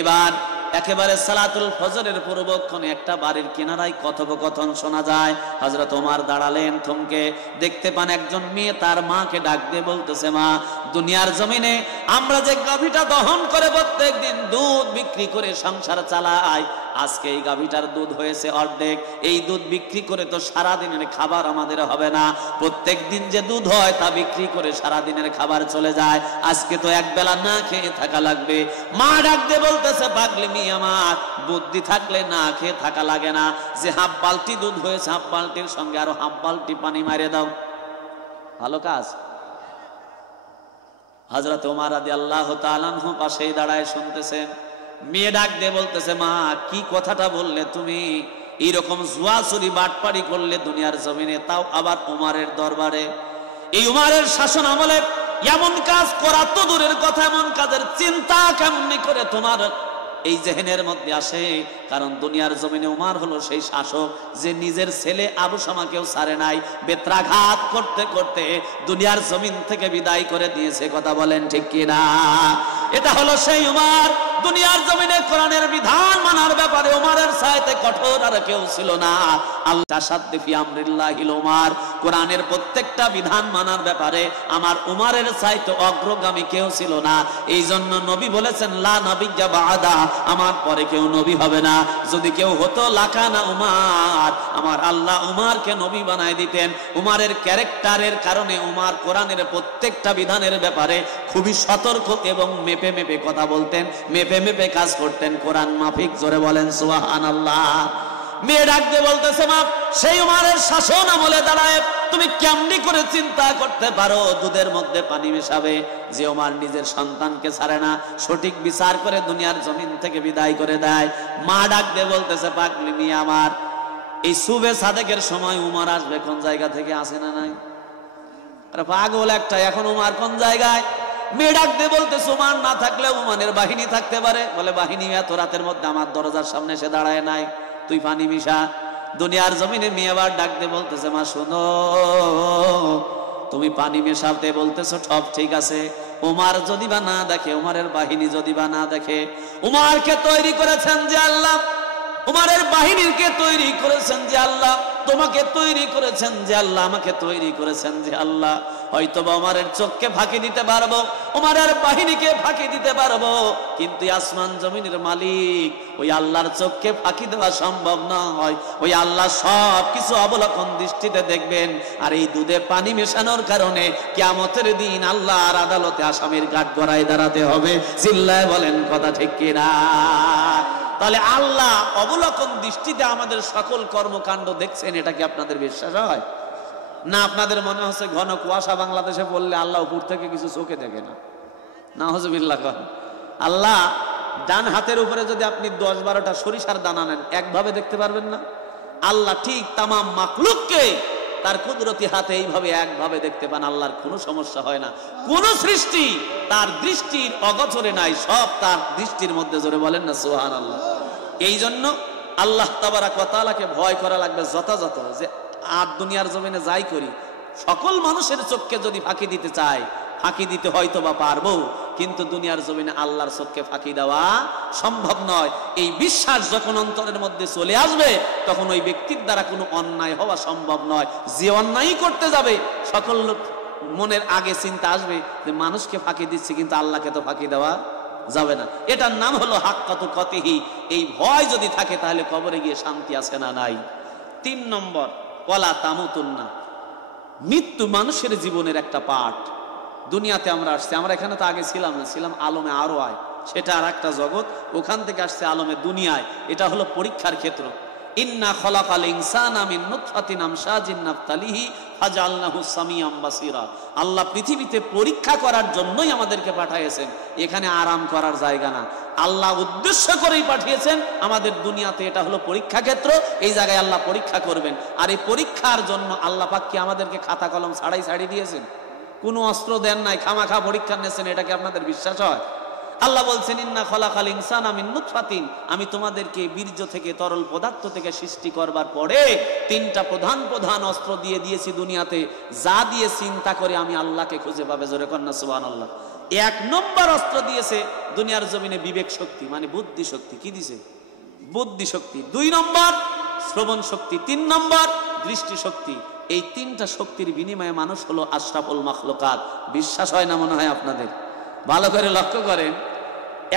এবার একেবারে সালাতুল ফজরের পূর্বক্ষণে একটা বাড়ির কিনারায় কথোপকথন শোনা যায়। হযরত ওমর দাঁড়ালেন, থমকে দেখতে পান একজন মেয়ে তার মাকে ডাক দিয়ে বলতেছে, মা, দুনিয়ার জমিনে আমরা যে গাভীটা দহন করে প্রত্যেকদিন দুধ বিক্রি করে সংসার চালাই, আজকে এই গাভীটার দুধ হয়েছে অর্ধেক। এই দুধ বিক্রি করে তো সারা দিনের খাবার আমাদের হবে না। প্রত্যেক দিন যে দুধ হয় তা বিক্রি করে সারা দিনের খাবার চলে যায়। আজকে তো এক বেলা না খেয়ে থাকা লাগবে। মা ডাক দিয়ে বলতেছে, পাগলি মেয়ে আমার, বুদ্ধি থাকলে না খেয়ে থাকা লাগে না। যে হাফ বালতি দুধ হয়েছে, হাফ বালতির সঙ্গে আরো হাফ বালতি পানি মারে দাও, ভালো কাজ। হযরত ওমর রাদিয়াল্লাহু তাআলা আনহু পাশেই দাঁড়ায় শুনতেছেন। মেয়ে ডাক দিয়ে বলতেছে, মা, কি কথাটা বললে তুমি? এইরকম জুয়া চুরি বাটপাড়ি করলে দুনিয়ার জমিনে, তাও আবার ওমরের দরবারে। এই ওমরের শাসন আমলে এমন কাজ করা তো দূরের কথা, এমন কাজের চিন্তা কেমনি করে তোমার এই জেহেনের মধ্যে আসে? কারণ দুনিয়ার জমিনে ওমর হলো সেই শাসক যে নিজের ছেলে আবু শামাকেও ছাড়ে নাই, বেত্রাঘাত করতে করতে দুনিয়ার জমিন থেকে বিদায় করে দিয়েছে। কথা বলেন ঠিক কিনা? এটা হলো সেই ওমর দুনিয়ার জমিনে কোরআনের বিধান মানার ব্যাপারে ওমরের চাইতে কঠোর আর কেউ ছিল না। আল্লাহ সাদ্দি ফি আমরিল্লাহিল উমার, কোরআনের প্রত্যেকটা বিধান মানার ব্যাপারে আমার উমারের চাইতে অগ্রগামী কেউ ছিল না। এই জন্য নবী বলেছেন লা নবিয়্যা বা'দা, আমার পরে কেউ নবী হবে না। যদি কেউ হতো লাকানা উমার, আমার আল্লাহ উমারকে নবী বানায় দিতেন। উমারের ক্যারেক্টারের কারণে উমার কোরআনের প্রত্যেকটা বিধানের ব্যাপারে খুবই সতর্ক এবং মেপে মেপে কথা বলতেন, মেপে মেপে কাজ করতেন, কোরআন মাফিক। জোরে বলেন সুবহানাল্লাহ। মেয়ে ডাক দিয়ে বলতেছে মা, সেই উমারের শাসন আমলে দাঁড়ায় তুমি কেমনি করে চিন্তা করতে পারো দুধের মধ্যে পানি মেশাবে? যে উমার নিজের সন্তানকে ছাড়ে না, সঠিক বিচার করে দুনিয়ার জমিন থেকে বিদায় করে দেয়। মা ডাক দিয়ে বলতেছে পাগলি মিয়া আমার, এই সুবে সাদেকের সময় উমার আসবে কোন জায়গা থেকে? আসে না নাই? আরে পাগল একটা, এখন উমার কোন জায়গায়? মেয়ে ডাক দিয়ে বলতেছে উমার না থাকলে উমানের বাহিনী থাকতে পারে। বলে বাহিনী এত রাতের মধ্যে আমার দরজার সামনে এসে দাঁড়ায় নাই, তুই পানি মিশা। দুনিয়ার জমিনে মেয়ে আবার ডাক দিয়ে বলতেছে মা শোনো, তুমি পানি মেশাতে বলতেছো সব ঠিক আছে, উমার যদি বা না দেখে, উমারের বাহিনী যদি বা না দেখে, উমারকে তৈরি করেছেন যে আল্লাহ, উমারের বাহিনীকে তৈরি করেছেন যে আল্লাহ, তোমাকে তৈরি করেছেন যে আল্লাহ, আমাকে তৈরি করেছেন যে আল্লাহ। হয়তোবা উমারের চোখকে ফাঁকি দিতে পারবো, উমারের বাহিনীকে ফাঁকি দিতে পারবো, কিন্তু আসমান জমিনের মালিক ওই আল্লাহর চোখকে ফাঁকি দেওয়া সম্ভব নয়। ওই আল্লাহ সব কিছু অবলোকন দৃষ্টিতে দেখবেন। আর এই দুধে পানি মেশানোর কারণে কিয়ামতের দিন আল্লাহর আদালতে আসামির কাঠ গড়ায় দাঁড়াতে হবে। চিল্লায় বলেন কথা ঠিক কিনা? তাহলে আল্লাহ অবলোকন দৃষ্টিতে আমাদের সকল কর্মকাণ্ড দেখছেন, এটা কি আপনাদের বিশ্বাস হয় না? আপনাদের মনে হচ্ছে ঘন কুয়াশা বাংলাদেশে পড়লে আল্লাহ উপর থেকে কিছু চোখে দেখে না? নাউজুবিল্লাহ। আল্লাহ ডান হাতের উপরে যদি আপনি 10-12টা সরিষার দানা নেন, একভাবে দেখতে পারবেন না? আল্লাহ ঠিক তামাম মাখলুককে তার কুদরতি হাতে এইভাবে একভাবে দেখতে পান। আল্লাহর কোনো সমস্যা হয় না, কোন সৃষ্টি তার দৃষ্টির অগোচরে নাই, সব তার দৃষ্টির মধ্যে। জোরে বলেন না সুবহানাল্লাহ। এই জন্য আল্লাহ তাবারাক ওয়া তাআলাকে ভয় করা লাগবে যথাযথ। যে আর দুনিয়ার জমিনে যাই করি, সকল মানুষের চোখকে যদি ফাঁকি দিতে চাই, ফাঁকি দিতে হয়তো বা পারবো, কিন্তু দুনিয়ার জমিনে আল্লাহর চোখকে ফাঁকি দেওয়া সম্ভব নয়। এই বিশ্বাস যখন অন্তরের মধ্যে চলে আসবে, তখন ওই ব্যক্তির দ্বারা কোনো অন্যায় হওয়া সম্ভব নয়। যে অন্যায় করতে যাবে, সকল মনের আগে চিন্তা আসবে যে মানুষকে ফাঁকি দিচ্ছে, কিন্তু আল্লাহকে তো ফাঁকি দেওয়া যাবে না। এটার নাম হলো হাক্কাতু কতিহি। এই ভয় যদি থাকে, তাহলে কবরে গিয়ে শান্তি আছে না নাই? 3 নম্বর, ওয়ালা তামুতুন্না, মৃত্যু মানুষের জীবনের একটা পার্ট। দুনিয়াতে আমরা আসছি, আমরা এখানে তো আগে ছিলাম না, ছিলাম আলমে আরো আয়, সেটা আর একটা জগৎ। ওখান থেকে আসছে আলমে দুনিয়ায়, এটা হলো পরীক্ষার ক্ষেত্র। ইন্না খলাকাল ইনসানা মিন নুতফাতিন আমশাজিন নাবতালিহি ফাজআলনাহু সামিয়াম বাসীরা। আল্লাহ পৃথিবীতে পরীক্ষা করার জন্যই আমাদেরকে পাঠিয়েছেন, এখানে আরাম করার জায়গা না। আল্লাহ উদ্দেশ্য করেই পাঠিয়েছেন আমাদের দুনিয়াতে, এটা হলো পরীক্ষা ক্ষেত্র। এই জায়গায় আল্লাহ পরীক্ষা করবেন। আর এই পরীক্ষার জন্য আল্লাহ পাক কি আমাদেরকে খাতা কলম ছাড়াই দিয়েছেন? কোনো অস্ত্র দেন নাই, খামাখা পরীক্ষা নিয়েছেন। এটা কি আপনাদের বিশ্বাস হয়? আল্লাহ বলছেন ইন্না খলাকাল ইনসানা মিন নুতফাতিন, আমি তোমাদেরকে বীর্য থেকে, তরল পদার্থ থেকে সৃষ্টি করবার পরে 3টা প্রধান অস্ত্র দিয়ে দিয়েছি দুনিয়াতে। যা দিয়ে চিন্তা করে আমি আল্লাহকে খুঁজে পাবে। জোরে কন্যা সুবহানাল্লাহ। 1 নম্বর অস্ত্র দিয়েছে দুনিয়ার জমিনে বিবেক শক্তি, মানে বুদ্ধি শক্তি। কি দিছে? বুদ্ধি শক্তি। 2 নম্বর শ্রবণ শক্তি। 3 নম্বর দৃষ্টি শক্তি। এই 3টা শক্তির বিনিময়ে মানুষ হলো আশরাফুল মাখলুকাত। বিশ্বাস হয় না মনে হয় আপনাদের? ভালো করে লক্ষ্য করেন,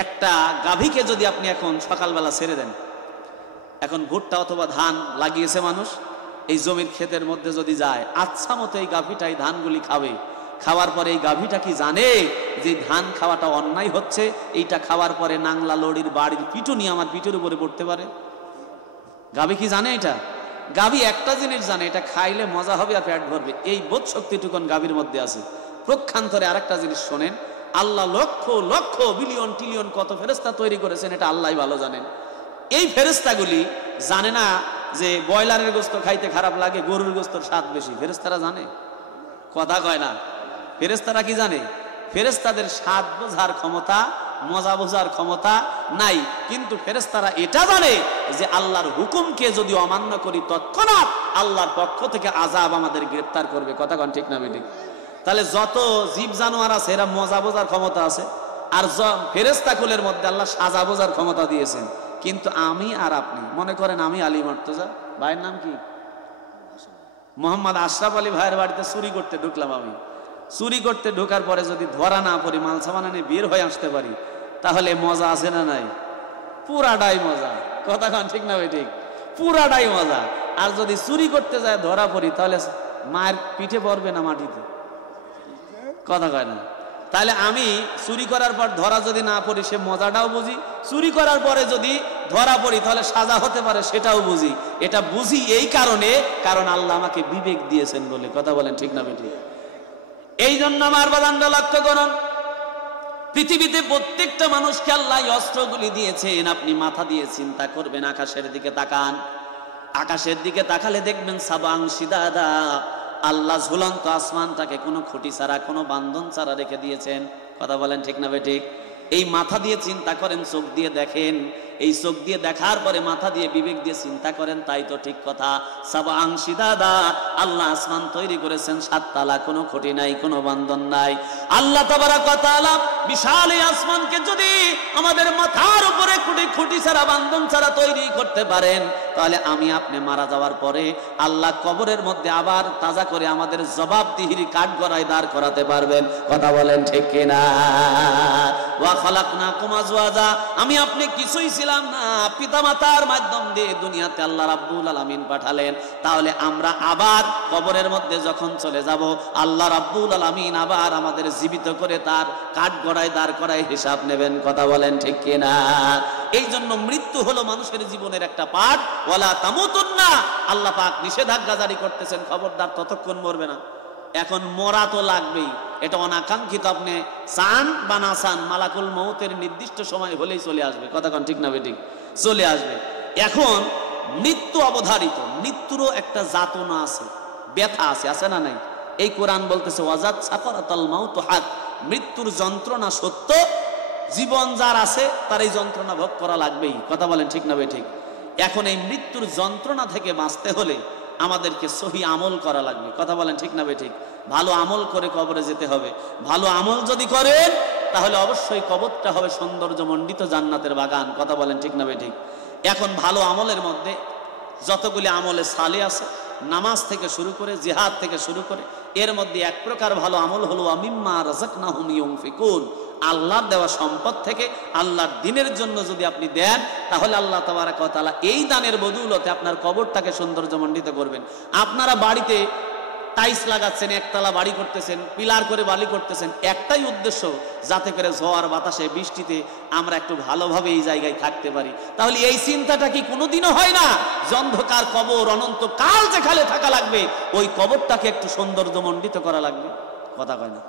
একটা গাভীকে যদি আপনি এখন সকালবেলা ছেড়ে দেন, এখন ভুট্টা অথবা ধান লাগিয়েছে মানুষ, এই জমির ক্ষেতের মধ্যে যদি যায়, আচ্ছা মতো এই গাভীটাই ধানগুলি খাবে। খাওয়ার পরে এই গাভীটা কি জানে যে ধান খাওয়াটা অন্যায় হচ্ছে? এইটা খাওয়ার পরে নাংলা লড়ির বাড়ির পিটুনি আমার পিঠের উপরে পড়তে পারে। গাভী কি জানে এটা? গাভী একটা জিনিস জানে, এটা খাইলে মজা হবে আর পেট ভরবে। এই বোধ শক্তিটুকুন গাভীর মধ্যে আছে। প্রক্ষান্তরে আরেকটা জিনিস শোনেন, আল্লাহ লক্ষ লক্ষ বিলিয়ন ট্রিলিয়ন কত ফেরেশতা তৈরি করেছেন, এটা আল্লাহই ভালো জানেন। এই ফেরেশতাগুলি জানে না যে ব্রয়লারের গোশত খাইতে খারাপ লাগে, গরুর গোশতর স্বাদ বেশি। ফেরেশতারা জানে? কথা কয় না। ফেরেশতারা কি জানে? ফেরেশতাদের স্বাদ বোঝার ক্ষমতা, মজা বোঝার ক্ষমতা নাই, কিন্তু ফেরেশতারা এটা জানে যে আল্লাহর হুকুমকে যদি অমান্য করি, তৎক্ষণাৎ আল্লাহর পক্ষ থেকে আযাব আমাদের গ্রেফতার করবে। কথা কন ঠিক না বেঠিক? তাহলে যত জীব জানোয়ার আছে, এরা মজা বোঝার ক্ষমতা আছে। আর ফেরেশতা কুলের মধ্যে আল্লাহ সাজা বোঝার ক্ষমতা দিয়েছেন। কিন্তু আমি আর আপনি মনে করেন, আমি আলী মর্তজা, ভাইয়ের নাম কি মোহাম্মদ আশরাফ আলী ভাইয়ের বাড়িতে চুরি করতে ঢুকলাম। আমি চুরি করতে ঢোকার পরে যদি ধরা না পড়ি, মাল সামান নিয়ে বের হয়ে আসতে পারি, তাহলে মজা আছে না নাই? পুরাটাই মজা। কথা কান ঠিক না ভাই? ঠিক, পুরাটাই মজা। আর যদি চুরি করতে যায় ধরা পড়ি, তাহলে মায়ের পিঠে পড়বে না মাটিতে? কথা কয় না? তাহলে আমি চুরি করার পর ধরা যদি না পড়ি, সে মজাটাও বুঝি। চুরি করার পরে যদি ধরা পড়ি, তাহলে সাজা হতে পারে, সেটাও বুঝি। এটা বুঝি এই কারণে, কারণ আল্লাহ আমাকে বিবেক দিয়েছেন বলে। কথা বলেন ঠিক না বেটি? এই জন্য আমার বাদানরা লক্ষ্য করুন, পৃথিবীতে প্রত্যেকটা মানুষকে আল্লাহ অস্ত্রগুলি দিয়েছেন। আপনি মাথা দিয়ে চিন্তা করবেন, আকাশের দিকে তাকান। আকাশের দিকে তাকালে দেখবেন সাবাং সিদাদা, আল্লাহ ঝুলন্ত আসমানটাকে কোনো খুঁটি ছাড়া, কোনো বান্ধন ছাড়া রেখে দিয়েছেন। কথা বলেন ঠিক না বেঠিক? এই মাথা দিয়ে চিন্তা করেন, চোখ দিয়ে দেখেন, এই চোখ দিয়ে দেখার পরে মাথা দিয়ে বিবেক দিয়ে চিন্তা করেন, তাই তো ঠিক কথা। সাবাং সিদাদা, আল্লাহ আসমান তৈরি করেছেন সাততলা, কোনো খুঁটি নাই, কোনো বান্ধন নাই। আল্লাহ তাবারাক ওয়া তাআলা বিশাল এই আসমানকে যদি আমাদের মাথার উপরে খুঁটি ছাড়া, বান্ধন ছাড়া তৈরি করতে পারেন, তাহলে আমি আপনি মারা যাওয়ার পরে আল্লাহ কবরের মধ্যে আবার তাজা করে আমাদের জবাবদিহির কাঠগড়ায় দাঁড় করাতে পারবেন। কথা বলেন ঠিক কিনা? ওয়া খালাকনাকুম আজওয়াজা, আমি আপনি কিছুই ছিলাম না, পিতামাতার মাধ্যম দিয়ে দুনিয়াতে আল্লাহ রাব্বুল আলামিন পাঠালেন। তাহলে আমরা আবার কবরের মধ্যে যখন চলে যাব, আল্লাহ রাব্বুল আলামিন আবার আমাদের জীবিত করে তার কাঠগড়ায় দাঁড় করায় হিসাব নেবেন। কথা বলেন ঠিক কিনা? এই জন্য মৃত্যু হলো মানুষের জীবনের একটা পাঠ। ওয়ালা তামুতুন্না, আল্লাহ পাক নিষেধাজ্ঞা জারি করতেছেন, খবরদার ততক্ষণ মরবে না। এখন মরা তো লাগবেই, এটা অনাকাঙ্ক্ষিত। আপনি চান বা না চান, মালাকুল মউতের নির্দিষ্ট সময় হলেই চলে আসবে। কথা কোন ঠিক না বেঠিক? চলে আসবে। এখন মৃত্যু অবধারিত, মৃত্যুরও একটা যাতনা আছে, ব্যথা আছে, আছে না নাই? এই কোরআন বলতেছে ওয়াজাত সাকারাতাল মাউত হাক, মৃত্যুর যন্ত্রণা সত্য, জীবন যার আছে তার এই যন্ত্রণা ভোগ করা লাগবেই। কথা বলেন ঠিক না বেঠিক? এখন এই মৃত্যুর যন্ত্রণা থেকে বাঁচতে হলে আমাদেরকে সহি আমল করা লাগবে। কথা বলেন ঠিক না বেঠিক? ভালো আমল করে কবরে যেতে হবে। ভালো আমল যদি করেন, তাহলে অবশ্যই কবরটা হবে সৌন্দর্যমণ্ডিত জান্নাতের বাগান। কথা বলেন ঠিক না বেঠিক? এখন ভালো আমলের মধ্যে যতগুলি আমলে সালে আছে, নামাজ থেকে শুরু করে, জিহাদ থেকে শুরু করে, এর মধ্যে এক প্রকার ভালো আমল হলো আমিম্মা রাযাকনাহুম ইউনফিকুন, আল্লাহর দেওয়া সম্পদ থেকে আল্লাহর দ্বীনের জন্য যদি আপনি দেন, তাহলে আল্লাহ তাবারাক ওয়া তাআলা এই দানের বদৌলতে আপনার কবরটাকে সৌন্দর্যমণ্ডিত করবেন। আপনারা বাড়িতে টাইলস লাগাচ্ছেন, একতলা বাড়ি করতেছেন, পিলার করে বালি করতেছেন, একটাই উদ্দেশ্য, যাতে করে ঝড় বাতাসে বৃষ্টিতে আমরা একটু ভালোভাবে এই জায়গায় থাকতে পারি। তাহলে এই চিন্তাটা কি কোনোদিনও হয় না? অন্ধকার কবর, অনন্তকাল যেখানে থাকা লাগবে, ওই কবরটাকে একটু সৌন্দর্যমণ্ডিত করা লাগবে। কথা কয় না?